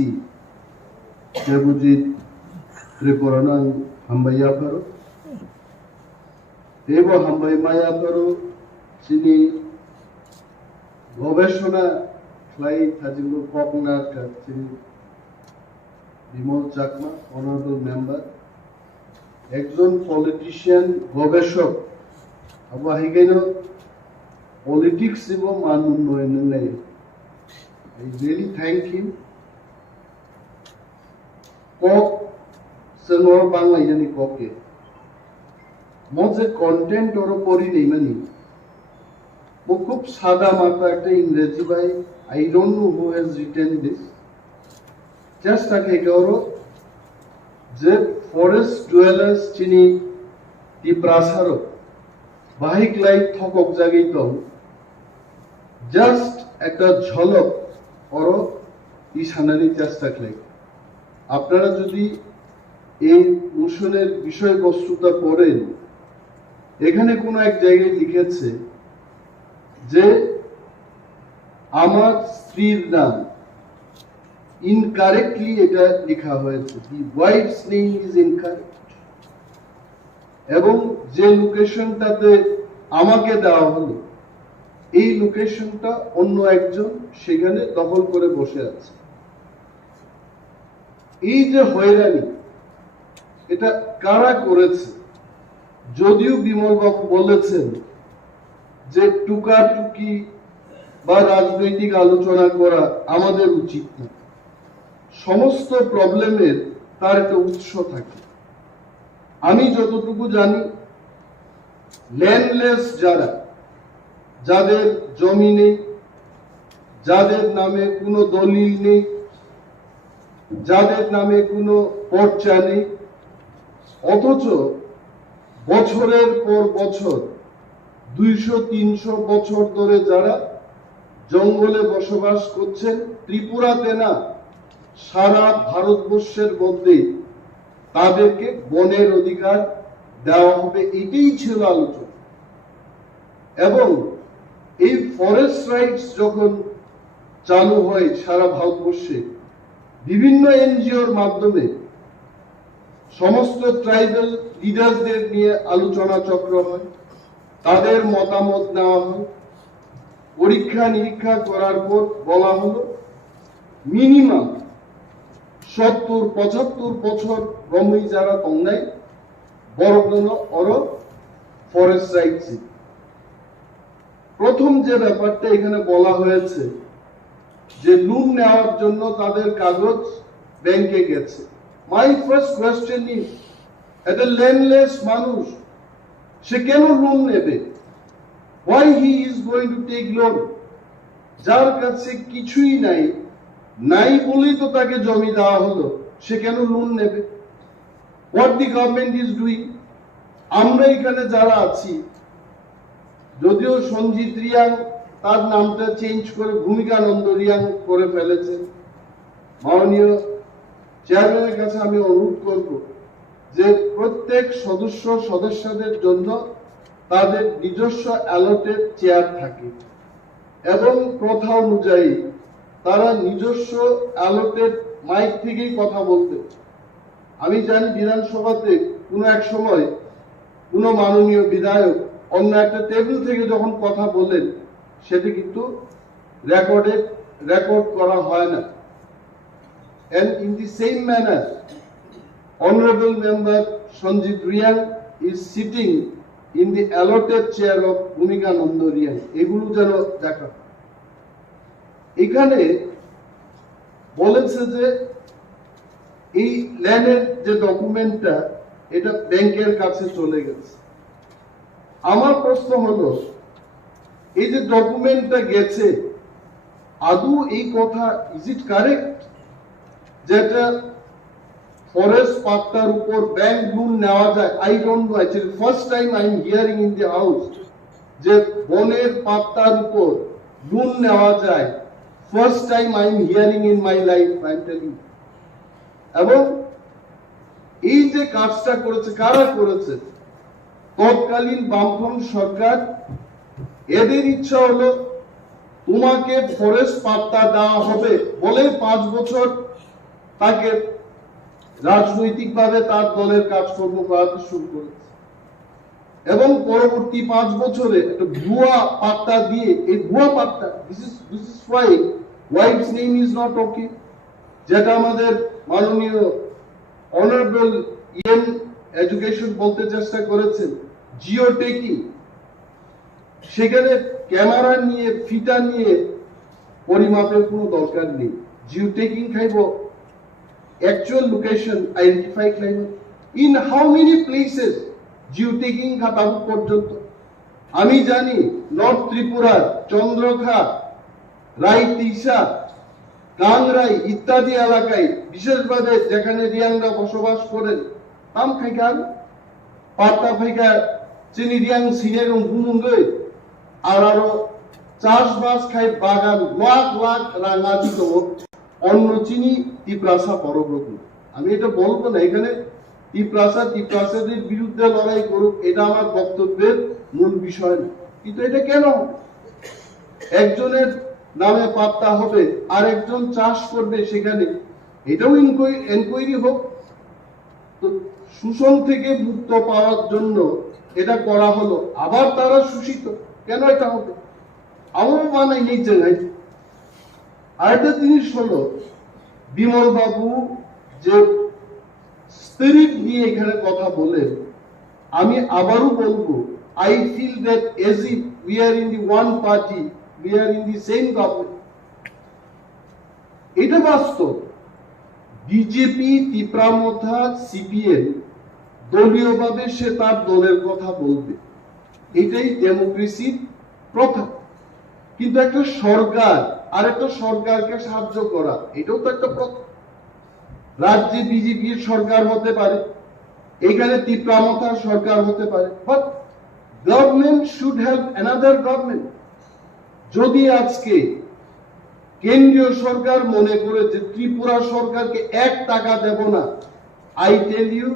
Jabujit Tripuranang Hambayaparo, Deva Hambayaparo, Sini Goveshona, Fly Tajimu Popna, Sini Bimal Chakma, honourable member, একজন পলিটিশিয়ান, গবেষক, আবাহিগেন পলিটিক্স এবং মান উন্নয়নের নাই। I really thank him. কক সেলর বাংলা জানি ককে মজে কন্টেন্ট ওর পড়ি নেই মানে ও খুব সাদা মাথা একটা ইংরেজি ভাই। I don't know who has written this. Just like যে ফরেস্ট ডুয়েলার্স চিনি দি প্রাসারো বাহিক লাইট থকক জাগিত জাস্ট একটা ঝলক অর ইসানানি চেষ্টা লাইক। আপনারা যদি এই মোশনের বিষয়বস্তুটা পড়েন, এখানে কোনো এক জায়গায় লিখেছে যে আমার স্ত্রীর নাম ইনকারেক্টলি এটা লেখা হয়েছে, দি ওয়াইফস নেম ইজ ইনকারেক্ট, এবং যে লোকেশনটাতে আমাকে দেওয়া হলো এই লোকেশনটা অন্য একজন সেখানে দখল করে বসে আছে। এই যে হয়রানি এটা কারা করেছে? যদিও বিমল বাবু বলেছেন যে টুকাটুকি বা রাজনৈতিক আলোচনা করা আমাদের উচিত না, সমস্ত প্রবলেমের তার একটা উৎস থাকে। আমি যতটুকু জানি ল্যান্ডলেস যারা, যাদের জমি নেই, যাদের নামে কোনো দলিল নেই, যাদের নামে কোনো পর্চা নেই, অথচ বছরের পর বছর 200-300 বছর ধরে যারা জঙ্গলে বসবাস করছেন, ত্রিপুরাতে না সারা ভারতবর্ষের মধ্যে তাদেরকে বনের অধিকার দেওয়া হবে, এটাই ছিল আলোচনা। এবং এই ফরেস্ট রাইটস যখন চালু হয় সারা ভারতবর্ষে, বিভিন্ন এনজিওর মাধ্যমে সমস্ত ট্রাইবাল লিডারদের নিয়ে আলোচনা চক্র হয়, তাদের মতামত নেওয়া হয়, পরীক্ষা নিরীক্ষা করার পর বলা হলো মিনিমাম 70-75 বছর ব্রহ্মী যারা তংনাই বড় অর ফরেস্ট রাইটস। প্রথম যে ব্যাপারটা এখানে বলা হয়েছে যে লোন নেওয়ার জন্য তাদের কাগজ ব্যাংকে গেছে। মাই ফার্স্ট কোয়েশ্চেন ইজ, একটা ল্যান্ডলেস মানুষ সে কেন লোন নেবে? Why he is going to take loan? যার কাছে কিছুই নাই বলেই তো তাকে জমি দেওয়া হলো, সে কেন লোন নেবে? What the government is doing, আমরা এখানে যারা আছি, যদিও সঞ্জিত রিয়াং তার নামটা চেঞ্জ করে ভূমিকানন্দ রিয়াং করে ফেলেছে, মাননীয় চেয়ারম্যানের কাছে আমি অনুরোধ করব যে প্রত্যেক সদস্যদের জন্য তাদের নিজস্ব অ্যালটেড চেয়ার থাকে এবং প্রথা অনুযায়ী তারা নিজস্ব অ্যালটেড মাইক থেকেই কথা বলতে। আমি জানি বিধানসভাতে কোনো এক সময় কোনো মাননীয় বিধায়ক অন্য একটা টেবিল থেকে যখন কথা বলেন সেটি কিন্তু রেকর্ড করা হয় না। And in the same manner, Honorable Member Sanjit Riyang is sitting in the allotted chair of Bhumika Nando Riyang. এগুলো যেন দেখা। এখানে বলেছে যে এই ল্যান্ডের যে ডকুমেন্টটা এটা ব্যাংকের কাছে চলে গেছে। আমার প্রশ্ন হলো, এই যে ডকুমেন্টটা গেছে আদৌ এই কথা ইজ ইট কারেক্ট যেটা ফরেস্ট পাট্টার উপর ব্যাংক লোন নেওয়া যায়? I don't know, actually first time I am hearing in the house যে বনের পাট্টার উপর লোন নেওয়া যায়। First time I am hearing in my life, I am telling. এবং এই যে কাজটা করেছে, কারা করেছে? তৎকালীন বামফ্রন্ট সরকার। এদের ইচ্ছা হলো তোমাকে ফরেস্ট পাট্টা দেওয়া হবে বলে 5 বছর তাকে রাজনৈতিকভাবে তার দলের কাজকর্ম করাতে শুরু করেছে এবং পরবর্তী 5 বছরে একটা ভুয়া পাট্টা দিয়ে, এই ভুয়া patta, this is why wife's name is not okay, যেটা আমাদের মাননীয় অনারেবল এডুকেশন বলতে চেষ্টা করেছেন, জিও টেকিং। সেখানে ক্যামেরা নিয়ে ফিটা নিয়ে পরিমাপের কোনো দরকার নেই। জিও টেকিং খাইব actual location identify climate in how many places geotagging খাতাবু পর্যন্ত। আমি জানি নর্থ ত্রিপুরার চন্দ্রখা, রাইতিসা, কাংরাই ইত্যাদি এলাকায়, বিশেষভাবে যেখানে রিয়াংরা বসবাস করেন, তাম খাইকান পাতা ফাইকা চিনি রিয়াং সিনের হুমুঙ্গই আরো চাষবাস খাই বাগান লাখ লাখ রাঙাজি তো অন্য চিনি ত্রিপুরা পরব্রত। আমি এটা বলবো না এখানে ত্রিপুরাদের বিরুদ্ধে লড়াই করুক, এটা আমার বক্তব্যের মূল বিষয় না। কিন্তু এটা কেন একজনের নামে পাত্তা হবে আর একজন চাষ করবে সেখানে? এটাও এনকোয়ারি হোক। তো শোষণ থেকে মুক্ত পাওয়ার জন্য এটা করা হলো, আবার তারা শোষিত কেন? এটা হবে আমার মানে এই জায়গায়। আরেকটা জিনিস হলো, বিমল বাবু যে স্পিরিট নিয়ে এখানে কথা বলেন, আমি আবারও বলবো, I feel that as if we are in the one party, we are in the same government. এটা বাস্তব। বিজেপি, ত্রিপুরা, সিপিএম দলীয়ভাবে সে তার দলের কথা বলবে, এটাই ডেমোক্রেসির প্রথা। কিন্তু একটা সরকার আর একটা সরকারকে সাহায্য করা, এটাও তো একটা প্রথা। রাজ্যে বিজেপির সরকার হতে পারে, এখানে ত্রিপুরা সরকার হতে পারে, but government should help another government. যদি আজকে কেন্দ্রীয় সরকার মনে করে যে ত্রিপুরা সরকারকে 1 টাকা দেব না, আই টেল ইউ,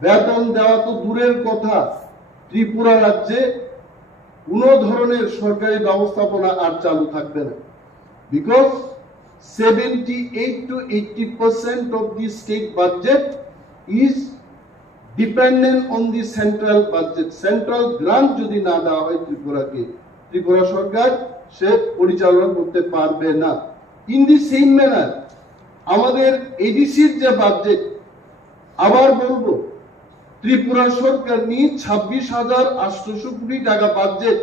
বেতন দেওয়া তো দূরের কথা, ত্রিপুরা রাজ্যে কোন ধরনের সরকারি ব্যবস্থাপনা আর চালু থাকবে না। Because 78 to 80% of the state budget is dependent on the central budget. Central grant যদি না দেওয়া হয় ত্রিপুরাকে, ত্রিপুরা সরকার সে পরিচালনা করতে পারবে না। ইন দি সেম ম্যানার আমাদের এডিসির যে বাজেট, আবার বলবো, ত্রিপুরা সরকার নিয়ে 26,800 কোটি টাকা budget,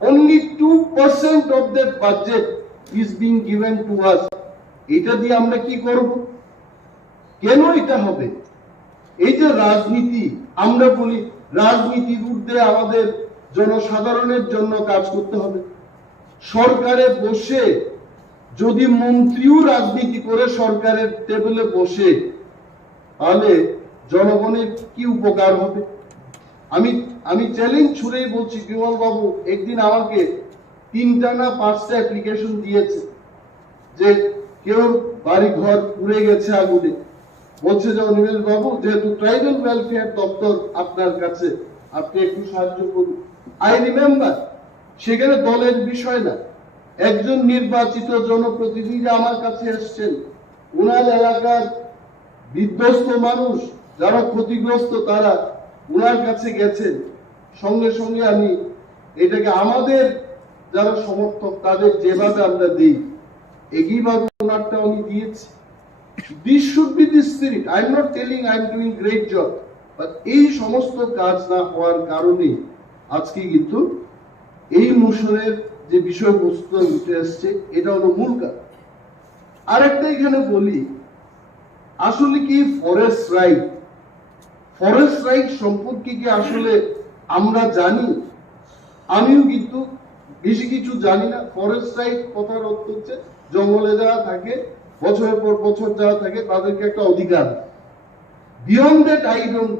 only 2% of that budget is being given to us. এটা দিয়ে আমরা কি করব? কেন এটা হবে? এই যে রাজনীতি, আমরা বলি রাজনীতির ঊর্ধ্বে আমাদের জনসাধারণের জন্য কাজ করতে হবে। সরকারে বসে যদি মন্ত্রীও রাজনীতি করে সরকারের টেবিলে বসে, তাহলে জনগণের কি উপকার হবে? আমি চ্যালেঞ্জ ছুড়েই বলছি, বিমল বাবু একদিন আমাকে 3টা না 5টা অ্যাপ্লিকেশন দিয়েছে যে কেউ বাড়ি ঘর পুড়ে গেছে আগুনে, বলছে যে অনিমেষ বাবু, যেহেতু ট্রাইবাল ওয়েলফেয়ার দপ্তর আপনার কাছে, আপনি একটু সাহায্য করুন। আই রিমেম্বার, সেখানে দলের বিষয় না, একজন নির্বাচিত জনপ্রতিনিধি আমার কাছে এসছেন, ওনার এলাকার বিধ্বস্ত মানুষ যারা ক্ষতিগ্রস্ত তারা ওনার কাছে গেছেন, সঙ্গে সঙ্গে আমি এটাকে আমাদের যারা সমর্থক তাদের যেভাবে আমরা দিই একইভাবে ওনারটা আমি দিয়েছি। This should be the spirit. I am not telling I am doing great job, but এই সমস্ত কাজ না হওয়ার কারণে আজকে কিন্তু এই মোশনের যে বিষয়বস্তু উঠে আসছে, এটা হলো মূল কারণ। আরেকটা এখানে বলি, আসলে কি ফরেস্ট রাইট সম্পর্কে কি আসলে আমরা জানি? আমিও কিন্তু বেশি কিছু জানি না। ফরেস্ট রাইট কথার অর্থ হচ্ছে জঙ্গলে যারা থাকে, বছরের পর বছর যারা থাকে, তাদেরকে একটা অধিকার। Beyond that I don't.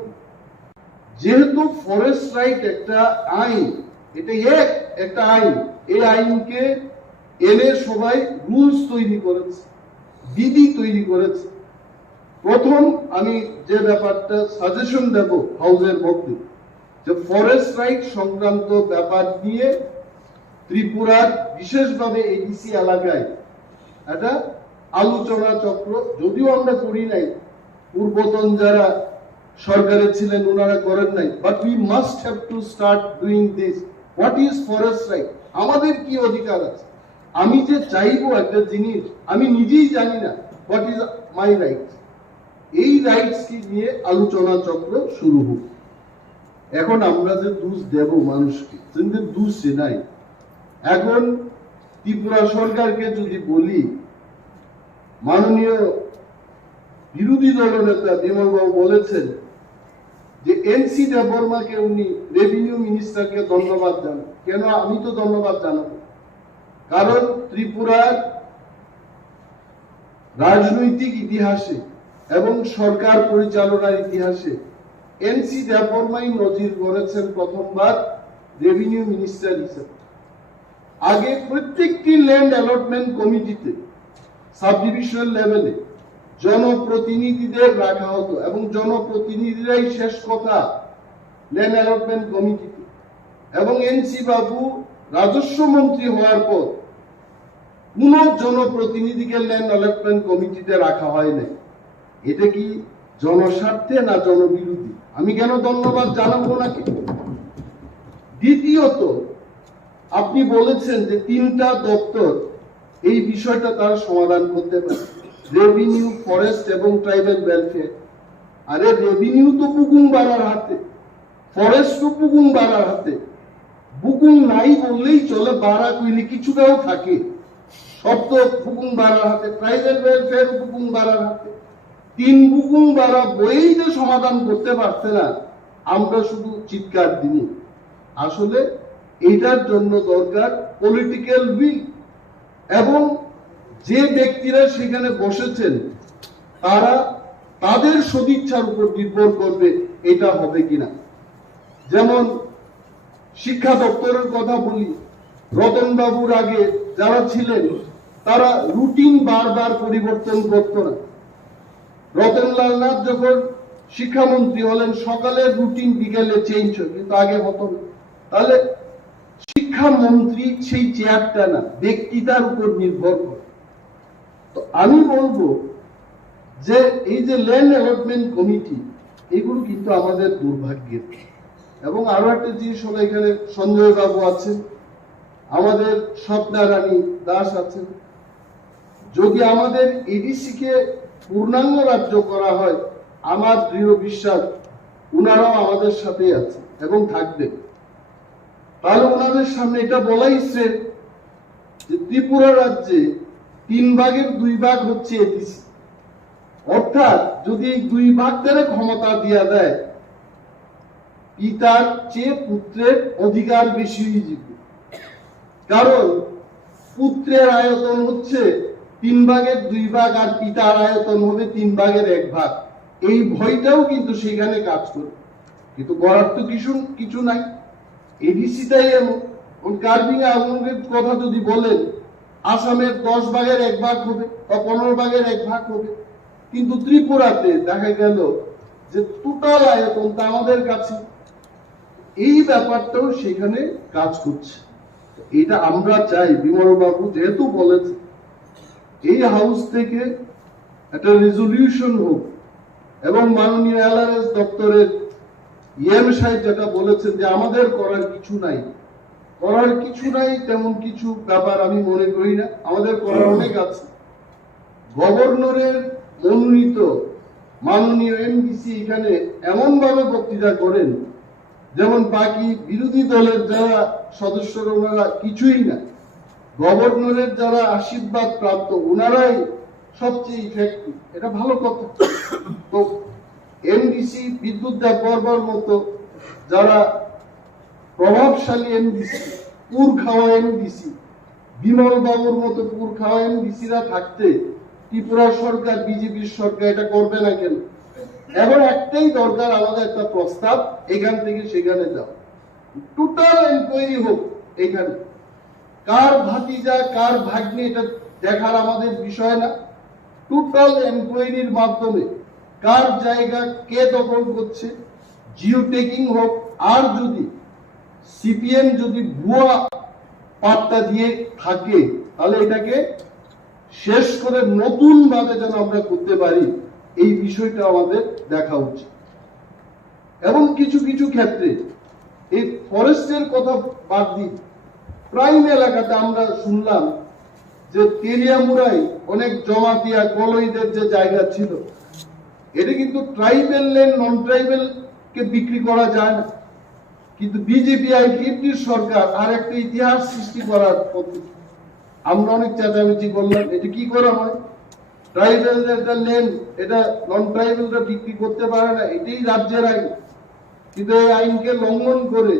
যেহেতু ফরেস্ট রাইট একটা আইন, এটা একটা আইন, এই আইনকে এনে সবাই রুলস তৈরি করেছে, বিধি তৈরি করেছে। প্রথম আমি যে ব্যাপারটা সাজেশন দেব হাউসের মধ্যে, যে ফরেস্ট রাইট সংক্রান্ত ব্যাপার নিয়ে ত্রিপুরার বিশেষভাবে এডিসি এলাকায় একটা আলোচনা চক্র, যদিও আমরা করি নাই, পূর্বতন যারা সরকারে ছিলেন ওনারা করেন নাই, but we must have to start doing this. What is forest right? আমাদের কি অধিকার আছে? আমি যে চাইবো একটা জিনিস, আমি নিজেই জানি না হোয়াট ইজ মাই রাইটস। এই রাইটস কি নিয়ে আলোচনা চক্র শুরু হোক। এখন আমরা যে দোষ দেব মানুষকে, কিন্তু দোষ নাই। এখন ত্রিপুরা সরকারকে যদি বলি, মাননীয় বিরোধী দলনেতা বিমল বাবু বলেছেন যে এনসি দেববর্মাকে উনি রেভিনিউ মিনিস্টারকে ধন্যবাদ জানান। কেন আমি তো ধন্যবাদ জানাবো? কারণ ত্রিপুরার রাজনৈতিক ইতিহাসে এবং সরকার পরিচালনার ইতিহাসে এনসি দেববর্মাই নজির গড়েছেন প্রথমবার রেভিনিউ মিনিস্টার হিসেবে। আগে প্রত্যেকটি ল্যান্ড অ্যালটমেন্ট কমিটিতে সাবডিভিশন লেভেলে জনপ্রতিনিধিদের রাখা হতো এবং জনপ্রতিনিধিরাই শেষ কথা ল্যান্ড অ্যালটমেন্ট কমিটিতে। এবং এনসি বাবু রাজস্ব মন্ত্রী হওয়ার পর কোন জনপ্রতিনিধিকে ল্যান্ড অ্যালটমেন্ট কমিটিতে রাখা হয় না। এটা কি জনস্বার্থে না জনবিরোধী? আমি কেন ধন্যবাদ জানাবো নাকি? দ্বিতীয়ত, আপনি বলেছেন যে 3টা দপ্তর এই বিষয়টা তারা সমাধান করতে পারে, রেভিনিউ, ফরেস্ট এবং ট্রাইবাল ওয়েলফেয়ার। আরে রেভিনিউ তো বুকুং বাড়ার হাতে, ফরেস্ট তো বুকুং বাড়ার হাতে। বুকুং নাই বললেই চলে, বাড়া কইলে কিছুটাও থাকে। সব তো বুকুং বাড়ার হাতে, ট্রাইবাল ওয়েলফেয়ার বুকুং বাড়ার হাতে। 3 বুকুং বাড়া বইই যে সমাধান করতে পারছে না, আমরা শুধু চিৎকার দিই। আসলে এটার জন্য দরকার পলিটিক্যাল উইল, এবং যে ব্যক্তিরা সেখানে বসেছেন তারা তাদের সদিচ্ছার উপর নির্ভর করবে এটা হবে কিনা। যেমন শিক্ষা দপ্তরের কথা বলি, রতন বাবুর আগে যারা ছিলেন তারা রুটিন বারবার পরিবর্তন করত না। রতনলাল নাথ যখন শিক্ষামন্ত্রী হলেন, সকালের রুটিন বিকেলে চেঞ্জ হয়, কিন্তু আগে হতো না। তাহলে শিক্ষামন্ত্রী সেই চেয়ারটা না, ব্যক্তিতার উপর নির্ভর করে। তো আমি বলবো যে এই যে ল্যান্ড অ্যালটমেন্ট কমিটি, এগুলো কিন্তু আমাদের দুর্ভাগ্যের। এবং আরো একটা জিনিস হলো, এখানে সঞ্জয় বাবু আছেন, আমাদের স্বপ্না রানী দাস আছেন। যদি আমাদের এডিসি কে পূর্ণাঙ্গ রাজ্য করা হয়, আমার দৃঢ় বিশ্বাস উনারাও আমাদের সাথে আছে এবং থাকবে। তাহলে ওনাদের সামনে এটা বলাই শ্রেয় যে ত্রিপুরা রাজ্যে 3 ভাগের 2 ভাগ হচ্ছে এডিসি। অর্থাৎ যদি এই 2 ভাগ ধরে ক্ষমতা দিয়া দেয়, পিতার চেয়ে পুত্রের অধিকার বেশি হয়ে যাবে। কারণ পুত্রের আয়তন হচ্ছে 3 ভাগের 2 ভাগ, আর পিতার আয়তন হবে 3 ভাগের 1 ভাগ। এই ভয়টাও কিন্তু সেখানে কাজ করে, কিন্তু করার তো কিছু নাই। এডিসিটাই এমন। কার্বিং আঙুলের কথা যদি বলেন, আসামের 10 ভাগের 1 ভাগ হবে বা 15 ভাগের 1 ভাগ হবে, কিন্তু ত্রিপুরাতে দেখা গেল যে টোটাল আয়তনটা আমাদের কাছে। এই ব্যাপারটাও সেখানে কাজ করছে। এটা আমরা চাই, বিমল বাবু যেহেতু বলেছে, এই হাউস থেকে একটা রেজলিউশন হোক, এবং মাননীয় এলআরএস দপ্তরের ইএম সাহেব যেটা বলেছেন যে আমাদের করার কিছু নাই, তেমন কিছু ব্যাপার আমি মনে করি না। আমাদের করার অনেক আছে। গভর্নরের মনোনীত মাননীয় এমডিসি এখানে এমন ভাবে বক্তৃতা করেন যেমন বাকি বিরোধী দলের যারা সদস্যরা ওনারা কিছুই না, গভর্নরের যারা আশীর্বাদ প্রাপ্ত ওনারাই সবচেয়ে ইফেক্টিভ। এটা ভালো কথা। তো এমডিসি বিদ্যুৎ দেব বর্মার মতো যারা প্রভাবশালী এমডিসি, পুর খাওয়া এমডিসি, বিমল বাবুর মতো পুর খাওয়া এমডিসিরা থাকতে ত্রিপুরা সরকার, বিজেপির সরকার এটা করবে না কেন? এখন একটাই দরকার, আমাদের একটা প্রস্তাব, এখান থেকে সেখানে যাও, টোটাল এনকোয়ারি হোক। এখানে কার ভাতিজা কার ভাগ্নে এটা দেখার আমাদের বিষয় না। টোটাল এনকোয়ারির মাধ্যমে কার জায়গা কে দখল করছে, জিও টেকিং হোক। আর যদি সিপিএম যদি ভুয়া পাত্তা দিয়ে থাকে, তাহলে এটাকে শেষ করে নতুন ভাবে যেন আমরা করতে পারি, এই বিষয়টা আমাদের দেখা উচিত। এবং কিছু কিছু ক্ষেত্রে এই ফরেস্টের কথা বাদ দিই, প্রাইম এলাকাতে আমরা শুনলাম যে তেলিয়ামুড়াই অনেক জমাতিয়া কলইদের যে জায়গা ছিল, এটা কিন্তু ট্রাইবেল ল্যান্ড নন ট্রাইবেল কে বিক্রি করা যায় না। কিন্তু বিজেপি আর কেন্দ্রীয় সরকার আর একটা ইতিহাস সৃষ্টি করার পদ্ধতি। আমরা অনেক চেঁচামেচি করলাম, এটা কি করা হয়? ট্রাইবেলদের ল্যান্ড এটা নন ট্রাইবেলরা বিক্রি করতে পারে না, এটাই রাজ্যের আইন। কিন্তু এই আইনকে লঙ্ঘন করে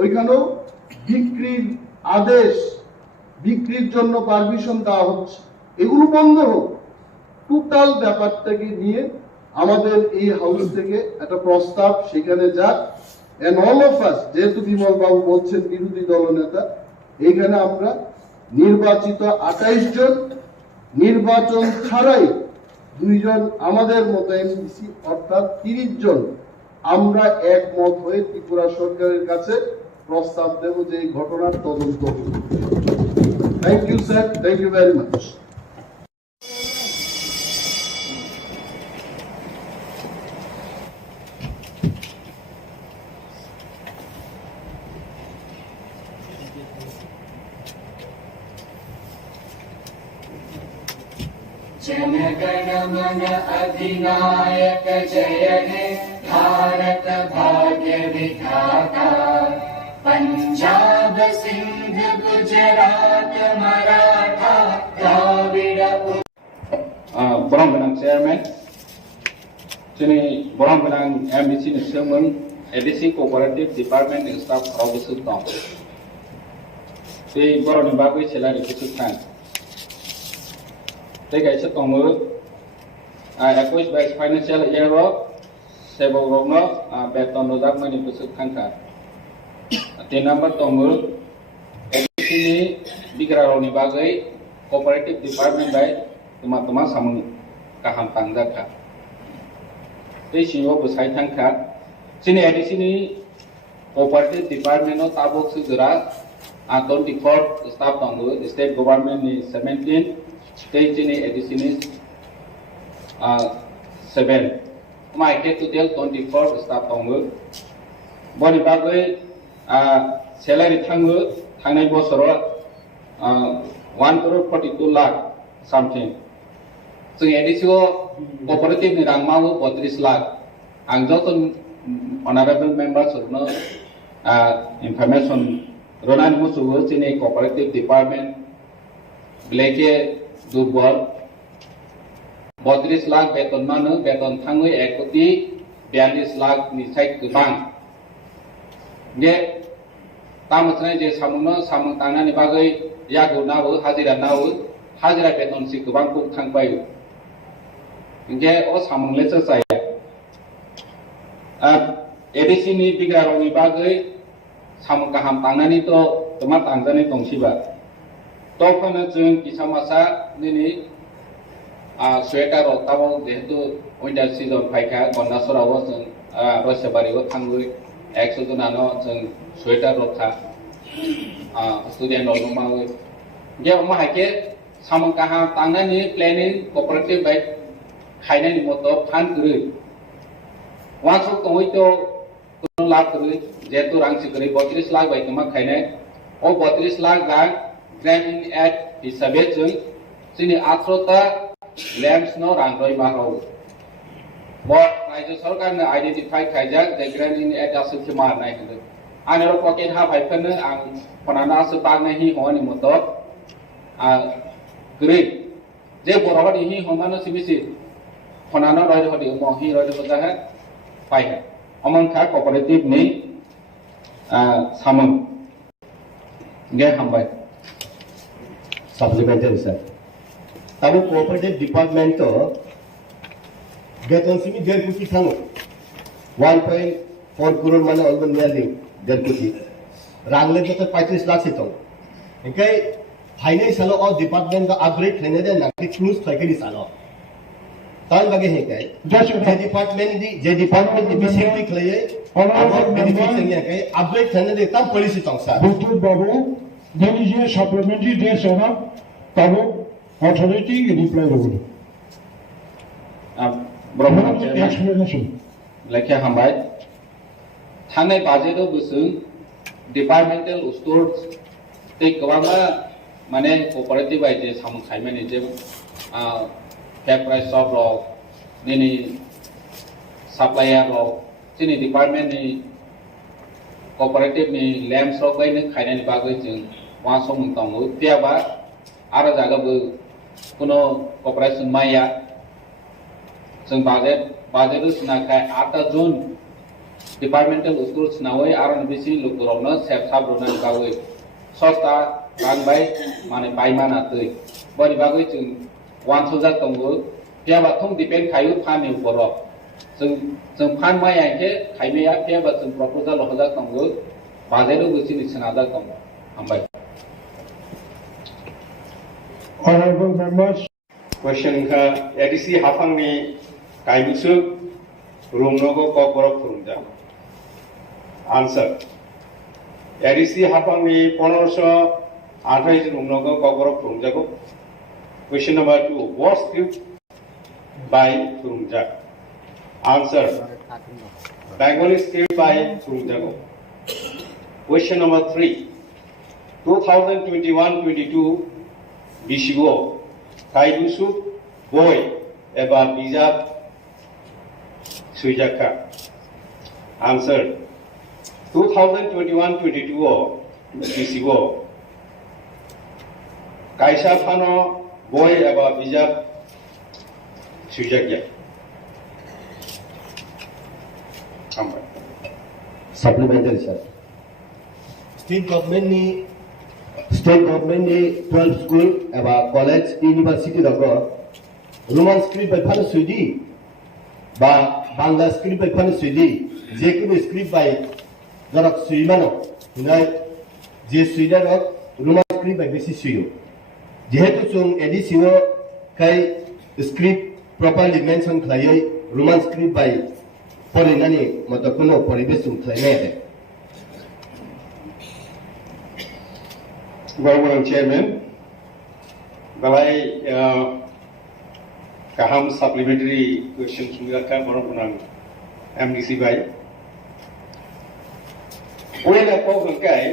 ওইখানেও বিক্রির আদেশ, বিক্রির জন্য পারমিশন দেওয়া হচ্ছে। এগুলো বন্ধ হোক। টোটাল ব্যাপারটাকে নিয়ে আমাদের এই হাউস থেকে একটা প্রস্তাব সেখানে যাক। এন্ড অল অফ আস, যেহেতু বিমল বাবু বলছেন বিরোধী দলনেতা, এইখানে আমরা নির্বাচিত 28 জন, নির্বাচন ছাড়াই 2 জন আমাদের মতো এমডিসি, অর্থাৎ 30 জন আমরা একমত হয়ে ত্রিপুরা সরকারের কাছে প্রস্তাব দেব যে এই ঘটনার তদন্ত হবে। Thank you sir, thank you very much. जनगण मन अधिनायक जय हे भारत भाग्य विधाता Punjab Sindh Gujarat Maratha Dravida borong benang chairman sini borong benang MDC ni semen ADC cooperative department ni staff rau besut tong si borong ni bagui selari besut kan Tega isa tongo equis base financial year ro sebo rogno beton nozak mani besut kangka. 3 number tongo edisi ni bigra ro ni bagai cooperative department by teman-teman samung kaham tangjaka. Tei singo besai tangka sini ADC ni cooperative department no tabok segera 24 staff tanggu state government ni 17 state ni ADC ni 7 mai ke total 24 staff tanggu boni bagai salary tanggu tangnai bosoro 1 crore 42 lakh something so ADC ko cooperative ni rang mau 32 lakh ang joton honorable members no information ronan musu sini cooperative department beleke durbal 32 lakh beton mana beton thangui 1 koti 42 lakh ni sai gebang ge tamasnai je samung tangna ni bagai yago nawo hajira beton si gebang kuk thangpai ge o samung le sai ADC ni bigraro ni bagai samung kaham tangnani to temat tangjani tongsiba to phana jeng kisamasa nini sweater o tabo jehetu winter season phaika gonnasora o jeng roisabari o thangui 100 jona no jeng sweater rokha student o mawi ge ma haike samung kaham tangnani planning cooperative by khainani moto phan gri wansuk tongoi to lakh जेतु रांग सिकरी 32 लाख बाय तमा खायने ओ 32 लाख रां grant in add हिसाबै जों जोंनि 18टा लैंड्स नो रां रय मारो बो राज्य सरकारनो आइडेंटिफाई खायजाक जे ग्रांट इन एड आसु मार नाय होदो आरो पकेट हा फाइफनो आं फनाना आसु बागनाय हि होनि मतो ग्रे जे बरहदि हि होमानो सिबिसि फनाना रय हदि मोहि रय बजा है पाइ है अमंखा cooperative ni samung ge hambai supplementary sir tabu cooperative department to beton simi der kuti thango 1.4 crore mane alban nearly der kuti rangle to 35 lakh sito enkai financial of department ka upgrade thene de na close thakeni salo ताल लगे हैं क्या जे department दी बिसेक्टी खले और benefit संगे के upgrade करने दे तब पॉलिसी तंगसा बुतु बाबू देनिजे सप्लीमेंटरी डेट्स है ना तब अथॉरिटी की रिप्लाई रोड ब्रह्म एक्सप्लेनेशन लेखे हमबाय थांनाय बाजेटआव बोसों डिपार्टमेंटल स्टोर्स ते गोबाङा माने कोऑपरेटिव आइजे सामु खायमानि जे fair price shop ro nini supplier ro sini department ni cooperative ni lamps ro bai ni khaina ni bagai jeng wa som tongo tiaba ara jaga bu kuno cooperation maya jeng budget sna kai 8 June departmental stores nawai aron bisi lukurona sep sab rona bagai sosta rang bai mane bai mana tei bari bagai jeng 1,000 tonggo piaba thong depend khayu phan ni uporo जों फान my आके खायमेया पियाबा जों proposal होजा तंगो बाजेरो गुसिनि सनादा तंग हामबाय honorable members question ka ADC hafangni kaibusu rumnogo kokborok phurumja answer ADC hafangni 1528 rumnogo kokborok phurumjago question number 2 what script by phurumja answer Bengali script by phurumjago question number 3 2021-22 Bishigo Kaibusu Boy Eba Bijak Sujaka answer 2021-22 Bishigo Kaisa Fano Boy Eba Bijak Sujaka supplementary sir state government ni 12 school eba college university dago roman script by phane suidi ba bangla script by phane suidi je kuno script by jarak suimano hunai je suida rok roman script by besi suyo যেহেতু जों ADC kai script properly mention khlaiयै Roman script by फरायनानै मतकुनो परिबेश जों खालामनाय आरो Honorable Chairman, balai kaham supplementary question sumilaka borong MDC by. Oleh lepo hengkai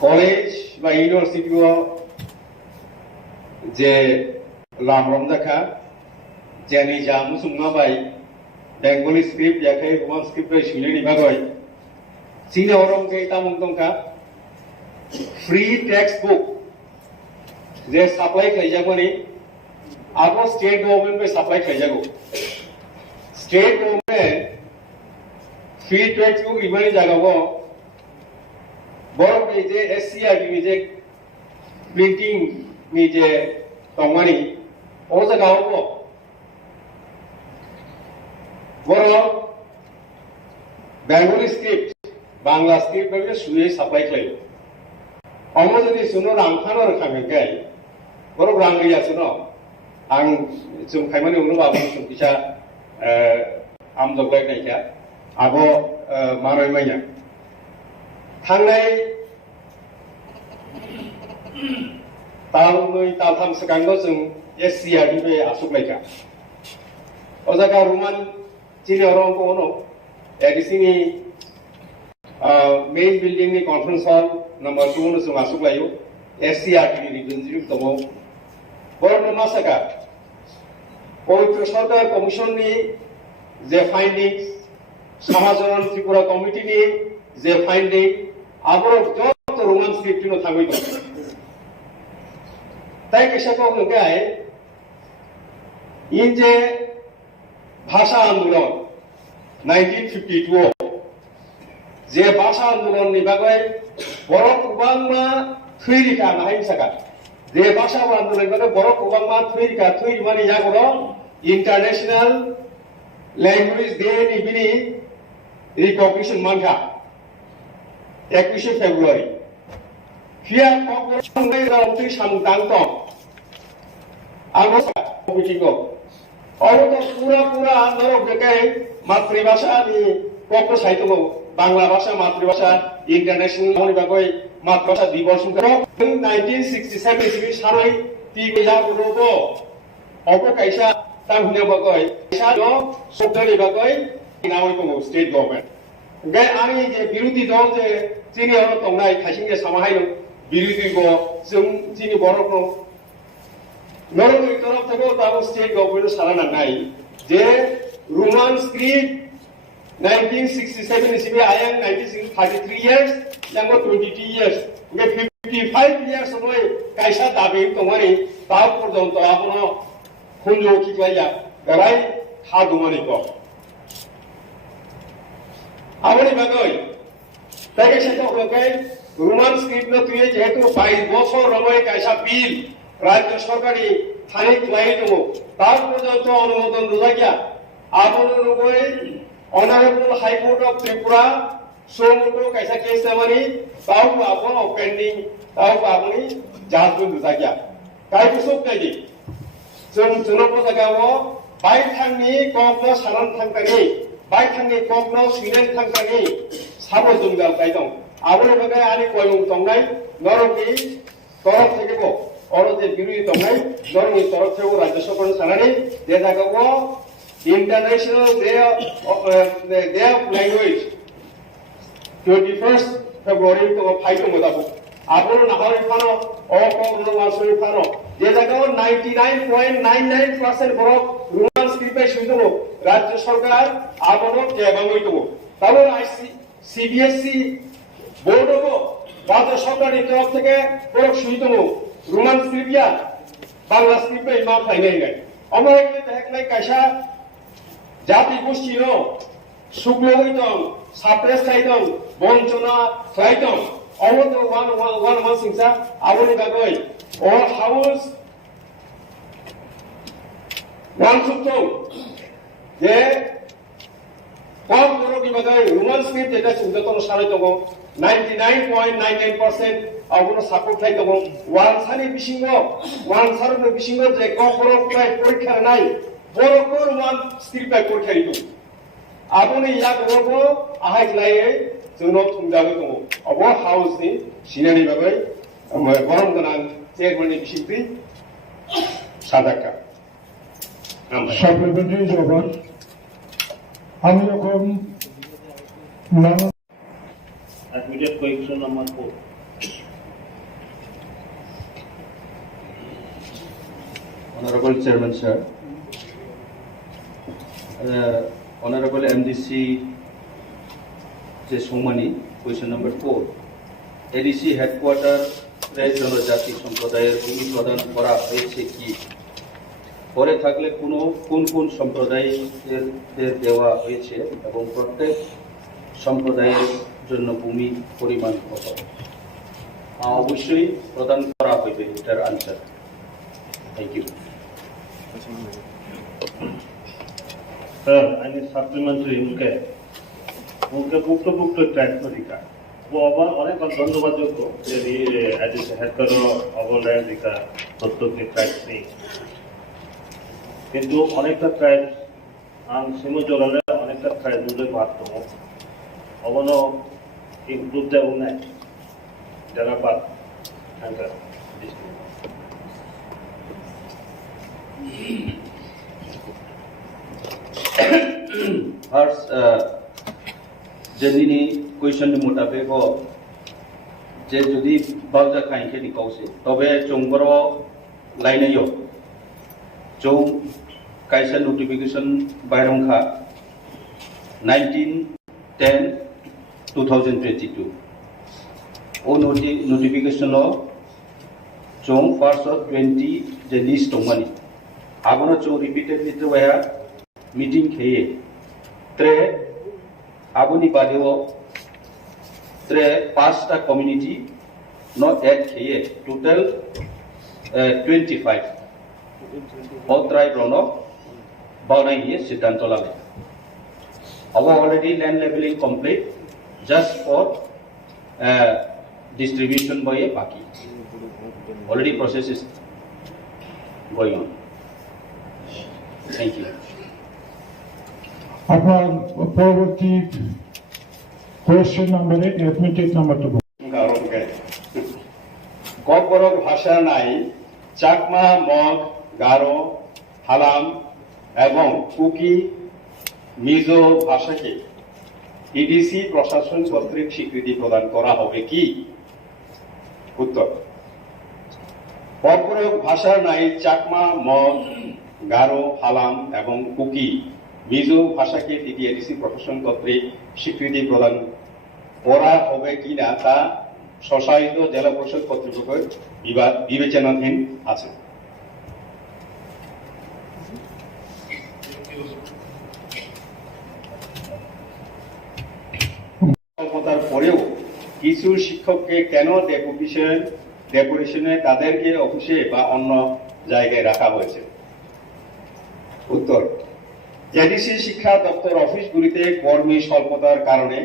college by university je lamrom dakha jani jamu summa by Bengali script yakai Roman script by shuleni bagoi sine orang ke tamung tongka free textbook जे supply खाइजागो नि आगो state government पे supply खाइजागो state government free textbook रिमानी जागावो बरं जे एससीआरबी नि जे प्रिंटिंग नि जे तंगानी ओ जागावो बरं बेंगली स्क्रिप्ट बांग्ला स्क्रिप्ट पे सुये सप्लाई खाइयो अमो जुदि सुनो रांखानो रोखांगोनखाय बर' रां गैया सुनो आं जों खायमानि उनाव आबो जों फैसा आमजगलायनायखा आबो माराय माइया थांनाय तालनै तालथाम सिगांनो जों एससीआरबी बे आसुगलायखा अजागा रुमान चिनि अरंको उनाव एडिसिनि मेन बिल्डिं नि कॉन्फ्रेंस हॉल नंबर 2 नो जों आसुगलायो एससीआरबी नि रिप्रेजेंटेटिव दङ बरनो मासाका पवित्र सरकार कमिशन नि जे फाइंडिंग्स समाजन त्रिपुरा कमिटी नि जे फाइंडिंग आबो जत रोमान स्क्रिप्ट नो थांगै दं ताई केसाको होगाय इन जे भाषा आंदोलन 1952 जे भाषा आंदोलन नि बागै बर' गोबांमा थैरिखा नाहायसाका जे भाषा आंदोलन बागै बर' गोबांमा थैरिखा थैरि माने जागरो इंटरनेशनल लैंग्वेज डे नि बिनि रिकॉग्निशन मानखा 21 फेब्रुआरी फिया ककबोरक रावथि सामदां दं आगो कमिटिखौ और तो पूरा नरक देखाय मातृभाषा नि कक साहित्य बांग्ला भाषा मातृभाषा इंटरनेशनल बागै मातृभाषा दिवस 1967 इस्वी सानै तिजा गुरुबो अबो कायसा तांहुने बागै कायसा दो शब्दनि बागै नामै दङ स्टेट गवर्नमेंट गे आंनि जे बिरोधी दल जे जोंनि अर दंनाय खायसिंगे सामाहाय बिरोधी गो जों जोंनि बर'खौ नरकनि तरफ থেকে তাও स्टेट गवर्नमेंट सारा नांनाय जे रोमान स्क्रिप्ट 1967 इस्वी आया 1933 years यांगो 22 years गे 55 years समय कायसा दाबि दंमानि ताव पर्यन्त आपनो खुनजो किलाया राय हादुमानि को आवनि बागै ताके सेतो होगाय रोमान स्क्रिप्ट न तुये जेहेतु 22 বছর रमय कायसा बिल राज्य सरकारि थानि क्लाइ दङ ताव पर्यन्त अनुमोदन रुजागिया आपनो नगै Honorable High Court of Tripura, Somoto kaisa case namani, tau apon pending, tau aponi judgment dusagya. Kai kusuk kaji. Sunopo sagawo, bai thangni kokno saran thangtani, bai thangni kokno sinen thangtani, sabo junggal kaidong. Abone bagai ani koyung tongnai, noroki torok thekebo. Oro je birui tongnai, noroki torok thekebo rajya sarkar sanani, je jagawo International Day of Language 21st February to 5 मोदाबो आपनो नाहरि फानो ओ कोगनो मासुरि फानो जे जागाव 99.99% बरक Roman script सुइदो राज्य सरकार आपनो केबाङै दङ Tabo CBSE बोर्डको राज्य सरकारनि तरफ থেকে बरक सुइदो रोमान स्क्रिप्टया बांग्ला स्क्रिप्ट मा फाइनाय गाय अमरके देखनाय कायसा जाति गोष्ठी नो सुग्लयै दं साप्रेस खायदों बंचना खायदों अवतो वन मासिंसा आवनि बागै अल हाउस वन सुक्तो जे ककबोरकनि बागै रोमान स्क्रिप्ट जेटा सुंदतन साराय दङ 99.99% 아무나 사고 타이고 완산의 비신거 완사르의 비신거 제 거꾸로 পরীক্ষা নাই বড়কর ওয়ান স্ট্রিপাই পরীক্ষা দিতো 아버는 야 그러고 아하이라에 저노 통장을 또 어버 하우스니 시나리 바바이 뭐 বরংগ난 চেয়ারম্যানের বিশিংতি সাদাকা সাপ্লিমেন্টারি জবাব আমি যখন Admitted question number 4. Honorable Chairman, sir. Honorable MDC যে Somani question number 4. ADC headquarter জনজাতি সম্প্রদায়ের ভূমি প্রদান করা হয়েছে কি পরে থাকলে কোন কোন সম্প্রদায়ের দেওয়া হয়েছে এবং প্রত্যেক সম্প্রদায়ের জন্য ভূমি পরিমাণ কত অবশ্যই প্রদান করা হবে এটার answer thank you Sir, I need supplementary उनके पुक्त ट्रैक्टर दिखा वो अब अनेक धन्यवाद जो यदि एडिस हेडकर अवलैंड दिखा तत्व के ट्रैक्स नहीं किंतु अनेकटा ट्रैक्स आं सिमो जोड़ाले अनेकटा ट्रैक्स मुझे बात करो अवनो इंक्लूड दे उन्हें जरा बात हैंकर First, जनिनी क्वेश्चन मुताबिक हो जे जुदी बावजा खाइके दिखाओसे तबे चोंगरो लाइने यो चों काइसा नोटिफिकेशन बायरंखा 19/10/2022 ओ नोटिफिकेशन लो चों फर्स्ट ऑफ 20 जे लिस्ट टोमानी आबनो चों रिपीटेडली तो वया मीटिंग खेये त्रे आबुनि बादेव त्रे 5टा कम्युनिटी नॉट एड खेये total 25 all tribe rono baunai ye siddhanto lale our already land leveling complete just for distribution by a baki already process is going on thank you আপনার পরবর্তী question number 8 admitted number 2 Kokborok ভাষা নাই Chakma mug Garo Halam এবং cookie Mizo ভাষাকে EDC প্রশাসন কর্তৃক স্বীকৃতি প্রদান করা হবে কি উত্তর ককবরক ভাষা নাই চাকমা মগ গারো হালাম এবং কুকি মিজো ভাষাকে টিটিএডিসি প্রশাসন কর্তৃক স্বীকৃতি প্রদান করা হবে কিনা তা স্বশাসিত জেলা পরিষদ কর্তৃপক্ষের বিবেচনাধীন আছে ক্ষমতার পরেও কিছু শিক্ষককে কেন ডেপুটেশনে তাদেরকে অফিসে বা অন্য জায়গায় রাখা হয়েছে উত্তর এডিসি শিক্ষা দপ্তর অফিসগুলিতে কর্মী স্বল্পতার কারণে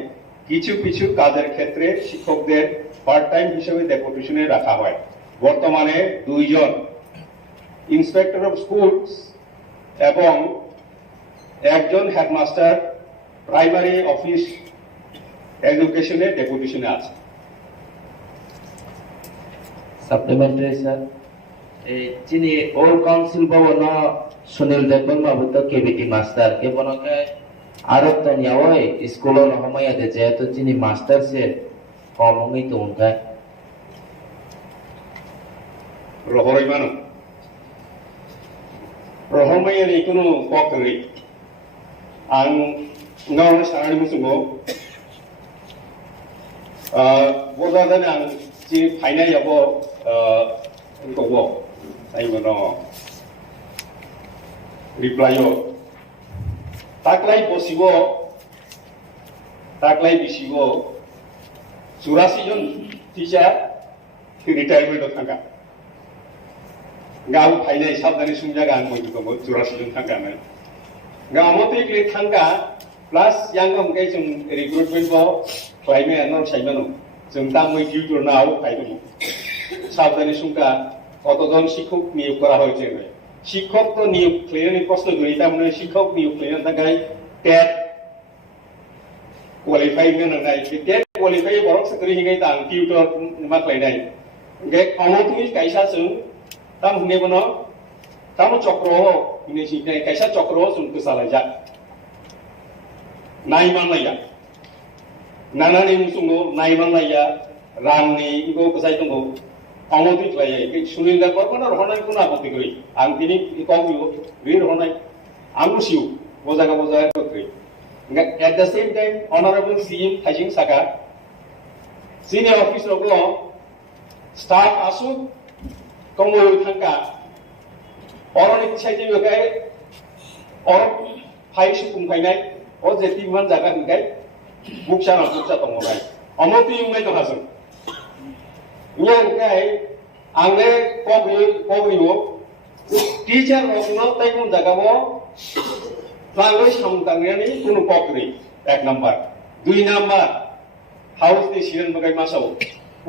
কিছু কিছু কাজের ক্ষেত্রে শিক্ষকদের পার্ট টাইম হিসেবে ডেপুটেশনে রাখা হয় বর্তমানে 2 জন ইন্সপেক্টর অফ স্কুলস এবং একজন হেডমাস্টার প্রাইমারি অফিস এডুকেশনে ডেপুটেশনে আছে সাপ্লিমেন্টারি স্যার যিনি ওল কাউন্সিল ভবন সুনীল দেবন বাবু তো কেবিটি মাস্টার কে বনকে আরো তো নিয়াওই স্কুলের হমায়াতে যেহেতু যিনি মাস্টার সে কমই তো উনকা রহরই মানো রহমায়ানি কোনো ককরি আং ngaw sarani musungo bodadan ang ji phaina yabo ko bo ai mono reply yo taklai bosibo taklai bisibo 84 জন টিচার রিটায়ারমেন্ট থাকা गाव फाइनाय साबदानि सुंजागा आं बयबो 84 জন थांगा ना गामते ग्ले थांगा प्लस यांग हमके जों रिक्रुटमेंट बो क्लाइमे अनर साइमानो जों तामुই টিউটর নাও পাইদों সাবধানে শুনকা কতজন শিক্ষক নিয়োগ করা হয়েছে শিক্ষক তো নিয়োগ ক্লিয়ারলি প্রশ্ন করি তার মানে শিক্ষক নিয়োগ ক্লিয়ার থাকায় টেট কোয়ালিফাই होनाय टेट क्वालिफाई बरक सकरी हिङै तां टिउटर माख्लायनाय गे अमतुइ कायसा जों ताम हुनेबनो ताम चक्र हिङै सिनाय कायसा चक्र जों गोसालायजा नायमानलाया नानानि मुसुङो नायमानलाया रांनि इखौ गोसाय दङ अमतुइ ख्लायै बे सुनिल बर्मन रहनाय कुना आपत्ति गरि आं दिनै कमिउ रि रहनाय आं मुसिउ बजागा गोख्रै At the same time, Honorable CM Thajing Saka, Senior Officer of Law, Staff Asu, Kongo Tanka, Oron Chaitin Yokai, or Hai Shipum Kainai, or the Timan Zaka Kai, Bukshan of Buksa Tomokai. Omoti Yumai to Hasan. Young guy, Angle, Kobrio, teacher of not Taikun Zagamo. Language hamtangani kuno pokri ek number 2 number house ni siren bagai masau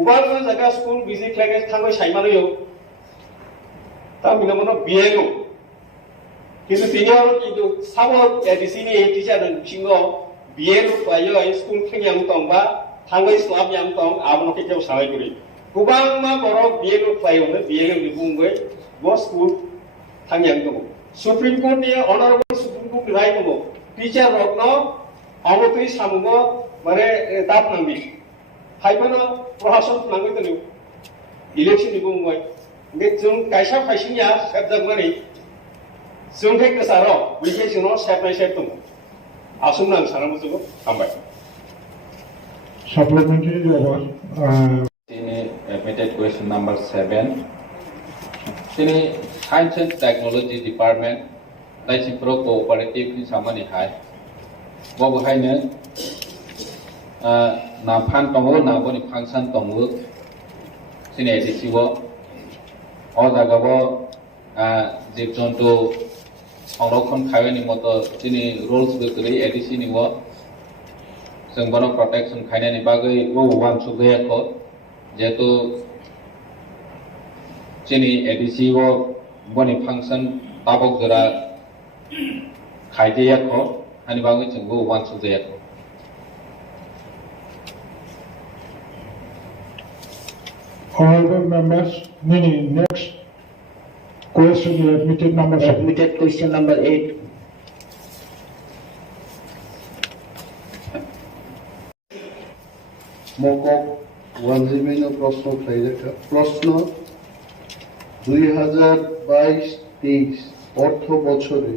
ubal na jaga school busy class thangoi saimano yo ta minamono bielo kintu senior kintu sabo ADC ni teacher dan singo bielo payo school thangyang tong ba thangoi slab yang tong abono ke jau sawai kuri ubang ma borok bielo payo ne bielo ni bungoi bo school thangyang tong Supreme Court ni Honorable Supreme Court right mo teacher rokno amotui samungo mane tap nangbi haibano prohason nangoi tanu election ni bungoi nge jung kaisa phaisinya sabjak mani jung thek kasaro weekend sabnai sabtum asum nang sanamu jugo hambai Supplementary ini admitted question number 7 ini Science and Technology Department, TRIPURA cooperative ni sama ni hai. Bawa hai ne, na pan tongo na bo ni function tongo, sini ADC wo, all jaga wo, jib jonto, সংরক্ষণ খাওয়া ni moto sini rules bekeri ADC ni wo, जों bono protection खायनाय ni bagai wo wan sugaya ko, jetu sini ADC wo boni function tabok jora khaideya ko ani bagai jenggo wan sugaya ko Honorable members, next question is admitted number 7. Admitted question number 8. মকক ওয়াজিবিন প্রশ্ন প্রশ্ন 2022-23 অর্থ বছরে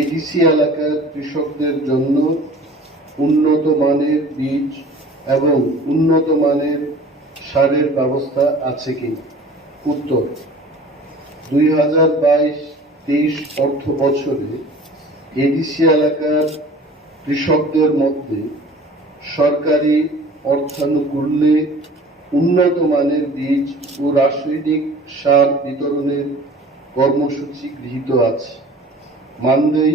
ADC এলাকার কৃষকদের জন্য উন্নত মানের বীজ এবং উন্নত মানের সারের ব্যবস্থা আছে কিনা উত্তর 2022-23 অর্থ বছরে এডিসি এলাকার কৃষকদের মধ্যে সরকারি অর্থানুকূল্যে উন্নত মানের বীজ ও রাসায়নিক সার বিতরণের কর্মসূচি গৃহীত আছে মানদেই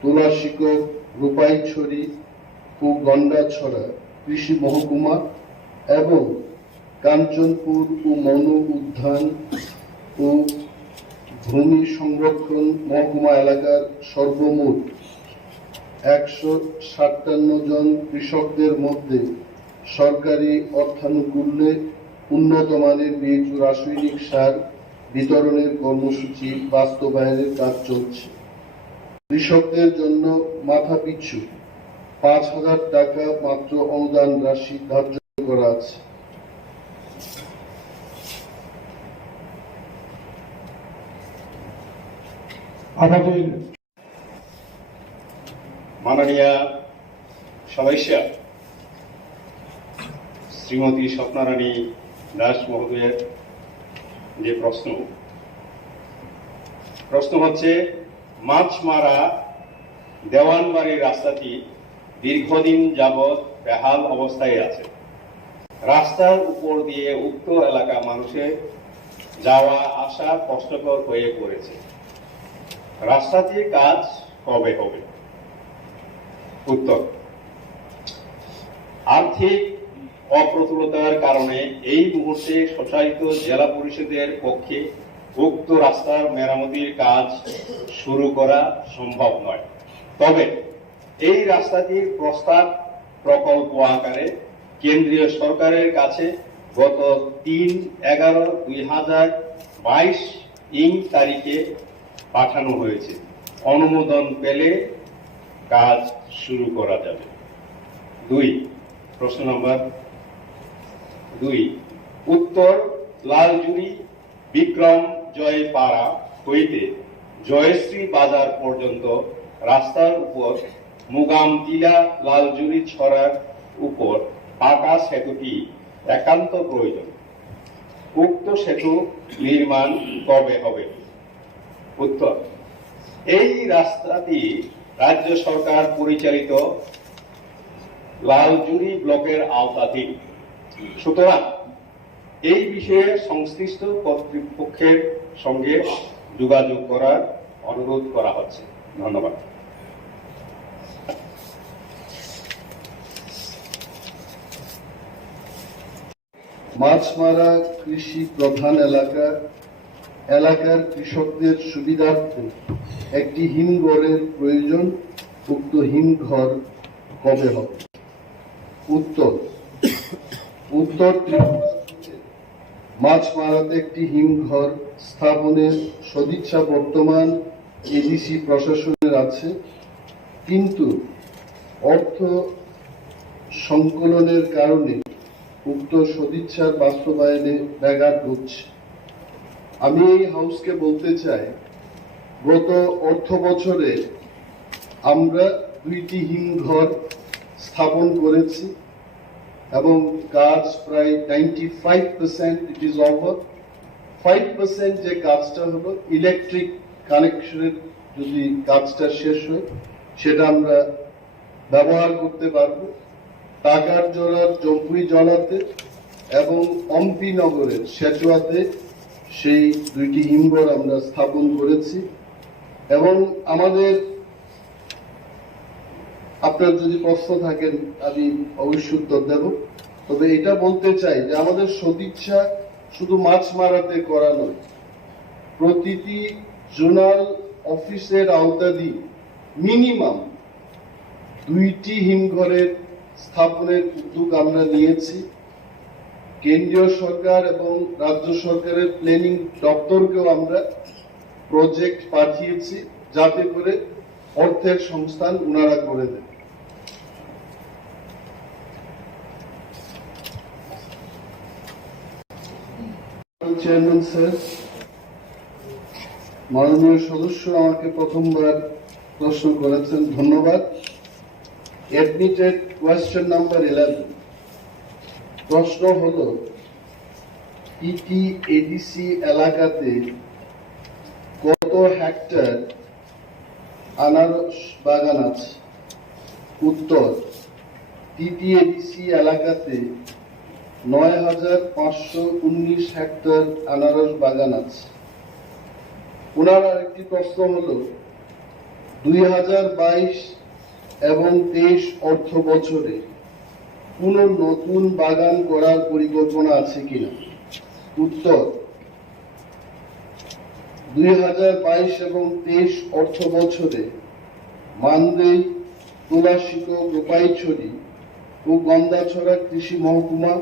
তুলাশিকর রূপাইছড়ি ও গন্ডাছড়া কৃষি মহকুমা এবং কাঞ্চনপুর ও মনু উদ্যান ও ভূমি সংরক্ষণ মহকুমা এলাকার সর্বমোট 157 জন কৃষকদের মধ্যে সরকারি অর্থানুকূল্যে উন্নত মানের বীজ ও রাসায়নিক সার বিতরণের কর্মসূচি বাস্তবায়নের কাজ চলছে কৃষকদের জন্য মাথাপিছু 5,000 টাকা মাত্র অনুদান রাশি ধার্য করা আছে আমাদের মাননীয় সদস্য শ্রীমতী স্বপ্নারানী দাস মহোদয়ের যে প্রশ্ন হচ্ছে মাছমারা দেওয়ানবাড়ির রাস্তাটি দীর্ঘদিন যাবৎ বেহাল অবস্থায় আছে রাস্তার উপর দিয়ে উক্ত এলাকা মানুষের যাওয়া আসা কষ্টকর হয়ে পড়েছে রাস্তাটির কাজ কবে হবে উত্তর আর্থিক অপ্রতুলতার কারণে এই মুহূর্তে স্বশাসিত জেলা পরিষদের পক্ষে উক্ত রাস্তার মেরামতির কাজ শুরু করা সম্ভব নয়। তবে এই রাস্তাটির প্রস্তাব প্রকল্প আকারে কেন্দ্রীয় সরকারের কাছে গত 3/11/2022 তারিখে পাঠানো হয়েছে। অনুমোদন পেলে কাজ শুরু করা যাবে। প্রশ্ন নম্বর 2, উত্তর লালজুড়ি বিক্রম জয় পাড়া হইতে জয়শ্রী বাজার পর্যন্ত রাস্তার উপর মুগামটিলা লালজুড়ি ছড়ার উপর পাকা সেতুটি একান্ত প্রয়োজন। উক্ত সেতু নির্মাণ কবে হবে? উত্তর, এই রাস্তাটি রাজ্য সরকার পরিচালিত লালজুড়ি ব্লকের আওতাধীন। সুতরাং এই বিষয়ে সংশ্লিষ্ট কর্তৃপক্ষের সঙ্গে যোগাযোগ করার অনুরোধ করা হচ্ছে। ধন্যবাদ। মাছমারা কৃষি প্রধান এলাকার কৃষকদের সুবিধার্থে একটি হিমঘরের প্রয়োজন। উক্ত হিমঘর কবে হবে? উত্তর ত্রিপুরা মাছমারাতে একটি হিমঘর স্থাপনের সদিচ্ছা বর্তমান এডিসি প্রশাসনের আছে, কিন্তু অর্থ সংকলনের কারণে উক্ত সদিচ্ছার বাস্তবায়নে ব্যাঘাত ঘটছে। আমি এই হাউসকে বলতে চাই, গত অর্থ বছরে আমরা 2টি হিমঘর স্থাপন করেছি এবং কাজ প্রায় 95% ইট ইজ ওভার। 5% যে কাজটা হলো ইলেকট্রিক কানেকশনের, যদি কাজটা শেষ হয় সেটা আমরা ব্যবহার করতে পারবো। টাকার জোড়ার জম্পুই জলাতে এবং অম্পি নগরের সেচুয়াতে সেই 2টি হিমঘর আমরা স্থাপন করেছি। এবং আমাদের, আপনার যদি প্রশ্ন থাকেন আমি অবশ্যই উত্তর দেব। তবে এটা বলতে চাই যে আমাদের সদিচ্ছা শুধু মাছ মারাতে করা নয়, প্রতিটি জোনাল অফিসের আওতাধীন মিনিমাম 2টি হিমঘরের স্থাপনের উদ্যোগ আমরা নিয়েছি। কেন্দ্রীয় সরকার এবং রাজ্য সরকারের প্ল্যানিং দপ্তরকেও আমরা প্রজেক্ট পাঠিয়েছি, যাতে করে অর্থের সংস্থান উনারা করে দেন। চেয়ারম্যান স্যার, মাননীয় সদস্য আমাকে প্রথমবার প্রশ্ন করেছেন, ধন্যবাদ। Admitted question number 11। প্রশ্ন হল, T.T.A.A.D.C এলাকাতে কত হেক্টর আনারস বাগান আছে? উত্তর, T.T.A.A.D.C এলাকাতে 9,519 হেক্টর আনারস বাগান আছে। ওনার আরেকটি প্রশ্ন হল, 2022 এবং 23 অর্থ বছরে কোন নতুন বাগান করার পরিকল্পনা আছে কিনা? উত্তর, 2022 এবং 23 অর্থ বছরে মানদেই, তুলাশিক, গোপাইছড়ি ও গন্দাছড়া কৃষি মহকুমা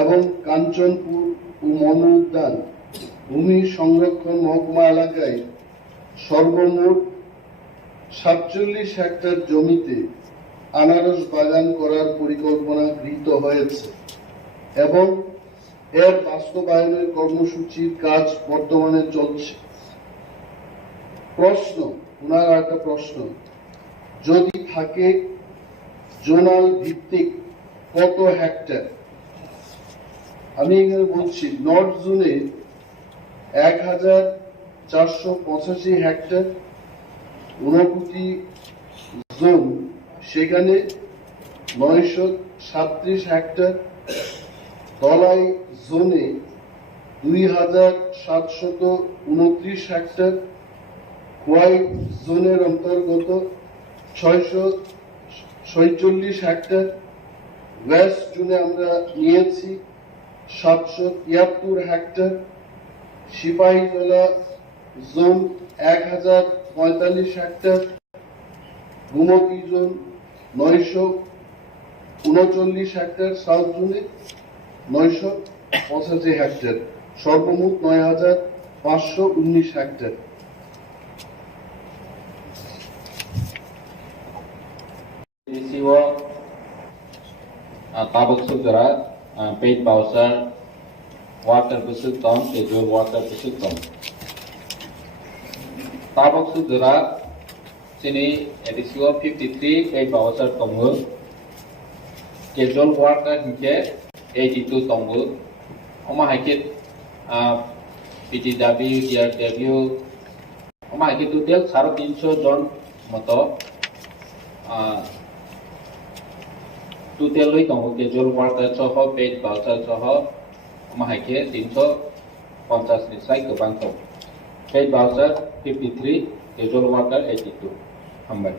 এবং কাঞ্চনপুর ও মনু উদ্যান ভূমি সংরক্ষণ মহকুমা এলাকায় সর্বমোট 47 হেক্টর জমিতে আনারস বাগান করার পরিকল্পনা গৃহীত হয়েছে এবং এর বাস্তবায়নের কর্মসূচির কাজ বর্তমানে চলছে। প্রশ্ন, ওনার একটা প্রশ্ন, যদি থাকে জোনাল ভিত্তিক কত হেক্টর? আমি এখানে বলছি, নর্থ জোনে 1,485 হেক্টর, ঊনকোটি জোন সেখানে 937 হেক্টর, তলাই জোনে 2,729 হেক্টর, হোয়াইট জোনের অন্তর্গত 646 হেক্টর, ওয়েস্ট জোনে আমরা নিয়েছি 773 hectare, Sepahijala zone 1045 hectare, Gomati zone 939 hectare, south জোনে 985 হেক্টর, সর্বমোট 9519 hectare. tabuk sudara paid voucher worker besuk tom casual worker besuk tom tabuk sudara sini edisio 53 paid voucher tongo casual worker hingke 82 tongo oma hakit PTW TRW oma hakit total 350 jon moto total loi tongo casual worker soho paid voucher soho mahake 350 ni sai kebang tong paid voucher 53 casual worker 82 hambai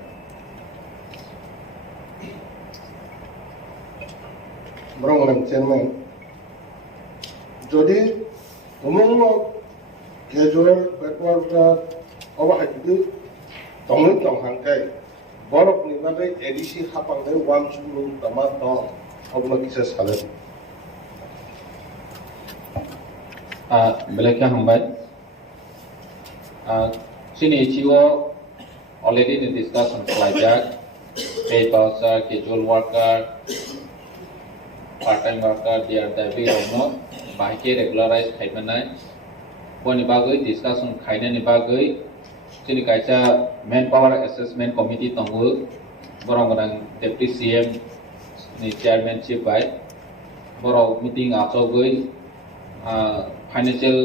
Brongrang chairman যদি umum casual backward oba hakidu tongoi tong hangkai borok ni bagai ADC hapangai wan sulu tama tong obna kisa salen belakang hambai sini chiwo already in discussion slide paid voucher casual worker part-time worker DRW romno bahike regularize khaimanai boni bagai discussion khainani bagai sini kaisa manpower assessment committee tongo borong deputy CM ni chairmanship by borong meeting achogoi financial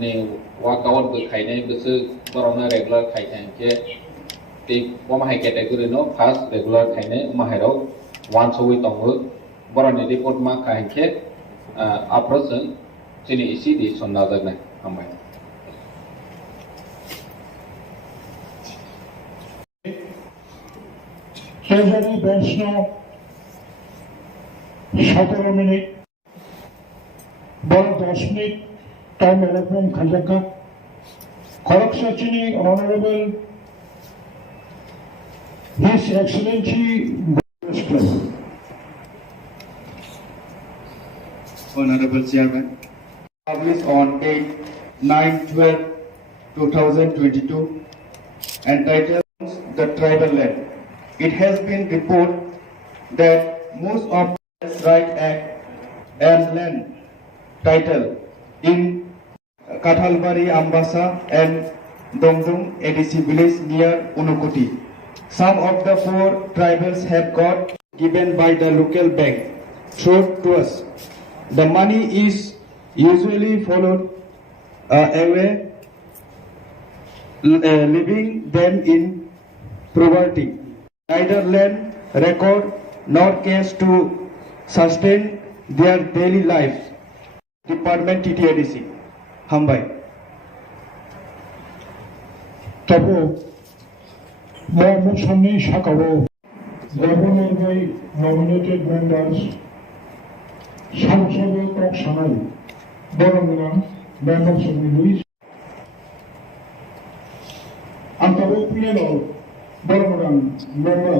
ni workout bo khainai besu borong regular khainai ke te pomahai category no first regular khainai mahai once a week tongo borong report ma khainke approach sini isi di sonna jagnai amai Treasury Bench no 17 minute, ball 10 minute, time allotment Khanjaka. Correction chini Honorable His Excellency Honorable Chairman, published on 8/9/12/2022, entitled The Tribal Land. It has been reported that most of the right act and land title in Kathalbari, Ambasa and Dongdong ADC village near Unukoti. Some of the 4 tribals have got given by the local bank through to us. The money is usually followed away, leaving them in poverty. Neither land record nor cash to sustain their daily lives. Department T.T.A.A.D.C. Hambai. Tapo more Musami Shakavo, Governor by nominated members, Samsove Tok Sanai, Borongram, members of the Luis, Antaro Piano, Borongram, member.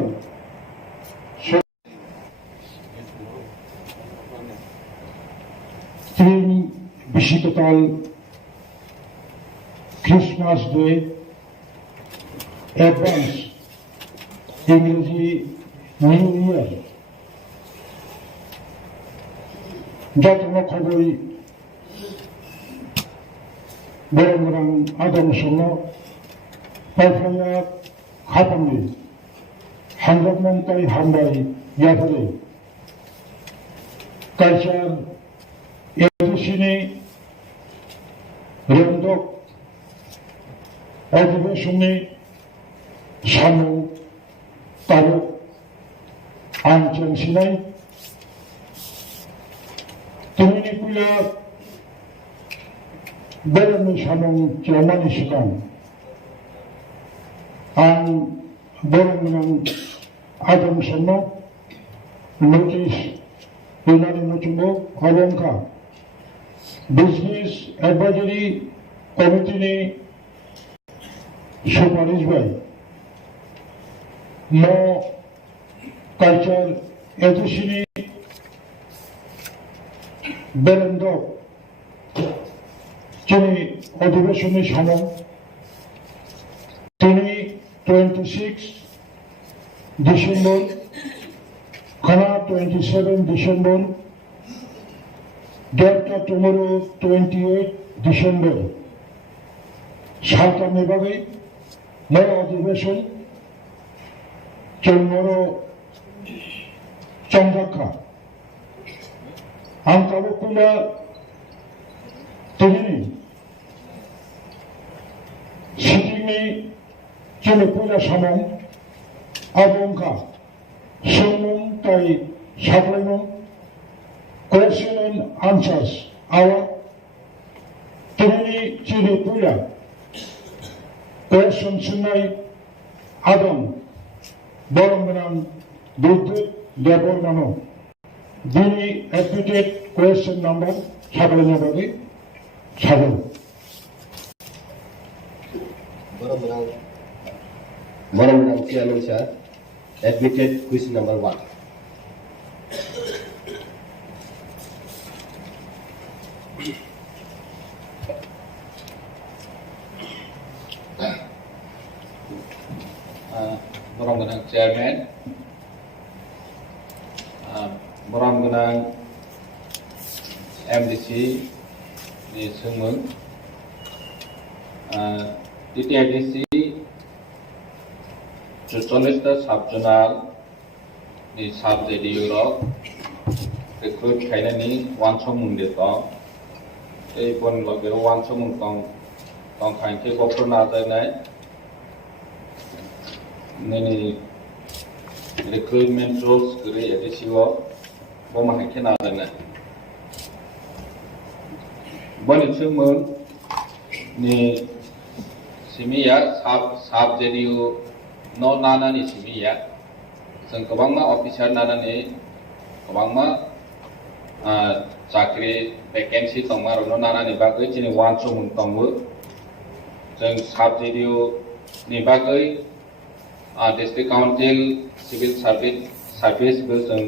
Three Bishikatal Christmas Day advance ইংরেজি new year যত খবরই বরং আদম সঙ্গ পাইফাইয়া খাতামে হান্ড্রেডমেন্টাই হামবাই ইয়াফারে culture এডিশনে রেন্দক অধিবেশনে সামু তালুক আনচেন Sinai তুমি নিকুলা বেরমি সামু চেয়ারম্যানি caecum আন বেরমিনাং আদম সন্ন notice Unani Mutumbo Avonka Business Advisory Committee ni সুপারিশ by No Culture Education Berendo যিনি অধিবেশনে সময় তিনি 26 ডিসেম্বর খানা 27 ডিসেম্বর ডেটটা টুমোরো 28 ডিসেম্বর সালটা বিভাগে নয় অধিবেশন চৌমরো চন্দ্রাক্ষা আন্তঃকুলা তিনি সিটিংনি চুলপুরা সমন আবঙ্কা সুমন তাই সাফলাইন question and answers our তিনি চুলপুরা question শুনাই আদম বরমনাম বিদ্যুৎ দেবর্মানো যিনি অ্যাডমিটেড question number সাফলাইন হবে Shuffle Borobudur Chairman Sir, admitted question number 1. Borobudur Chairman, Borobudur MDC ni sungmung, T.T.A.A.D.C Journalist Subjournal ni subsidies recruit kainani wansomung de tong ei bon loge wansomung tong kainke gopro na janai nini recruitment rules gri edisiwo boma haike na janai boni sumung ni simiya subsidies no nana ni simiya जों गोबांमा अफिसार नानानै गोबांमा चाकरि vacancy दं आरो नानानि बागै दिनै वानसमन दंबो जों साबसिडिनि बागै district council civil सार्भिसबो जों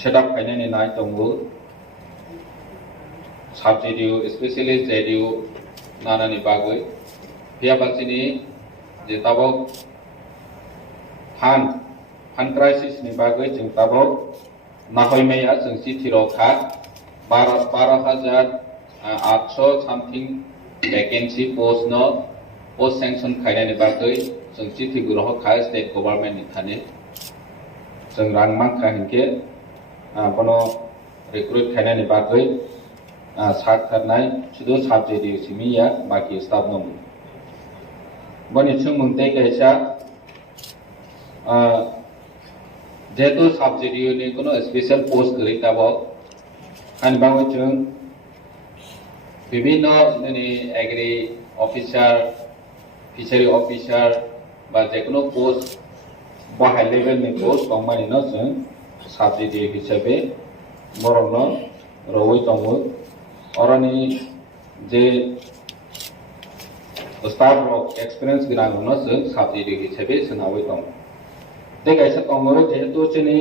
सेटआप खालामनानै नाय दंबो साबसिडि स्पेशेलि जेडिउ नानानि बागै बेयाबासिनि जे ताबो फान क्राइसिस नि बागै जों ताबो नाहयमाया जों चिठिरखा 12,800 सामथिं भेकेन्सि पोस्ट सेंक्शन खायनायनि बागै जों चिठि गुरहखा स्टेट गभर्नमेन्ट नि थाने जों रांमांखा हिंके बनो रिक्रुट खायनायनि बागै साथारनाय सुदु साबसिडि सिमिया बाकी स्टाफ नम बनि सुंमंते कैसा जेहेतु साबसिडिनि कोनो स्पेशल पोस्ट गरि ताबो खानबाङै जों विभिन्न जोंनि एग्रि अफिसार फिसारि अफिसार बा जेकुनु पोस्ट हाई लेभेलनि पोस्ट दंमानिनो जों साबसिडि हिसाबै बरनो रवै दङो अरनि जे स्टाफ एक्सपीरियंस गोनां होनो जों साबसिडि हिसाबै सोनावै दं ते कैसा कांगोरो जेहेतु जोंनि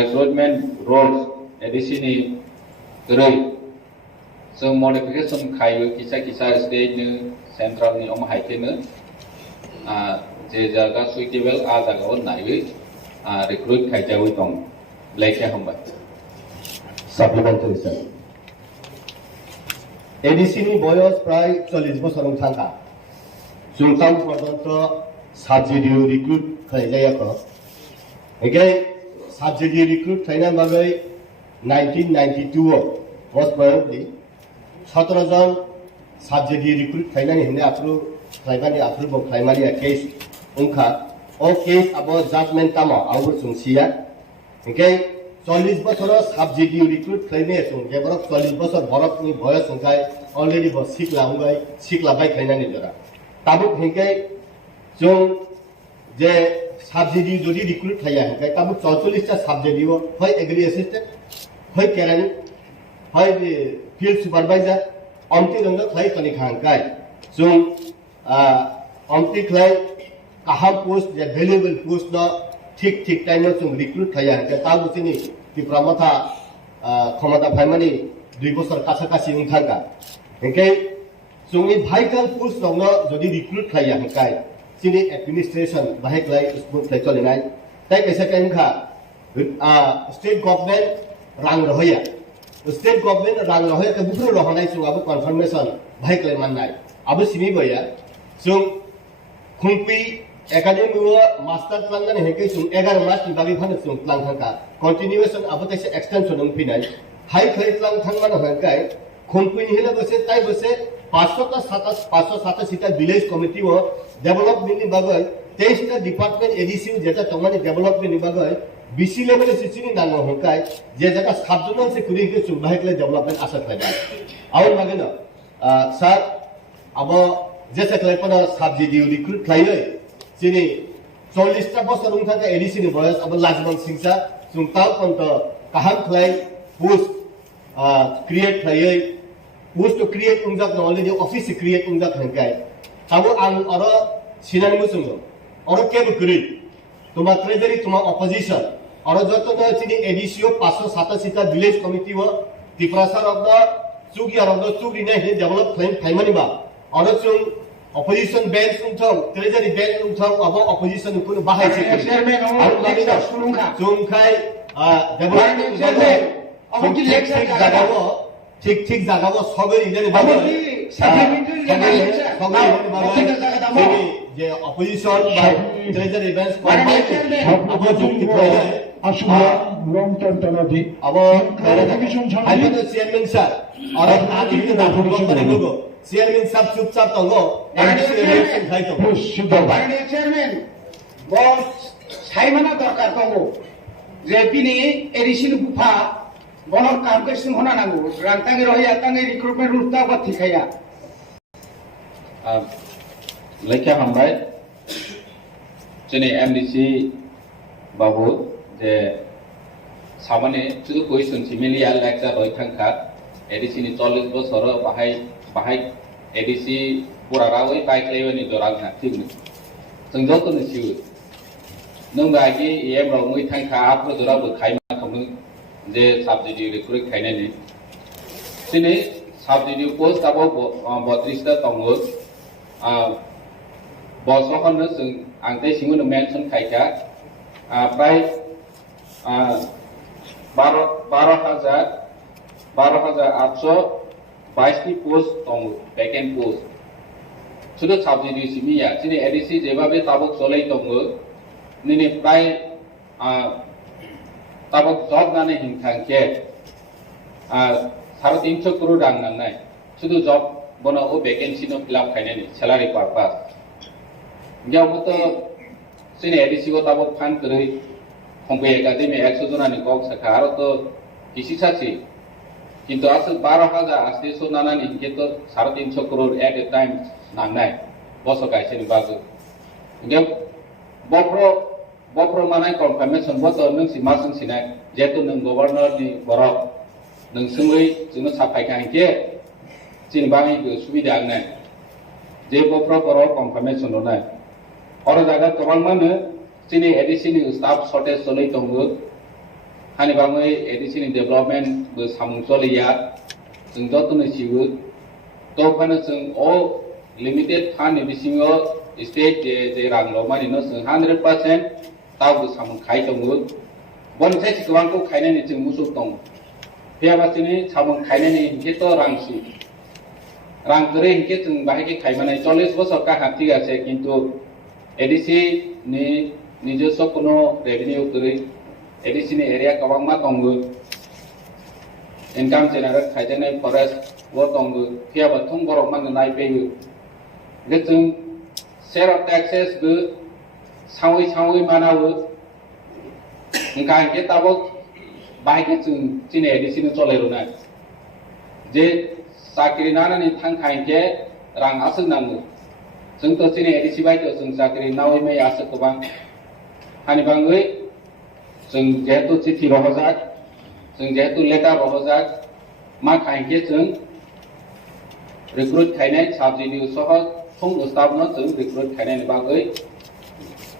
रिक्रुटमेंट रोल्स एडिसी नि गरै जों मडिफिकेशन खायो किसा स्टेट नो सेंट्रल नि हाइकेनो जे जागा सुइटेबल आ जागाव नायै रिक्रुट खायजावै दं लेखे हमबाय Supplementary sir. ADC ni বয়স প্রায় 40 বছর থাকা জুনতাম পর্যন্ত সাবসিডি রিক্রুট খাইজায়াকো এগে সাবসিডি রিক্রুট খাইনা বাগৈ 1992 was probably 17 জন সাবসিডি রিক্রুট খাইনানি হিনে আপ্রু খাইবানি আপ্রুভ খাইমানি কেস উনখা ও কেস আবো জাজমেন্ট তামা আউর সুংসিয়া এগে 40 বছর সাবসিডি রিক্রুট খাইনে সুং যেবরক 40 বছর বরকনি বয়স সংখাই অলরেডি ব সিকলাবাই খাইনানি জরা তাবুক হিকে जों जे subsidy যদি recruit থাইয়া হাঙ্কাই তাবো 44টা subsidy হয় এগ্রি অ্যাসিস্ট্যান্ট হয় কেরানি হয় field supervisor অমতি রঙ খাই তনি হাঙ্কাই जों অমতি খাই কাহাম পোস্ট যে ভ্যালুয়েবল পোস্ট ন ঠিক টাইমে जों recruit থাইয়া হাঙ্কাই তাবো চিনি ত্রিপুরা মাথা ক্ষমতা ফাইমানি 2 বছর কাছাকাছি থাকা হাঙ্কাই जोंनि भाइटाल पोस्ट रङ যদি recruit থাইয়া হাঙ্কাই চিনি एडमिनिस्ट्रेशन बाहेकलाय स्मुथ थाय चलिनाय ताइ कैसा टाइमखा स्टेट गभर्नमेंट रां रहया स्टेट गभर्नमेंट रां रहया के बुखरो रहनाय जोंआबो कन्फर्मेशन बाहेकलाय माननाय आबो सिमी बया जों खुंपि एकाडेमी मास्टर प्लान हेके जों 11 मास नि बागै फानो जों प्लान थांका कन्टिन्यूएशन आबो ताइसे एक्सटेंशन न फैनाय हाइ खाय प्लान थांमान हांकाय खुंपि नि हेला बसे ताइ बसे 587টা ভিলেজ কমিটি ও ডেভেলপমেন্ট নি বাগৈ 23টা ডিপার্টমেন্ট এডিসি যেটা তোমানি ডেভেলপমেন্ট নি বাগৈ বিসি লেভেলে সিসিনি নাঙ্গ হকাই যে জায়গা সাবজনাল সে কুরি কে সুবাহিকলে ডেভেলপমেন্ট আশা থাকা আর লাগে না স্যার আব যে সেকলাই পনা সাবজিডি রিক্রুট খাইয়ে যিনি 40টা বছর থাকা এডিসি নি বয়স আব লাজমান সিংসা সুংতাও পন্ত কাহাম খাই পোস্ট ক্রিয়েট খাইয়ে post to create unjak no already office create unjak hangkai tabo ang oro sinan musungo oro kebe kuri tuma treasury tuma opposition oro joto no chini edisio 587 ta village committee wo tiprasar of the chugi of the chugi ne develop claim thaimani ba oro chung opposition bank thong treasury bank thong abo opposition kun bahai se chairman oro chung khai development abo ki lecture jagawo ঠিক জায়গাও সবের ইদানি বাবা যে opposition বা treasury events আবো যুক্তি করে আসলে লং টার্ম টানাদি আবো আইতো চেয়ারম্যান স্যার আর আদি দিন দাফন করে লোগো চেয়ারম্যান সাহেব চুপচাপ তঙ্গো ইলেকশন খাইতো মাননীয় চেয়ারম্যান বস সাইমানা দরকার তঙ্গো যে তিনি এডিসিন গুফা বনর কাম কেসিম হনা নাঙ্গো রাংতাঙ্গে রহিয়া তাঙ্গে রিক্রুটমেন্ট রুস্তা বা ঠিকাইয়া লেখা হামবাই जोंनि एमडीसी बाबू जे सामाने शुद्ध क्वेश्चन सिमिलिया लेक्चर रही थांखा एडीसी नि 40 बছर बाहाय एडीसी पूरा रावै बाइक्लायनि जरांखा ठीक न जों जतन सिउ नों बागि एम राव मै थांखा आपरो जराबो खायमा खमनो जे साबसिडी रिक्रुट खायनायनि दिनै साबसिडी पोस्ट आबो 32 टा दङो बसखौनो जों आंते सिङावनो मेनसन खायखा प्राय 12,822 पोस्ट दङ वेकेंट पोस्ट শুধু সাবসিডি সিমিয়া চিনি এডিসি যেভাবে তাবক চলাই দङ নিনি প্রায় তাবক জব নানে হিংখাंखे 350 करोड़ रां नांनाय শুধু जब बना ओ वैकेंसी नो फिलअप खायनायनि सैलारि पारपास ग्यावबोथ सिने एडिसी को ताबक फान करै खंबे एकाडेमी 100 जनानि कक साखा आरो तो किसी साथी किंतु आसल 12,800 नानानि हिंखे तो 350 करोड़ एट ए टाइम नांनाय बसो गायसेनि बागो ग्याव बप्रो मानाय कन्फर्मेशन बत नों सि मासं सिनाय जेतु नों गवर्नर नि बरक नों सुमै जों साफाय खांखे चिन बाङि सुबिदा आंनाय जे बप्रो बरक कन्फर्मेशन होनाय और जागा गोबां मानो चिनि एडिसि नि स्टाफ शॉर्टेज चलै दङ हानि बाङै एडिसि नि डेभलपमेन्ट बो सामुं चलिया जों जतन सिउ तो फानो जों ओ लिमिटेड फान्ड बिसिङो स्टेट जे रां लमानि न जों 100% ताबो सामुं खाय दङ बनसे गोबांखौ खायनायनि जों मुसुक दङ बेयाबासिनि सामुं खायनायनि हिंखे तो रांसि रां करे हिंखे जों बाहायके खायमानाय 40 बছর का हाथि আছে কিন্তু एडीसी नि নিজস্ব কোনো রেভিনিউ করে एडीसी नि एरिया गोबांमा दङ इनकाम जेनारेट खायदेनाय फरेस्ट वो दङ फियाबा थुं बरक मानो नायफैयो जे जों शेयर अफ टैक्सेस बो सावै मानावो ओंखा हिंखे ताबो बाहायके जों चिनि एडीसी नि चलायरोनाय जे साख्रि नानानि थांखा हिंखे रां आसो नांगौ जों तो चिनि एडीसी बायतो जों साख्रि नावै मै आसो गोबां हानि बांगै जों जेहेतु चिठी रहजाक जों जेहेतु लेटार रहजाक मा खायके जों रिक्रुट खायनाय साबसिडि सह फुं उस्ताबनो जों रिक्रुट खायनायनि बागै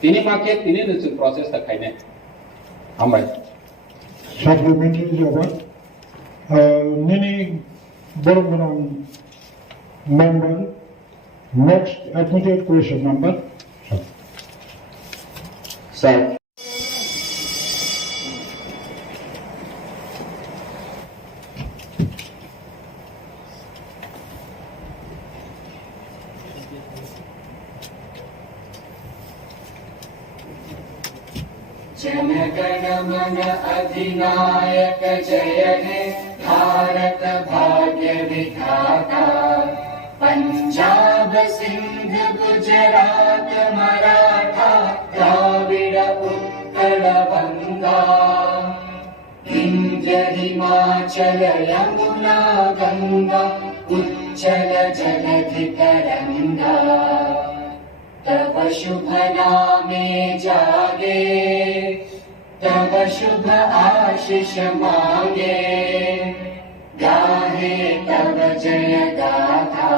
तिनि माके तिनि जों प्रसेस खायनाय हामबाय supplementary जगत nini borong member next admitted question number sir Jana Gana Mana अधिनायक जय हे भारत भाग्य विधाता पंजाब सिंध गुजरात मराठा द्राविड़ उत्कल बंगा विंध्य हिमाचल यमुना गंगा उच्चल जलधि तरंगा तव शुभ नामे जागे तव शुभ आशीष मांगे गाहे तव जय गाथा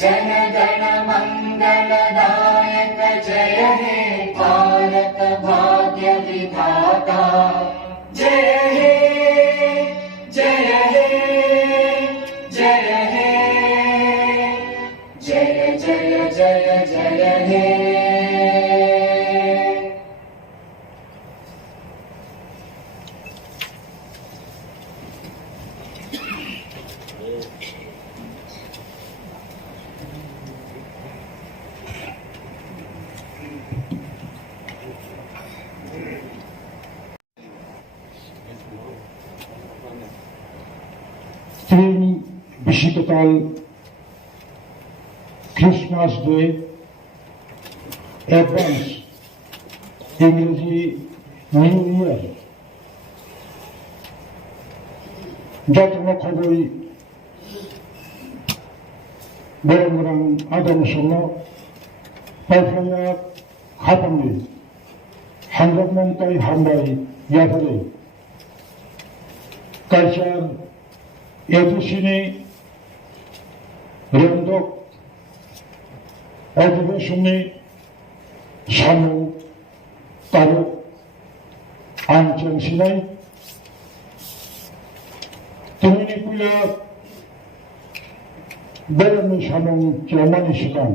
जन गण मंगलदायक जय हे भारत भाग्य विधाता जय हे जय हे जय हे जय जय जय जय हे तीन विशिकताल Christmas Day advance इंग्रेजी New Year जतनो खबरी बरंगरं आदम सुनो पाइफाया खापंगे हांगमंताई हांबाई याफरे कल्चर एजुसिनी रेंदक अधिवेशननि सामु तारुक आंचेंसिनाय तिनिनि कुया बेरनि सामु जमानि सिगां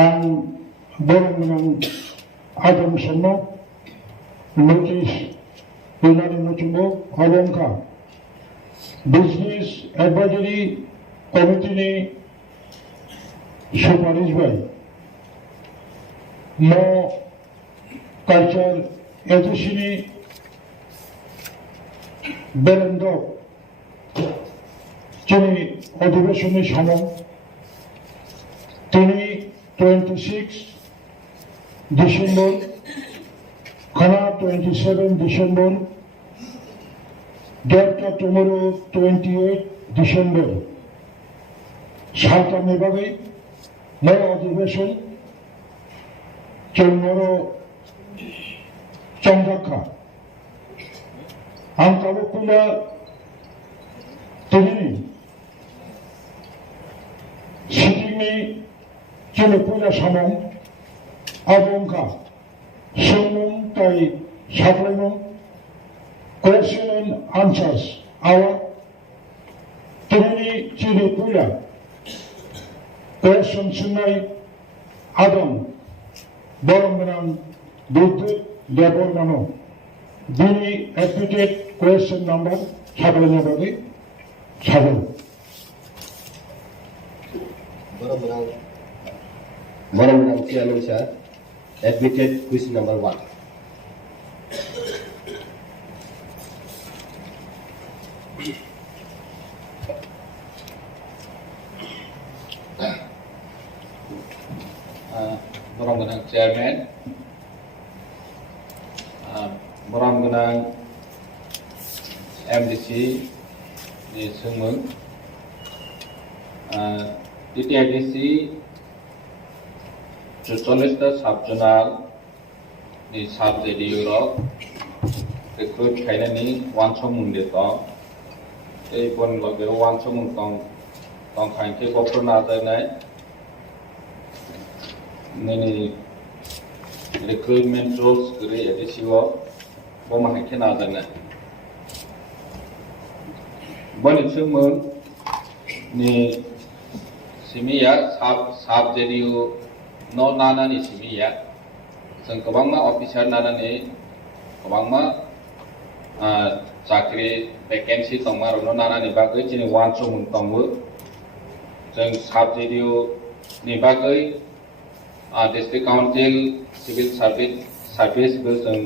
आं बरंगरं आदम सुनो नोटिस होनानै मिथिगौ हरंखा बिजनेस एडभाइजरी कमिटिनि सुपारिश बाय न कालचार एजेंसिनि बेरेंदक जोंनि अधिवेशननि समाव दिनै 26 डिसेम्बर खाना 27 डिसेम्बर डेटआ tomorrow 28 डिसेम्बर सानथामनि बागै न अधिवेशन जोंनो चंद्रखा आं काबुकुला दिनै सिटिंनि जोंनि पुजा समाव आबुंखा सोंमुं ताय साप्लायमुं question and answers our दिनैनि जोंनि पुजा question सोंनाय आदम बरंगरं विद्युत देबरमानो दिनै admitted question number साप्लायनाय बागै सागोन बरंगरं चेयारमैन सार admitted question number 1 Borong Chairman, Borong MDC di Sumeng, T.T.A.A.D.C 40টা subzonal ni subsidies recruit khainani wansomung de tong ei bon loge wansomung tong khainke gopro na janai nini recruitment rules gre edisiwo boma haike na janai boni chungmung ni simiya subsidies no nana ni simiya जों गोबांमा अफिसार नानानै गोबांमा साख्रि vacancy दंमारो नानानै बागै दिनै वानसमोन दंबो जों साबसिडिनि बागै district council civil सार्भिसबो जों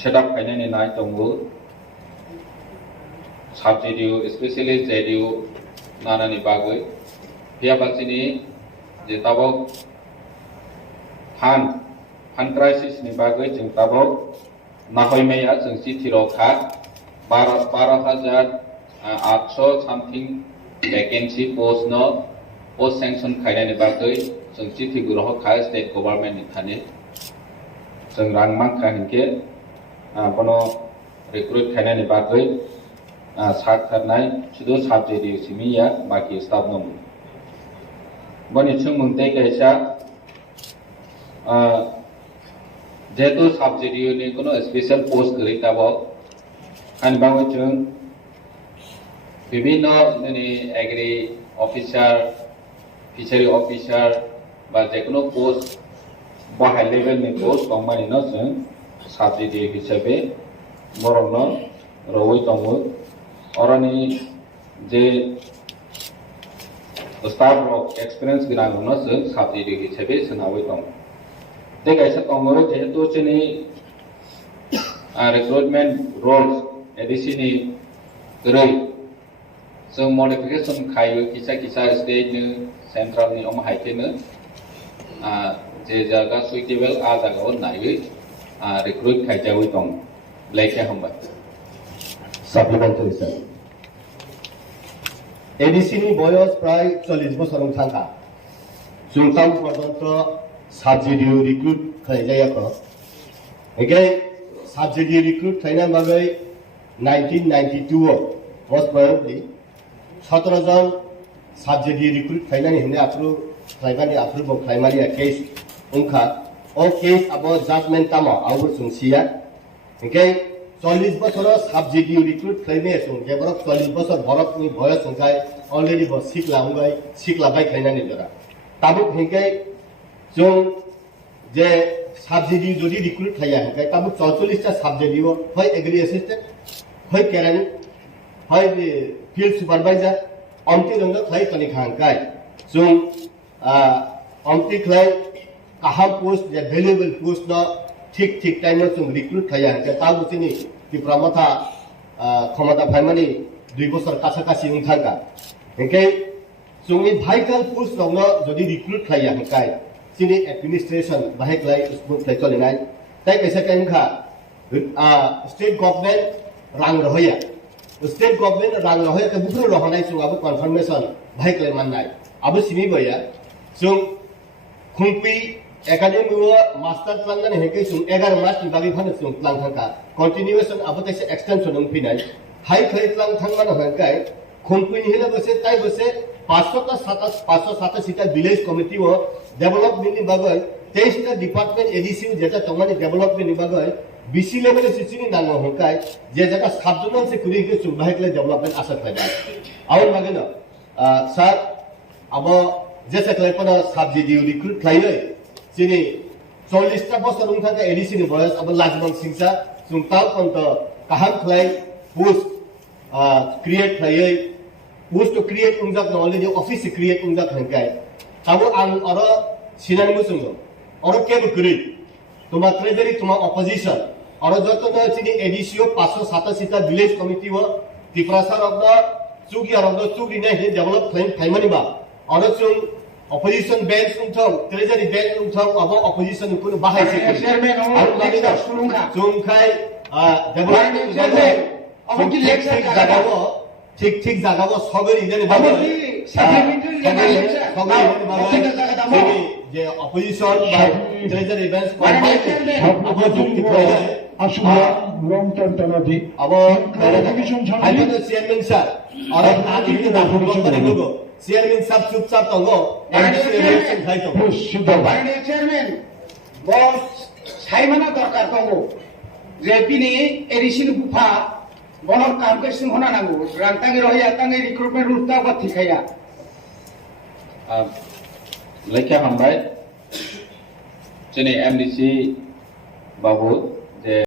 सेटआप खालामनानै नाय दंबो साबसिडि स्पेशली जेडिउ नानानै बागै बेयाबासिनि जे ताबाव फान क्राइसिस नि बागै जों ताबाव नाहयनाया जों चिठिरखा 12,800 सामथिं भेकेन्सि पोस्ट सेंक्शन खायनायनि बागै जों चिठि गुरहखा स्टेट गभर्नमेन्ट नि थाने जों रांमांखा हिनके बनो रिक्रुट खायनायनि बागै साथारनाय सुदु साबसिडि सिमिया बाकी स्टाफ नम बनि चुंमुंते कैसा जेहेतु साबसिडि कोनो स्पेशल पोस्ट गई तब अनबांग जों विभिन्न एग्री ऑफिसर फिशरी ऑफिसर बा जेकुनो पोस्ट हाई लेवल नि पोस्ट दंमानि न जों साबसिडि हिसाबै बरनो रवै दंमो अरनि जे स्टाफ एक्सपीरियंस गोनां न जों साबसिडि हिसाबै सोनावै दं ते कैसा कांगोरो जेहेतु चनी रिक्रूटमेंट रोल्स एडीसी नि गरै जों मडिफिकेशन खायो किसा स्टेट नि सेंट्रल नि अम हाइके न जे जागा सुइटेबल आ जागाव नायै रिक्रूट खायजावै दं लेखे हमबाय साप्लिमेंटारि सर एडीसी नि बयस प्राय 40 बोसोर थांखा जुंताम पर्यंत subsidy recruit खालामजायाखो एके subsidy recruit खालामना बागै 1992 most probably 17 जन subsidy recruit खालामनानै हमने approve खालामनानै केस उनखा ओ केस अब जजमेंट तामा आउर सुनसिया एके 40 बोसोर subsidy recruit खालामने सुन जेबरक 40 बोसोर भरतनि बयस उनखाय अलरेडी ब सिखलाबाय खालामनानै जरा ताबुक हेके जों जे साबसिडि जदि रिक्रुट खाया है तब 44टा साबसिडि है एग्री असिस्टेंट है केरानी है फील्ड सुपरवाइजर अमति रंग खाय कनि खांकाय जों अमति खाय काहाम पोस्ट जे वैल्यूएबल पोस्ट न ठीक टाइम जों रिक्रुट खाया है तब उचिनि त्रिपुरा मथा क्षमता फाइमानि 2 बोसोर काछाकाछि उनखांका हेके जोंनि भाइटल पोस्ट रंग जदि रिक्रुट खाया है सिनी एडमिनिस्ट्रेशन बाहेक लाई स्मूथ लाई चलिनाय ताई कैसा कहनखा स्टेट गवर्नमेंट रां रहया स्टेट गवर्नमेंट रां रहया के बुफ्रु रहनाय जों अब कन्फर्मेशन बाहेक लाई माननाय अब सिमी बया जों खुंपि एकाडेमी मास्टर प्लान ने हेके जों 11 मास नि बागै फानो जों प्लान थांका कंटिन्यूएशन अब तैसे एक्सटेंशन नों फिनाय हाई खाय प्लान थांमान हनकाय खुंपि नि हेला बसे ताई बसे 587 विलेज कमिटी वो डेवलपमेंट नि बागै 23टा डिपार्टमेंट एडीसी जेटा तमानि डेवलपमेंट नि बागै बीसी लेवल सिसिनि नांगो हकाय जे जगह सबजोनल से कुरि के सुबाहेकले डेवलपमेंट आशा खायबा आउन मागे न सर अब जेसे क्लाय पन सब्सिडी रिक्रुट खायै सिनि 40टा बोसोर उनखा के एडीसी नि बयस अब लाजमन सिंसा सुंताव पंत काहाम खलाय पोस्ट क्रिएट खायै post to create unjak na already office create unjak hangkai tabo ang oro sinang musungo oro kebe kuri tuma treasury tuma opposition oro joto na chini edisio 587 ta village committee wo tiprasar of the chugi of the chugi ne develop thaimani ba oro chung opposition bank sungthong treasury bank sungthong abo opposition kun bahai se chairman oro lagina sulungkha chungkhai development abo ki lecture jagabo ठीक जगह वो सगरी इधर बाबू supplementary যে opposition বা treasury events আসলে long term penalty अब अहिले चेयरमैन सर और आदि के दाखु को चेयरमैन साहब चुपचाप तंगो इलेक्शन खाइतो माननीय चेयरमैन बस साइमाना दरकार तंगो जे बिनि एडिशन बुफा बनर काम के सिंह होना नांगो रांतांगे रहिया तांगे रिक्रुटमेंट रुस्ता को थिखाया लेखा हमबाय जोंनि एमडिसि बाबु